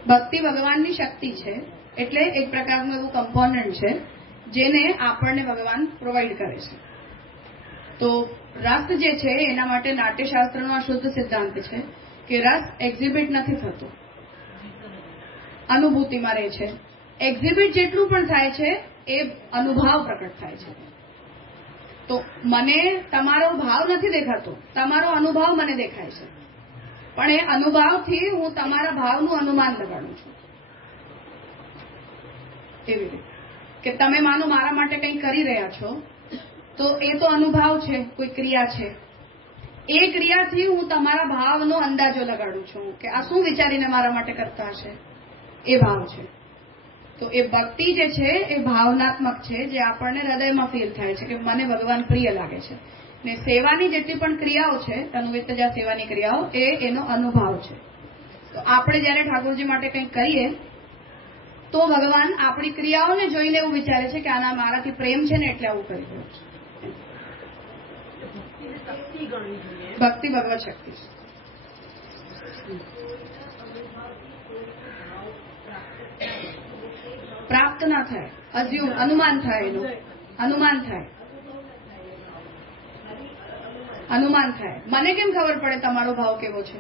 ભક્તિ ભગવાનની શક્તિ છે, એટલે એક પ્રકારનું એવું કમ્પોનન્ટ છે જેને આપણને ભગવાન પ્રોવાઈડ કરે છે. તો રસ જે છે એના માટે નાટ્યશાસ્ત્રનો આ શુદ્ધ સિદ્ધાંત છે કે રસ એક્ઝિબિટ નથી થતો, અનુભૂતિમાં રહે છે. એક્ઝિબિટ જેટલું પણ થાય છે એ અનુભાવ પ્રકટ થાય છે. તો મને તમારો ભાવ નથી દેખાતો, તમારો અનુભાવ મને દેખાય છે, પણ એ અનુભાવથી હું તમારા ભાવનું અનુમાન લગાડું છું. એવી રીતે કે તમે માનો મારા માટે કંઈ કરી રહ્યા છો તો એ તો અનુભાવ છે, કોઈ ક્રિયા છે. એ ક્રિયાથી હું તમારા ભાવનો અંદાજો લગાડું છું કે આ શું વિચારીને મારા માટે કરતા હશે, એ ભાવ છે. તો એ ભક્તિ જે છે એ ભાવનાત્મક છે, જે આપણને હૃદયમાં ફીલ થાય છે કે મને ભગવાન પ્રિય લાગે છે. ને સેવાની જેટલી પણ ક્રિયાઓ છે, તનુવિત્તજા સેવાની ક્રિયાઓ, એ એનો અનુભાવ છે. તો આપણે જયારે ઠાકોરજી માટે કંઈક કરીએ તો ભગવાન આપણી ક્રિયાઓને જોઈને એવું વિચારે છે કે આના મારાથી પ્રેમ છે ને એટલે આવું કરી રહ્યો છે. ભક્તિ ભગવત શક્તિ છે. પ્રાપ્ત ના થાય, અઝ્યુમ, અનુમાન થાય, એનું અનુમાન થાય. અનુમાન થાય. મને કેમ ખબર પડે તમારો ભાવ કેવો છે?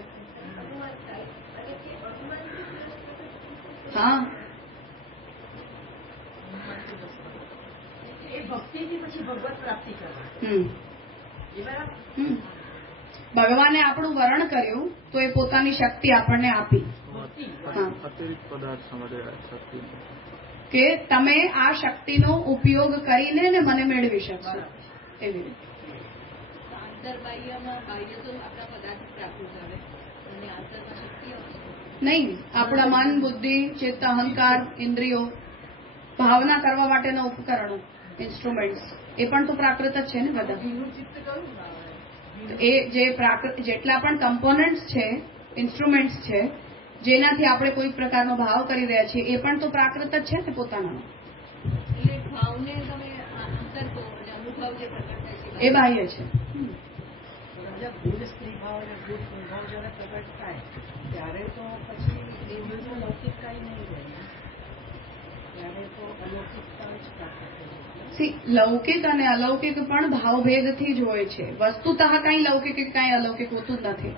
હા, એ ભક્તિથી પછી ભગવત પ્રાપ્તિ કરવા. ભગવાને આપણું વરણ કર્યું તો એ પોતાની શક્તિ આપણને આપી. કે તમે આ શક્તિનો ઉપયોગ કરીને ને મને મેળવી શકશો, એવી રીતે. નહીં, આપણા મન, બુદ્ધિ, ચિત્ત, અહંકાર, ઇન્દ્રિયો, ભાવના કરવા માટેના ઉપકરણો, ઇન્સ્ટ્રુમેન્ટ્સ, એ પણ તો પ્રાકૃત જ છે ને બધા. એ જે જેટલા પણ કમ્પોનન્ટ્સ છે, ઇન્સ્ટ્રુમેન્ટ્સ છે, જેનાથી આપણે કોઈ પ્રકારનો ભાવ કરી રહ્યા છીએ, એ પણ તો પ્રાકૃત જ છે ને પોતાના. એ બાહ્ય છે. સ્ત્રી ભાવ અને ભાવ જયારે પ્રગટ થાય ત્યારે તો પછી એ બધું લૌકિક કાંઈ નહીં રહે, ત્યારે તો અલૌકિકતા જ પ્રાપ્ત થાય. લૌકિક અને અલૌકિક પણ ભાવભેદથી જ હોય છે. વસ્તુતઃ કાંઈ લૌકિક કે કાંઈ અલૌકિક હોતું જ નથી.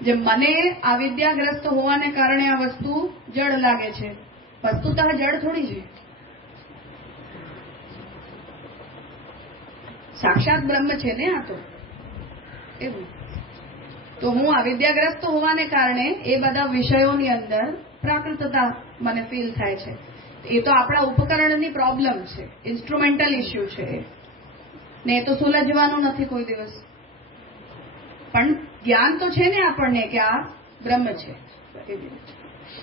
જે મને અવિદ્યાગ્રસ્ત હોવાને કારણે આ વસ્તુ જડ લાગે છે, વસ્તુતઃ જડ થોડી છે. સાક્ષાત બ્રહ્મ છે ને આ તો. એવું તો હું અવિદ્યાગ્રસ્ત હોવાને કારણે એ બધા વિષયોની અંદર પ્રાકૃતતા મને ફીલ થાય છે. એ તો આપણા ઉપકરણની પ્રોબ્લેમ છે, ઇન્સ્ટ્રુમેન્ટલ ઇસ્યુ છે ને, એ તો સુલઝવાનું નથી કોઈ દિવસ. પણ જ્ઞાન તો છે ને આપણને કે આ બ્રહ્મ છે.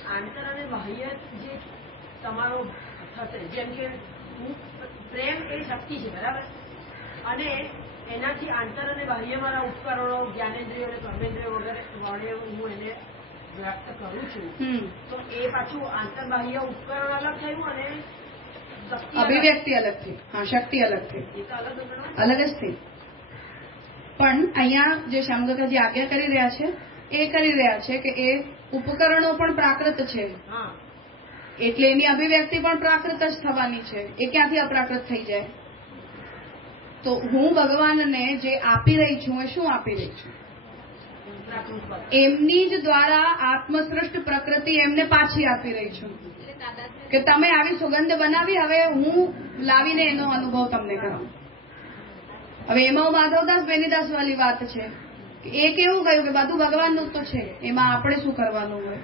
આંતર અને બાહ્ય જે તમારો થશે, જેમ કે પ્રેમ એ શક્તિ છે, બરાબર, અને એનાથી આંતર અને બાહ્ય મારા ઉપકરણો, જ્ઞાનેન્દ્રિયો અને કર્મેન્દ્રિયો વગેરે વડે હું એને વ્યક્ત કરું છું, તો એ પાછું આંતર બાહ્ય ઉપકરણ અલગ થયું અને અભિવ્યક્તિ અલગ થઈ. હા, શક્તિ અલગ થઈ, અલગ જ થઈ. પણ અહીંયા જે શ્યામકાકાજી આજ્ઞા કરી રહ્યા છે એ કરી રહ્યા છે કે એ ઉપકરણો પણ પ્રાકૃત છે, હા, એટલે એની અભિવ્યક્તિ પણ પ્રાકૃત જ થવાની છે. એ ક્યાંથી અપ્રાકૃત થઈ જાય? તો હું ભગવાનને જે આપી રહી છું એ શું આપી રહી છું? એમની જ દ્વારા આત્મસૃષ્ટ પ્રકૃતિ એમને પાછી આપી રહી છું કે તમે આવી સુગંધ બનાવી, હવે હું લાવીને એનો અનુભવ તમને કરાવું. હવે એમાં માધવદાસ બેનીદાસ વાળી વાત છે કે એક એવું કહ્યું કે બધું ભગવાનનું તો છે, એમાં આપણે શું કરવાનું હોય.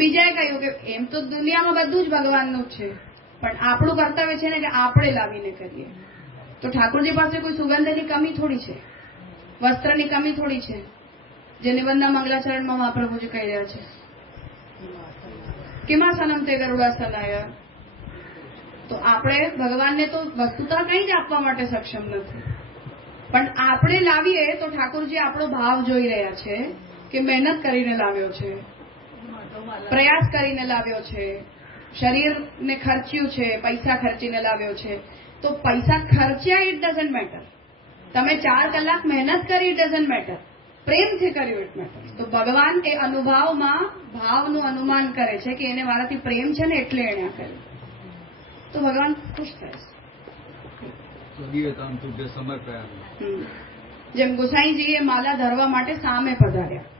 બીજાએ કહ્યું કે એમ તો દુનિયામાં બધું જ ભગવાનનું જ છે, પણ આપણું કર્તવ્ય છે ને કે આપણે લાવીને કરીએ. તો ઠાકોરજી પાસે કોઈ સુગંધની કમી થોડી છે, વસ્ત્રની કમી થોડી છે, જે નિબંધના મંગલાચરણમાં મહાપ્રભુજી કહી રહ્યા છે કિમાસનમ તે ગરુડાસનાય. તો આપણે ભગવાનને તો વસ્તુતા કંઈ જ આપવા માટે સક્ષમ નથી, પણ આપણે લાવીએ તો ઠાકોરજી આપણો ભાવ જોઈ રહ્યા છે કે મહેનત કરીને લાવ્યો છે, પ્રયાસ કરીને લાવ્યો છે, શરીરને ખર્ચ્યું છે, પૈસા ખર્ચીને લાવ્યો છે. તો પૈસા ખર્ચ્યા ઇટ ડઝન્ટ મેટર, તમે 4 કલાક મહેનત કરી ઇટ ડઝન્ટ મેટર, પ્રેમથી કર્યું ઇટ મેટર. તો ભગવાન એ અનુભાવમાં ભાવનું અનુમાન કરે છે કે એને મારાથી પ્રેમ છે ને એટલે એને આ કર્યું, તો ભગવાન ખુશ થાય છે. જેમ ગોસાઈજીએ માલા ધરવા માટે સામે પધાર્યા,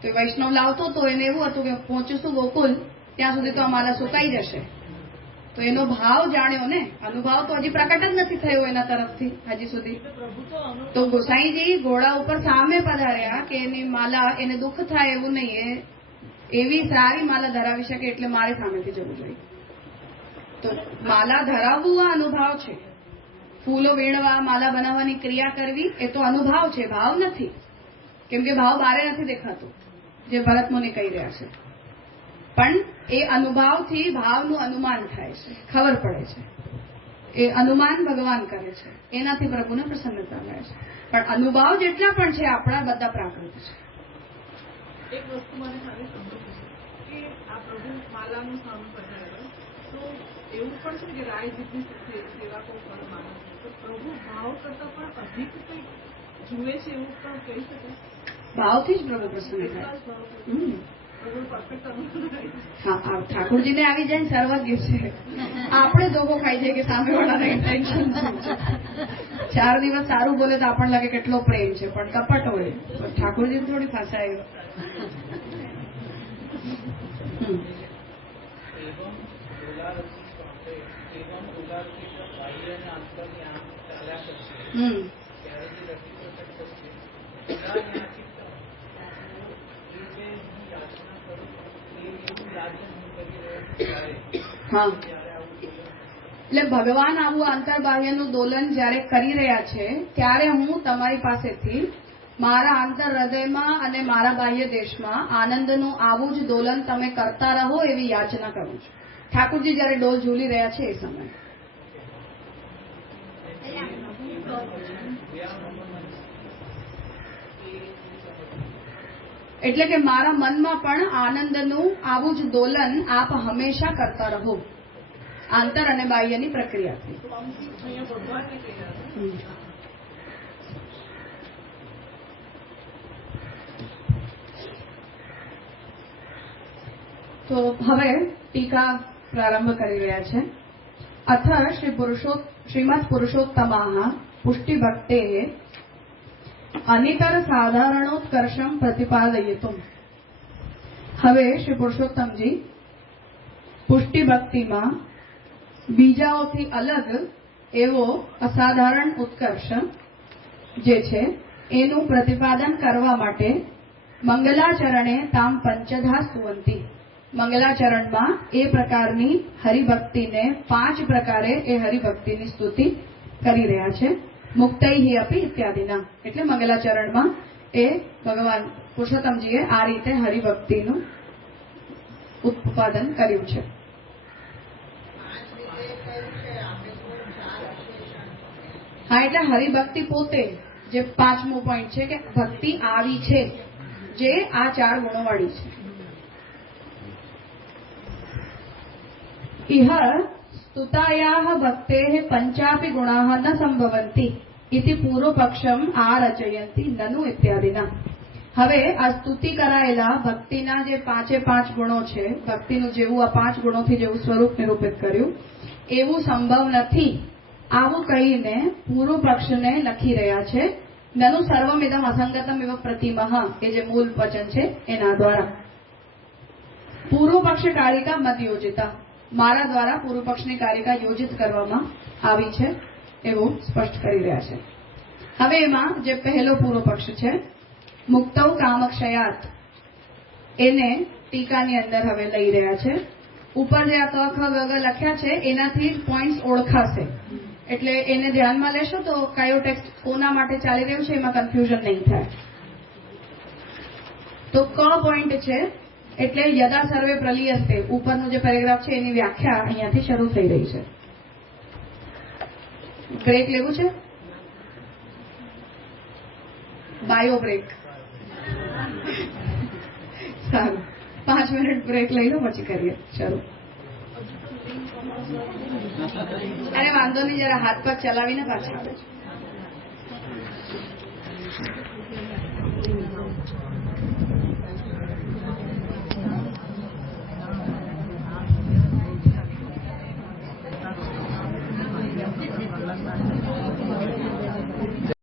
તો વૈષ્ણવ લાવતો તો એને એવું હતું કે પહોંચીશું ગોકુલ ત્યાં સુધી તો આ માલા સુકાઈ જશે. તો એનો ભાવ જાણ્યો ને, અનુભાવ તો હજી પ્રકટ જ નથી થયો એના તરફથી હજી સુધી. તો ગોસાઈજી ઘોડા ઉપર સામે પધાર્યા કે એની માલા એને દુઃખ થાય એવું નહીં, એવી સારી માલા ધરાવી શકે એટલે મારે સામેથી જવું જોઈએ. તો માલા ધરાવવું આ અનુભાવ છે. ફૂલો વીણવા, માલા બનાવવાની ક્રિયા કરવી એ તો અનુભાવ છે, ભાવ નથી. કેમ કે ભાવ બારે નથી દેખાતો, જે ભરત મુનિ કહી રહ્યા છે. પણ એ અનુભાવથી ભાવનું અનુમાન થાય છે, ખબર પડે છે. એ અનુમાન ભગવાન કરે છે, એનાથી પ્રભુને પ્રસન્નતા મળે છે. પણ અનુભાવ જેટલા પણ છે આપણા બધા પ્રાકૃત છે. એક વસ્તુ મને ખાલી સમજવું છે કે આ પ્રભુ માલાનું સામે પધારેલો, તો એવું પણ છે કે રાય જીતની સેવા કોઈ પણ માણસ, તો પ્રભુ ભાવ કરતા પણ અધિક કંઈક જુએ છે એવું પણ કહી શકાય. ભાવથી જ પ્રભુ પ્રસન્ન થાય. હા, ઠાકોરજીને આવી જાય સર્વજ્ઞ છે. આપણે ધોકો ખાઈ જાય કે સામેવાળાને ઇન્ટેન્શન શું છે. 4 દિવસ સારું બોલે તો આપણને લાગે કેટલો પ્રેમ છે, પણ કપટ હોય ઠાકોરજી થોડી ફસાય. હા, એટલે ભગવાન આવું આંતરબાહ્યનું દોલન જયારે કરી રહ્યા છે ત્યારે હું તમારી પાસેથી મારા આંતર હૃદયમાં અને મારા બાહ્ય દેશમાં આનંદનું આવું જ દોલન તમે કરતા રહો એવી યાચના કરું છું. ઠાકોરજી જયારે ડોલ ઝૂલી રહ્યા છે એ સમય. એટલે કે મારા મનમાં પણ આનંદનું આવું જ દોલન આપ હંમેશા કરતા રહો, આંતર અને બાહ્યની પ્રક્રિયાથી. તો હવે ટીકા પ્રારંભ કરી રહ્યા છે. અથ શ્રીમદ પુરુષોત્તમાઃ પુષ્ટિ ભક્તે અનિતર સાધારણોત્કર્ષમ પ્રતિપાદયિતુમ. હવે શ્રી પુરુષોત્તમજી પુષ્ટિ ભક્તિમાં બીજાઓથી અલગ એવો અસાધારણ ઉત્કર્ષ જે છે એનું પ્રતિપાદન કરવા માટે મંગલાચરણે તામ પંચધા સ્તુવંતી, મંગલાચરણમાં એ પ્રકારની હરિભક્તિને 5 પ્રકારે એ હરિભક્તિની સ્તુતિ કરી રહ્યા છે. મુક્તૈ અપી ઇત્યાદિના, એટલે મંગલાચરણમાં એ ભગવાન પુરુષોત્તમજીએ આ રીતે હરિભક્તિનું ઉત્પાદન કર્યું છે. હા, એટલે હરિભક્તિ પોતે જે 5મો પોઈન્ટ છે કે ભક્તિ આવી છે જે આ 4 ગુણોવાળી છે. ઇહ સ્તુતાયાઃ ભક્તેઃ પંચાપી ગુણાઃ ન સંભવંતિ ઇતિ પૂર્વપક્ષમ આરચયંતિ નનુ ઇત્યાદિના. હવે આ સ્તુતિ કરાયેલા ભક્તિના જે 5 ગુણો છે, ભક્તિનું જેવું આ 5 ગુણોથી જેવું સ્વરૂપ નિરૂપિત કર્યું એવું સંભવ નથી, આવું કહીને પૂર્વ પક્ષને લખી રહ્યા છે. નનુ સર્વમિદમ અસંગતમ એવ પ્રતિમહ, એ જે મૂળ વચન છે એના દ્વારા. પૂર્વ પક્ષ કારિકા મત યોજિતા, મારા દ્વારા પૂર્વ પક્ષની કારિકા યોજિત કરવામાં આવી છે એવું સ્પષ્ટ કરી રહ્યા છે. હવે એમાં જે પહેલો પૂર્વ પક્ષ છે મુક્તૌ કામક્ષયાત, એને ટીકાની અંદર હવે લઈ રહ્યા છે. ઉપર જે આ ક ખ ગ ગ લખ્યા છે એનાથી પોઈન્ટ્સ ઓળખાશે, એટલે એને ધ્યાનમાં લેશો તો કયો ટેક્સ્ટ કોના માટે ચાલી રહ્યું છે એમાં કન્ફ્યુઝન નહીં થાય. તો ક પોઈન્ટ છે એટલે યદા સર્વે પ્રલિયસ્તે, ઉપરનો જે પેરેગ્રાફ છે એની વ્યાખ્યા અહીંયાથી શરૂ થઈ રહી છે. બ્રેક લેવું છે? Bio break. સારું, 5 મિનિટ બ્રેક લઈ લો પછી કરીએ શરૂ. અરે વાંધો નહીં, જરા હાથ પગ ચલાવીને પાછા આવે છે.